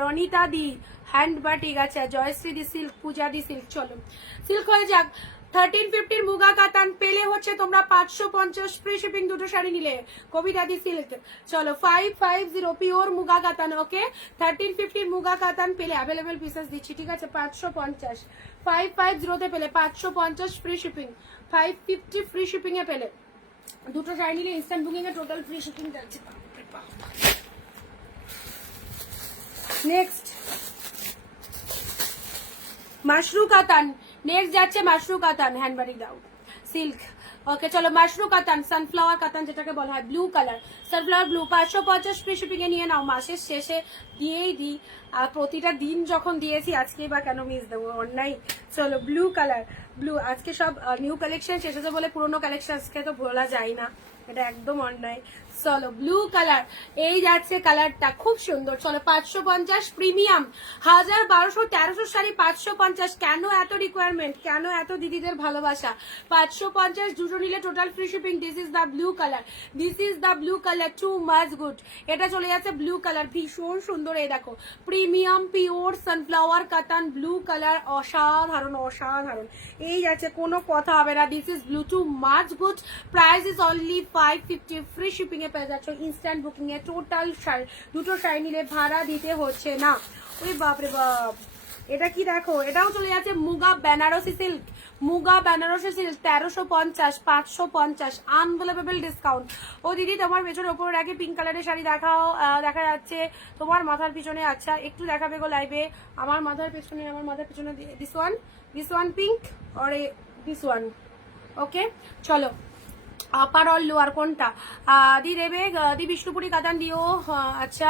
রনিতা দি, হ্যান্ড বাটিক, আচ্ছা জয়শ্রী দি সিল্ক, পূজা দি সিল্ক। চলো সিল্ক হয়ে যাক। 1350 মুগা কাতান পেলে হচ্ছে তোমরা 550 ফ্রি শিপিং, দুটো শাড়ি নিলে। কবিতা দি সিল্ক। চলো 550 পিওর মুগা কাতান, ওকে 1350 মুগা কাতান পেলে অ্যাভেলেবেল পিসেস দিচ্ছি, ঠিক আছে, 550, 550 তে পেলে 550 ফ্রি শিপিং, 550 ফ্রি শিপিং এ পেলে দুটো শাড়ি নিলে ইনস্ট্যান্ট বুকিং এ টোটাল ফ্রি শিপিং যাচ্ছে। নেক্সট মাশরু কাতান, নেক্সট যাচ্ছে মাশরু কাতান, হ্যান্ড বাটিক দাও সিল্ক। ওকে চলো মাশরু কাতান, সানফ্লাওয়ার কাতান যেটাকে বলা হয়, blue colour, sunflower blue, 550 free shipping এ নিয়ে নাও। মাসের শেষে দিয়েই দিই, আর প্রতিটা দিন যখন দিয়েছি আজকে বা কেন মিস দেবো, অন্যায়। চলো ব্লু কালার, ব্লু, আজকে সব নিউ কালেকশন এসেছে বলে পুরোনো কালেকশন আজকে তো বলা যায় না, এটা একদম অন্যায়। চলো ব্লু কালার, এই যাচ্ছে কালারটা খুব সুন্দর। চলো 550 প্রিমিয়াম, 1000, 1200, 1300 শাড়ি 550, কেন এত রিকোয়ারমেন্ট, কেন এত দিদিদের ভালোবাসা। 550 দুটো নিলে total free shipping. This is the blue colour, this is the blue colour, too much good. এটা চলে যাচ্ছে ব্লু কালার, ভীষণ সুন্দর, এই দেখো premium pure sunflower Katan blue colour, অসাধারণ অসাধারণ, এই যাচ্ছে কোনো কথা হবে না। This is blue, too much good, price is only 550, free shipping এ পেয়ে যাচ্ছ ইনস্ট্যান্ট বুকিং এ। টোটাল দুটো শাড়ি নিলে ভাড়া দিতে হচ্ছে না। ওই বাপরে বাপ, এটা কি দেখো, এটাও চলে যাচ্ছে Muga Banarasi silk, Muga Banarasi silk 1350, 550, unbelievable discount. ও দিদি তোমার পেছনে ওপরে রাখি পিঙ্ক কালারের শাড়ি দেখাও, দেখা যাচ্ছে তোমার মাথার পিছনে, আচ্ছা একটু দেখাবে গো লাইভে। আমার মাথার পেছনে, আমার মাথার পেছনে দিস ওয়ান পিঙ্ক আর দিস ওয়ান, ওকে চলো আপার অল লোয়ার কোনটা দি দেবে, দি বিষ্ণুপুরি কাতান দিও। আচ্ছা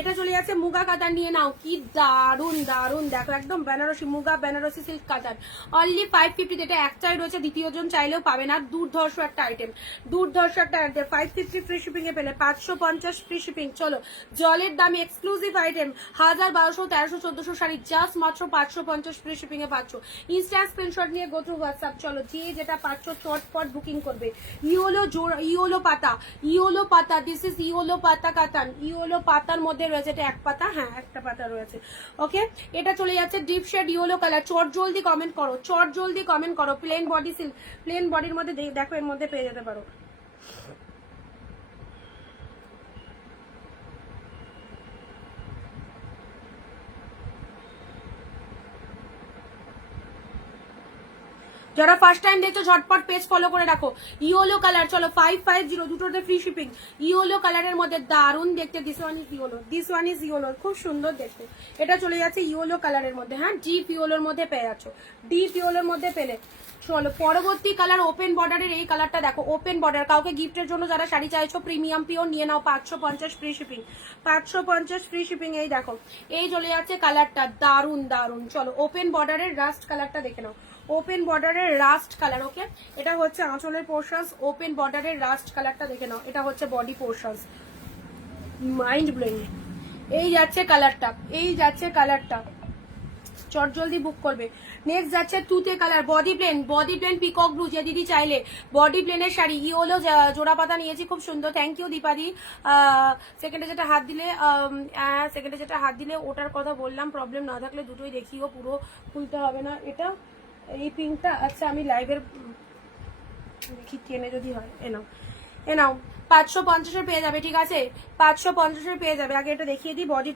এটা চলে যাচ্ছে মুগা কাতান, নিয়ে নাও, কি দারুন দারুন, দেখো একদম বেনারসি মুগা বেনারসি সিল্ক কাতান, অনলি 550। এটা একটাই রয়েছে, দ্বিতীয় জন চাইলেও পাবে না, দুর্ধর্ষ একটা আইটেম, দুর্ধর্ষ একটা আইটেম। 550 ফ্রি শিপিং এ পেলে 550 ফ্রি শিপিং। চলো জলের দামে এক্সক্লুসিভ আইটেম, 1000, 1200, 1300, 1400 শাড়ি জাস্ট মাত্র 550 ফ্রি শিপিং এ পাচ্ছ। ইনস্ট্যান্ট স্ক্রিনশট নিয়ে গো টু হোয়াটসঅ্যাপ। চলো যে যেটা পাচ্ছ চটপট বুকিং করবে। ইয়োলো পাতা, ইয়োলো পাতা, দিস ইজ ইয়োলো পাতা কাতান, ইয়োলো পাতার মধ্যে রয়েছে, এটা এক পাতা, হ্যাঁ একটা পাতা রয়েছে, ওকে। এটা চলে যাচ্ছে ডিপ শেড ইয়োলো কালার, চট জলদি কমেন্ট করো, চট জলদি কমেন্ট করো। প্লেন বডি সিল্ক, প্লেন বডির মধ্যে দেখো এর মধ্যে পেয়ে যেতে পারো। যারা ফার্স্ট টাইম দেখছো ঝটপট পেজ ফলো করে রাখো। ইয়োলো কালার, চলো 550, দুটোতে ফ্রি শিপিং। ইয়োলো কালারের মধ্যে দারুন দেখতে, this one is yellow, this one is yellow, খুব সুন্দর দেখতে। এটা চলে যাচ্ছে ইয়োলো কালারের মধ্যে, হ্যাঁ ডিপ ইয়োলোর মধ্যে পেয়ে যাচ্ছ, ডিপ ইয়োলোর মধ্যে পেলে। চলো পরবর্তী কালার ওপেন বর্ডারের এই কালারটা দেখো, ওপেন বর্ডার, কাউকে গিফটের জন্য যারা শাড়ি চাইছো প্রিমিয়াম পিওর নিয়ে নাও, 550 ফ্রি শিপিং, 550 ফ্রি শিপিং। এই দেখো এই চলে যাচ্ছে কালারটা, দারুন দারুন। চলো ওপেন বর্ডারের রাস্ট কালারটা দেখে নাও, ওপেন বর্ডারের রাস্ট কালার, ওকে এটা হচ্ছে আঁচলের পোর্শনস, ওপেন বর্ডারের রাস্ট কালারটা দেখে নাও, এটা হচ্ছে বডি পোর্শনস, মাইন্ড ব্লোয়িং। এই যাচ্ছে কালারটা, এই যাচ্ছে কালারটা। চট জলদি বুক করবে। নেক্সট যাচ্ছে তুতে colour, body plain peacock blue, যে দিদি চাইলে বডি প্লেনের শাড়ি ইয়েলো জোড়া পাতা নিয়েছি, খুব সুন্দর। থ্যাংক ইউ দীপাদি। সেকেন্ডে যেটা হাত দিলে ওটার কথা বললাম, প্রবলেম না থাকলে দুটোই দেখিও, পুরো খুলতে হবে না। এটা এই পিঙ্কটা, আচ্ছা আমি লাইভের দেখি টেনে যদি হয়, এনাও 550 পেয়ে যাবে, ঠিক আছে 550 পেয়ে যাবে। আগে এটা দেখিয়ে দিই body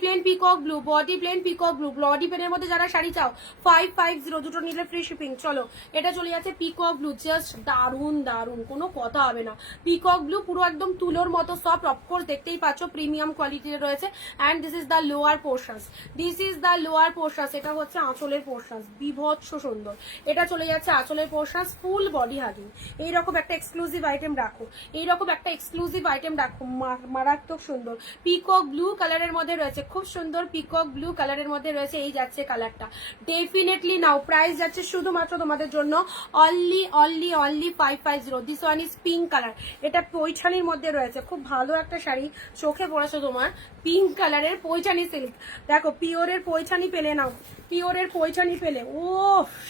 plain peacock blue, body প্লেনের মধ্যে যারা শাড়ি চাও 550, দুটো নিলে ফ্রি শিপিং। চলো এটা চলে যাচ্ছে পিকক ব্লু, জাস্ট দারুন কোনো কথা হবে না। পিকক ব্লু পুরো একদম তুলোর মতো সফট, অফকোর্স দেখতেই পাচ্ছ প্রিমিয়াম কোয়ালিটির রয়েছে। And this is the lower portions, এটা হচ্ছে আঁচলের পোর্শনস, বিভৎস সুন্দর। এটা চলে যাচ্ছে আঁচলের পোর্শনস, ফুল বডি হাগিং। এইরকম একটা এক্সক্লুসিভ আইটেম রাখো, মারাত্মক সুন্দর। পিকক ব্লু কালারের মধ্যে রয়েছে, খুব সুন্দর পিকক ব্লু কালারের মধ্যে রয়েছে। এই যাচ্ছে কালারটা, ডেফিনেটলি নাও। প্রাইস যাচ্ছে শুধুমাত্র তোমাদের জন্য only 550। This one is pink colour, এটা পৈঠানির মধ্যে রয়েছে, খুব ভালো একটা শাড়ি, চোখে পড়েছে তোমার। পিঙ্ক কালারের পৈঠানি সিল্ক, দেখো পিওরের পৈঠানি পেলে নাও, ও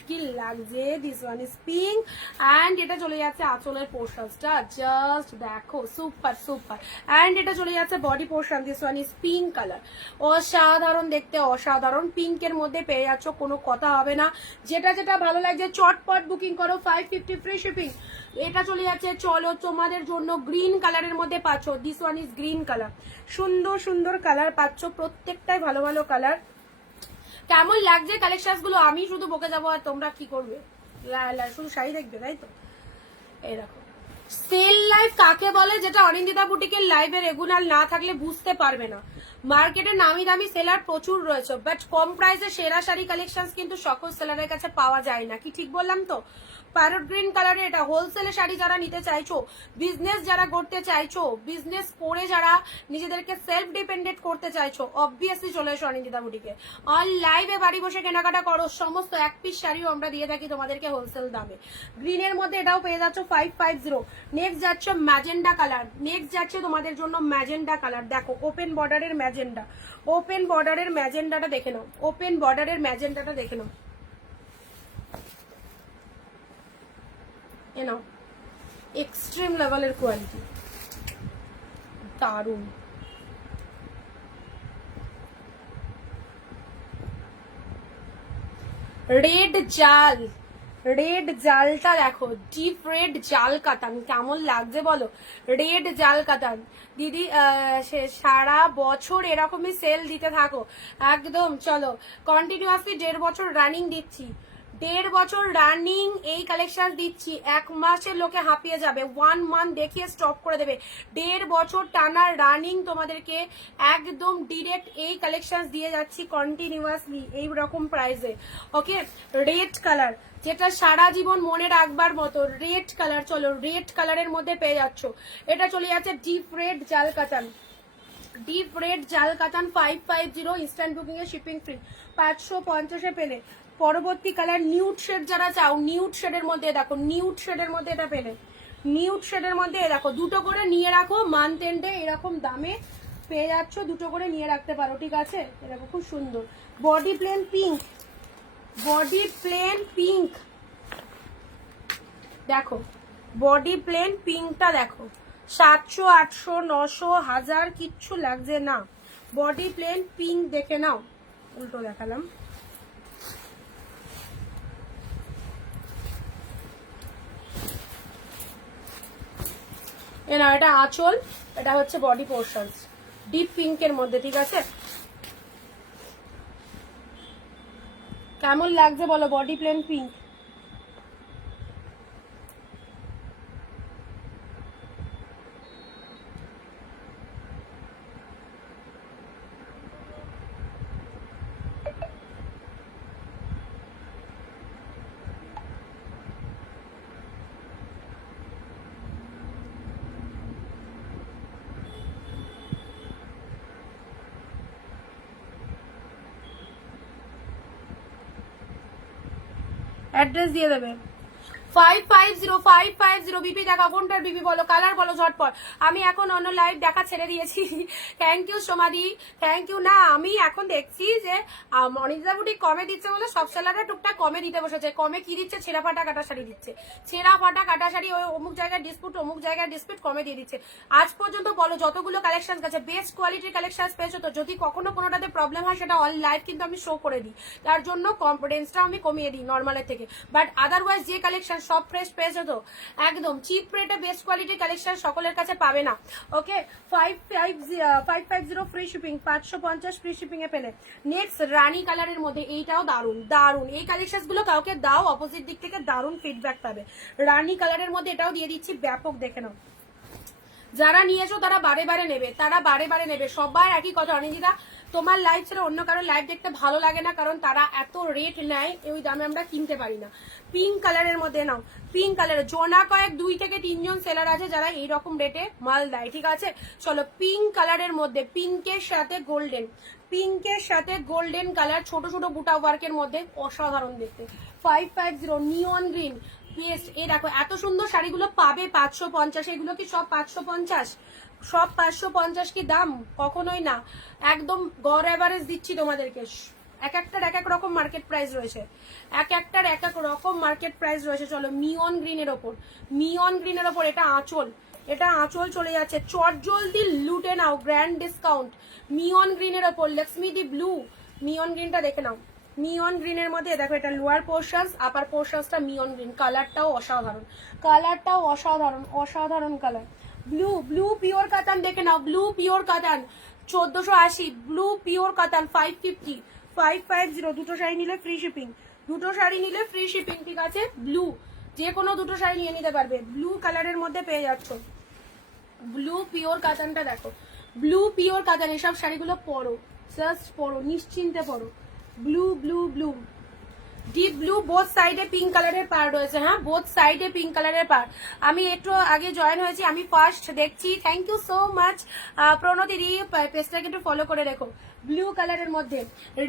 কি লাগছে। This one is pink and এটা চলে যাচ্ছে আঁচলের পোর্শনসটা, জাস্ট দেখো সুপার। অ্যান্ড এটা চলে যাচ্ছে body portion, this one is pink colour, অসাধারণ দেখতে, অসাধারণ। পিঙ্কের মধ্যে পেয়ে যাচ্ছ, কোনো কথা হবে না। যেটা ভালো লাগছে চটপট বুকিং করো, 550 ফ্রি শিপিং। এটা চলে যাচ্ছে, চলো তোমাদের জন্য গ্রিন কালারের মধ্যে পাচ্ছ, this one is green colour, সুন্দর কালার পাচ্ছ, প্রত্যেকটাই ভালো কালার। কেমন লাগছে কালেকশন গুলো? আমি শুধু বকে যাবো আর তোমরা কি করবে? শুধু শাড়ি দেখবে, তাই তো? এই দেখো সেল লাইভ কাকে বলে, যেটা অনিন্দিতা বুটিকের লাইভে রেগুলার না থাকলে বুঝতে পারবে না। মার্কেটে নামি দামি সেলার প্রচুর রয়েছে, বাট কম প্রাইসে সেরা শাড়ি কালেকশন কিন্তু সকল সেলারের কাছে পাওয়া যায় না। কি ঠিক বললাম তো? প্যারট গ্রিন কালারে এটা হোলসেলে শাড়ি যারা নিতে চাইছো, বিজনেস যারা করতে চাইছো, বিজনেস করে যারা নিজেদেরকে সেলফ ডিপেন্ডেন্ট করতে চাইছো, অবভিয়াসলি চলে এসো অনিন্দিতা বুটিকে। অন লাইভে বাড়ি বসে কেনাকাটা করো, সমস্ত এক পিস শাড়িও আমরা দিয়ে থাকি তোমাদেরকে হোলসেল দামে। গ্রিনের মধ্যে এটাও পেয়ে যাচ্ছ 550। নেক্সট যাচ্ছে ম্যাজেন্ডা কালার, তোমাদের জন্য ম্যাজেন্ডা কালার। দেখো ওপেন বর্ডারের ম্যাজেন্ডাটা দেখে নাও, এক্সট্রিম লেভেলের কোয়ালিটি, দারুন। রেড জালটা দেখো, ডিপ রেড জাল কাতান, কেমন লাগছে বলো? রেড জাল কাতান দিদি, সারা বছর এরকমই সেল দিতে থাকো একদম। চলো কন্টিনিউয়াসলি 1.5 বছর রানিং দিচ্ছি, 1.5 বছর রানিং এই কালেকশন দিচ্ছি। 1 মাসের লোকে হাঁপিয়ে যাবে, 1 মান্থ দেখিয়ে স্টপ করে দেবে। 1.5 বছর টানা রানিং তোমাদেরকে একদম ডিরেক্ট এই কালেকশন দিয়ে যাচ্ছি কন্টিনিউয়াসলি এই রকম প্রাইসে। ওকে, রেড কালার, যেটা সারা জীবন মনে রাখবার মতো রেড কালার। চলো রেড কালারের মধ্যে পেয়ে যাচ্ছ, এটা চলে যাচ্ছে ডিপ রেড জাল কাতান, 550, ইনস্ট্যান্ট বুকিং এ শিপিং ফ্রি, 550 পেলে। পরবর্তী কালার নিউড শেড যারা চাও, নিউড শেডের মধ্যে দেখো, এটা পেলে, দেখো দুটো করে নিয়ে রাখো, মান্থ এন্ডে এরকম দামে পেয়ে যাচ্ছ, দুটো করে নিয়ে রাখতে পারো, ঠিক আছে? এরকম খুব সুন্দর বডি প্লেন পিঙ্ক, দেখো বডি প্লেন পিঙ্কটা দেখো, 700, 800, 900, 1000 কিচ্ছু লাগছে না। বডি প্লেন পিঙ্ক দেখে নাও, উল্টো দেখালাম। এটা আঁচল, এটা হচ্ছে বডি পোর্শন, ডিপ পিঙ্কের মধ্যে, ঠিক আছে? কেমন লাগছে বলো বডি প্লেন পিঙ্ক? অ্যাড্রেস দিয়ে দেবে। 550550 বিপি দেখা, কোনটার বিপি বলো, কালার বলো ঝটপট। আমি এখন অন্য লাইভ দেখা ছেড়ে দিয়েছি। থ্যাংক ইউ সোমাদি, থ্যাংক ইউ। না আমি এখন দেখছি যে মনিজা বুটি কমে দিচ্ছে বলে সব সেলাররা টুকটাক কমে দিতে বসেছে। কমে কি দিচ্ছে? ছেঁড়া ফাটা কাটা শাড়ি দিচ্ছে, ছেঁড়া ফাটা কাটা শাড়ি, ওই অমুক জায়গায় ডিসপুট অমুক জায়গায় ডিসপুট কমে দিয়ে দিচ্ছে। আজ পর্যন্ত বলো যতগুলো কালেকশন গেছে বেস্ট কোয়ালিটির কালেকশন পেয়েছো তো? যদি কখনো কোনোটাতে প্রবলেম হয় সেটা অল লাইভ কিন্তু আমি শো করে দিই, তার জন্য কনফিডেন্সটা আমি কমিয়ে দিই নর্মালের থেকে। বাট আদারওয়াইজ যে কালেকশন সব ফ্রেশ পেয়েছো তো, একদম চিপ রেটে বেস্ট কোয়ালিটির কালেকশন সকলের কাছে পাবে না। ওকে, 550 ফ্রি শিপিং, 550 ফ্রি শিপিং এ পেলে। নেক্সট রানী কালারের মধ্যে এইটাও দারুন দারুন, এই কালেকশন গুলো কাউকে দাও অপোজিট দিক থেকে দারুন ফিডব্যাক পাবে। রানী কালারের মধ্যে এটাও দিয়ে দিচ্ছি, ব্যাপক দেখে নাও। যারা নিয়েছো তারা বারে বারে নেবে, তারা বারে বারে নেবে। সবাই একই কথা, অনিন্দিতা তোমার লাইভ ছেড়ে অন্য কারো লাইভ দেখতে ভালো লাগে না, কারণ তারা এত রেট নেয়, ওই দামে আমরা কিনতে পারি না। পিঙ্ক কালারের মধ্যে নাও, পিঙ্ক কালারের জোনা কয়েক 2 থেকে 3 জন সেলার আছে যারা এইরকম রেটে মাল দেয়, ঠিক আছে। চলো পিঙ্ক কালারের মধ্যে, পিঙ্কের সাথে গোল্ডেন, পিঙ্কের সাথে গোল্ডেন কালার, ছোট ছোট বুটা ওয়ার্কের মধ্যে অসাধারণ দেখতে। 550 নিয়ন গ্রিন পেস্ট। এই দেখো এত সুন্দর শাড়িগুলো পাবে 550, এগুলো কি সব 550? সব 550 কি দাম? কখনোই না, একদম গড় অ্যাভারেজ দিচ্ছি তোমাদেরকে। এক একটার এক এক রকম মার্কেট প্রাইস রয়েছে, এক একটার এক এক রকম মার্কেট প্রাইস রয়েছে। চলো মিয়ন গ্রিনের ওপর, মিয়ন গ্রিনের ওপর এটা আঁচল, এটা আঁচল চলে যাচ্ছে, চট জলদি লুটে নাও, গ্র্যান্ড ডিসকাউন্ট। মিয়ন গ্রিনের ওপর লক্ষ্মী দি ব্লু, মিয়ন গ্রিনটা দেখে নাও। মিয়ন গ্রিনের মধ্যে দেখো এটা লোয়ার পোর্শন, আপার পোর্শনসটা মিয়ন গ্রিন, কালারটাও অসাধারণ, কালারটাও অসাধারণ, অসাধারণ কালার। ব্লু, ব্লু পিওর কাতান দেখে নাও, ব্লু পিওর কাতান 1480, ব্লু পিওর কাতান 550, 550। দুটো শাড়ি নিলে ফ্রি শিপিং, দুটো শাড়ি নিলে ফ্রি শিপিং, ঠিক আছে। ব্লু যে কোনো দুটো শাড়ি নিয়ে নিতে পারবে, ব্লু কালারের মধ্যে পেয়ে যাচ্ছ। ব্লু পিওর কাতানটা দেখো, ব্লু পিওর কাতান, এসব শাড়িগুলো পরো, জাস্ট পরো, নিশ্চিন্তে পরো। Blue blue blue, deep blue, both সাইডে পিঙ্ক কালারের পার রয়েছে, হ্যাঁ বোথ সাইডে পিঙ্ক কালারের পার। আমি একটু আগে জয়েন হয়েছি, আমি ফার্স্ট দেখছি, থ্যাংক ইউ সো মাচ প্রণতি দি, পেজটাকে একটু ফলো করে রেখো। ব্লু কালারের মধ্যে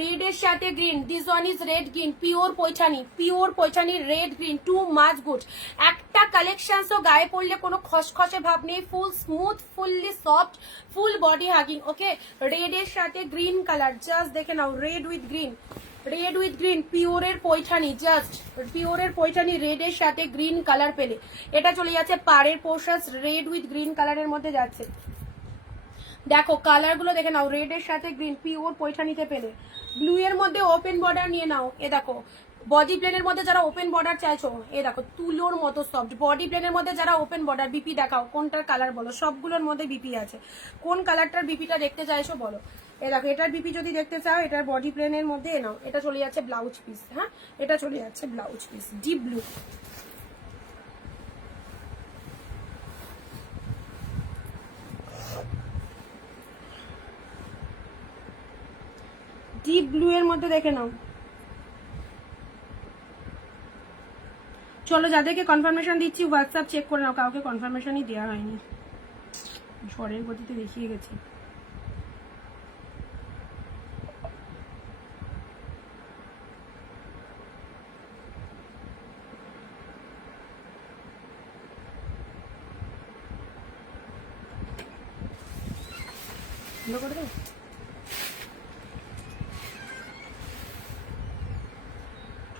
রেড এর সাথে green, this one is red green, pure Paithani, pure Paithani red green, too much good. একটা কালেকশন তো গায়ে পড়লে কোনো খসখসে ভাব নেই, full smooth, fully soft, full body hugging. Okay, red এর সাথে গ্রিন কালার, জাস্ট দেখে নাও, red with green, red with green, পিওরের পৈঠানি, জাস্ট পিওরের পৈঠানি রেড এর সাথে গ্রিন কালার পেলে। এটা চলে যাচ্ছে পাড়ের পোর্শন, রেড উইথ গ্রিন কালারের মধ্যে যাচ্ছে। দেখো কালার গুলো দেখে নাও, রেড এর সাথে গ্রিন, পিওর পৈঠানিতে পেলে। ব্লু এর মধ্যে ওপেন বর্ডার নিয়ে নাও, এ দেখো বডি প্লেনের মধ্যে যারা ওপেন বর্ডার চাইছো, এ দেখো তুলোর মতো সফট বডি প্লেনের মধ্যে যারা ওপেন বর্ডার, বিপি দেখাও কোনটার কালার বলো, সবগুলোর মধ্যে বিপি আছে, কোন কালারটার বিপিটা দেখতে চাইছো বলো। এ দেখো এটার বিপি যদি দেখতে চাও, এটার বডি প্লেনের মধ্যে এ নাও, এটা চলে যাচ্ছে ব্লাউজ পিস, হ্যাঁ এটা চলে যাচ্ছে blouse piece, deep blue. Deep blue এর মধ্যে দেখে নাও। চলো যাদেরকে কনফার্মেশন দিচ্ছি হোয়াটসঅ্যাপ চেক করে নাও, কাউকে কনফার্মেশনই দেওয়া হয়নি, ঝড়ের গতিতে দেখিয়ে গেছি।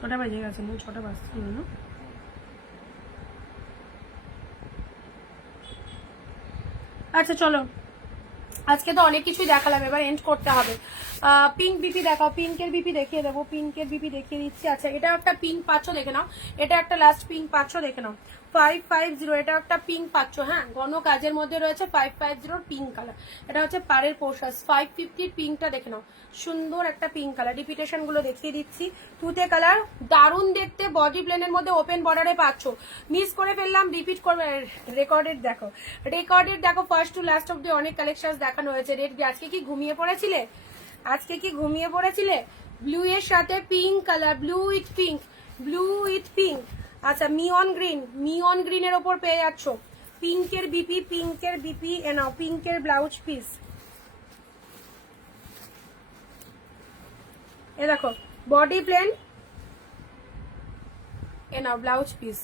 ছটা বাজে গেছে না, ছটা বাজছিল না। আচ্ছা চলো, আজকে তো অনেক কিছুই দেখালাম, এবার এন্ড করতে হবে। পিঙ্ক বিপি দেখাও, পিঙ্কের বিপি দেখিয়ে দেবো, পিঙ্কের বিপি দেখিয়ে দিচ্ছি। আচ্ছা এটা একটা পিঙ্ক পাচ্ছ দেখে নাও, এটা একটা লাস্ট পিঙ্ক পাচ্ছ দেখে নাও, 550, এটা একটা পিঙ্ক পাচ্ছ, হ্যাঁ ঘন কাজের মধ্যে রয়েছে 550 পিঙ্ক কালার, এটা হচ্ছে পাড়ের পোর্শন। 550 পিঙ্কটা দেখে নাও, সুন্দর একটা পিঙ্ক কালার, রিপিটেশন গুলো দেখিয়ে দিচ্ছি। তুতে কালার দারুণ দেখতে, বডি প্লেনের মধ্যে ওপেন বর্ডারে পাচ্ছ। মিস করে ফেললাম, রিপিট করবে, রেকর্ডেড দেখো, রেকর্ডেড দেখো, ফার্স্ট টু লাস্ট অব্দি অনেক কালেকশন দেখানো হয়েছে। রেড, আজকে কি ঘুমিয়ে পড়েছিলে, আজকে কি ঘুমিয়ে পড়েছিলে? ব্লু এর সাথে pink colour, blue with pink, blue with pink. আচ্ছা মিয়ন গ্রিন, মিয়ন গ্রিনের ওপর পেয়ে যাচ্ছ পিঙ্কের বিপি, পিঙ্কের বিপি এ নাও, পিঙ্কের ব্লাউজ পিস, এ দেখো বডি প্লেন, এ নাও ব্লাউজ পিস,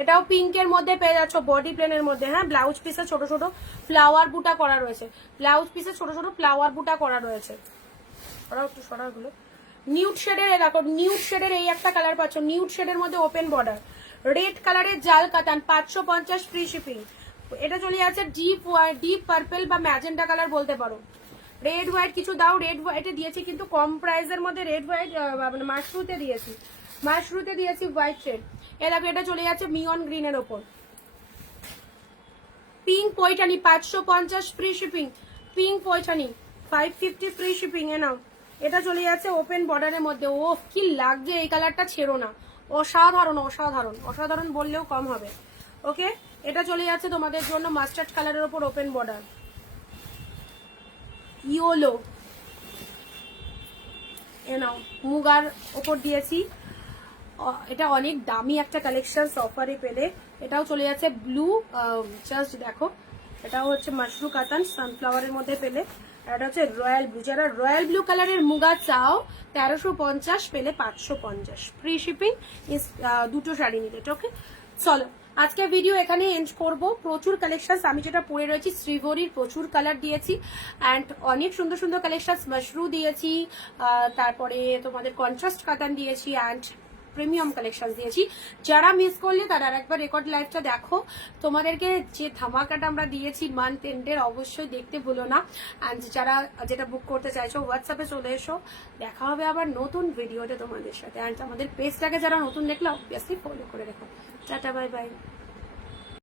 এটাও পিঙ্কের মধ্যে পেয়ে যাচ্ছ, বডি প্লেনের মধ্যে। হ্যাঁ, ব্লাউজ পিসে ছোট ছোট ফ্লাওয়ার বুটা করা রয়েছে, ব্লাউজ পিসে ছোট ছোট ফ্লাওয়ার বুটা করা রয়েছে। সরাও একটু, সরাগুলো। নিউড শেডের, দেখো নিউড শেডের এই একটা কালার পাচ্ছ, নিউড শেডের মধ্যে ওপেন বর্ডার, রেড কালারের জাল কাতান, 550 ফ্রি শিপিং। এটা চলে যাচ্ছে ডিপ ডিপ পার্পল বা ম্যাজেন্টা কালার বলতে পারো। রেড হোয়াইট কিছু দাও, রেড হোয়াইটে দিয়েছি কিন্তু কম প্রাইসের মধ্যে, রেড হোয়াইট মানে মাশরুতে দিয়েছি, মাশরুতে দিয়েছি হোয়াইট শেড। এ দেখো এটা চলে যাচ্ছে মিয়ন গ্রিনের ওপর। Pink Paithani 550 free shipping, pink Paithani 550 free shipping. এ নাও, এটা চলে যাচ্ছে ওপেন বর্ডারের মধ্যে। ও কি লাগছে এই কালারটা, ছেড়ো না, অসাধারণ অসাধারণ অসাধারণ বললেও কম হবে। ওকে, এটা চলে যাচ্ছে তোমাদের জন্য মাস্টার্ড কালারের ওপর ওপেন বর্ডার, ইয়োলো। এ নাও, মুগার ওপর দিয়েছি। এটা অনেক দামি একটা কালেকশন, অফারে পেলে। এটাও চলে যাচ্ছে ব্লু, জাস্ট দেখো, এটাও হচ্ছে মাশরু কাতান সানফ্লাওয়ারের মধ্যে পেলে। আর এটা হচ্ছে রয়্যাল ব্লু, যারা রয়্যাল ব্লু কালারের মুগা চাও 1350 পেলে 550 ফ্রি শিপিং, দুটো শাড়ি নিলে। ওকে, চলো আজকে ভিডিও এখানে এন্ড করব। প্রচুর কালেকশন আমি যেটা পরে রয়েছি, শ্রীভরির প্রচুর কালার দিয়েছি অ্যান্ড অনেক সুন্দর সুন্দর কালেকশন, মাশরু দিয়েছি, তারপরে তোমাদের কন্ট্রাস্ট কাতান দিয়েছি অ্যান্ড প্রিমিয়াম কালেকশন দিয়েছি। যারা মিস করলে তারা আরেকবার রেকর্ড লাইভটা দেখো। তোমাদেরকে যে ধামাকাটা আমরা দিয়েছি মান্থ এন্ডের, অবশ্যই দেখতে ভুলো না। অ্যান্ড যারা যেটা বুক করতে চাইছো হোয়াটসঅ্যাপে চলে এসো, দেখা হবে আবার নতুন ভিডিওতে তোমাদের সাথে। অ্যান্ড আমাদের পেজটাকে যারা নতুন দেখলে অবভিয়াসলি ফলো করে রেখো। Tata, bye bye.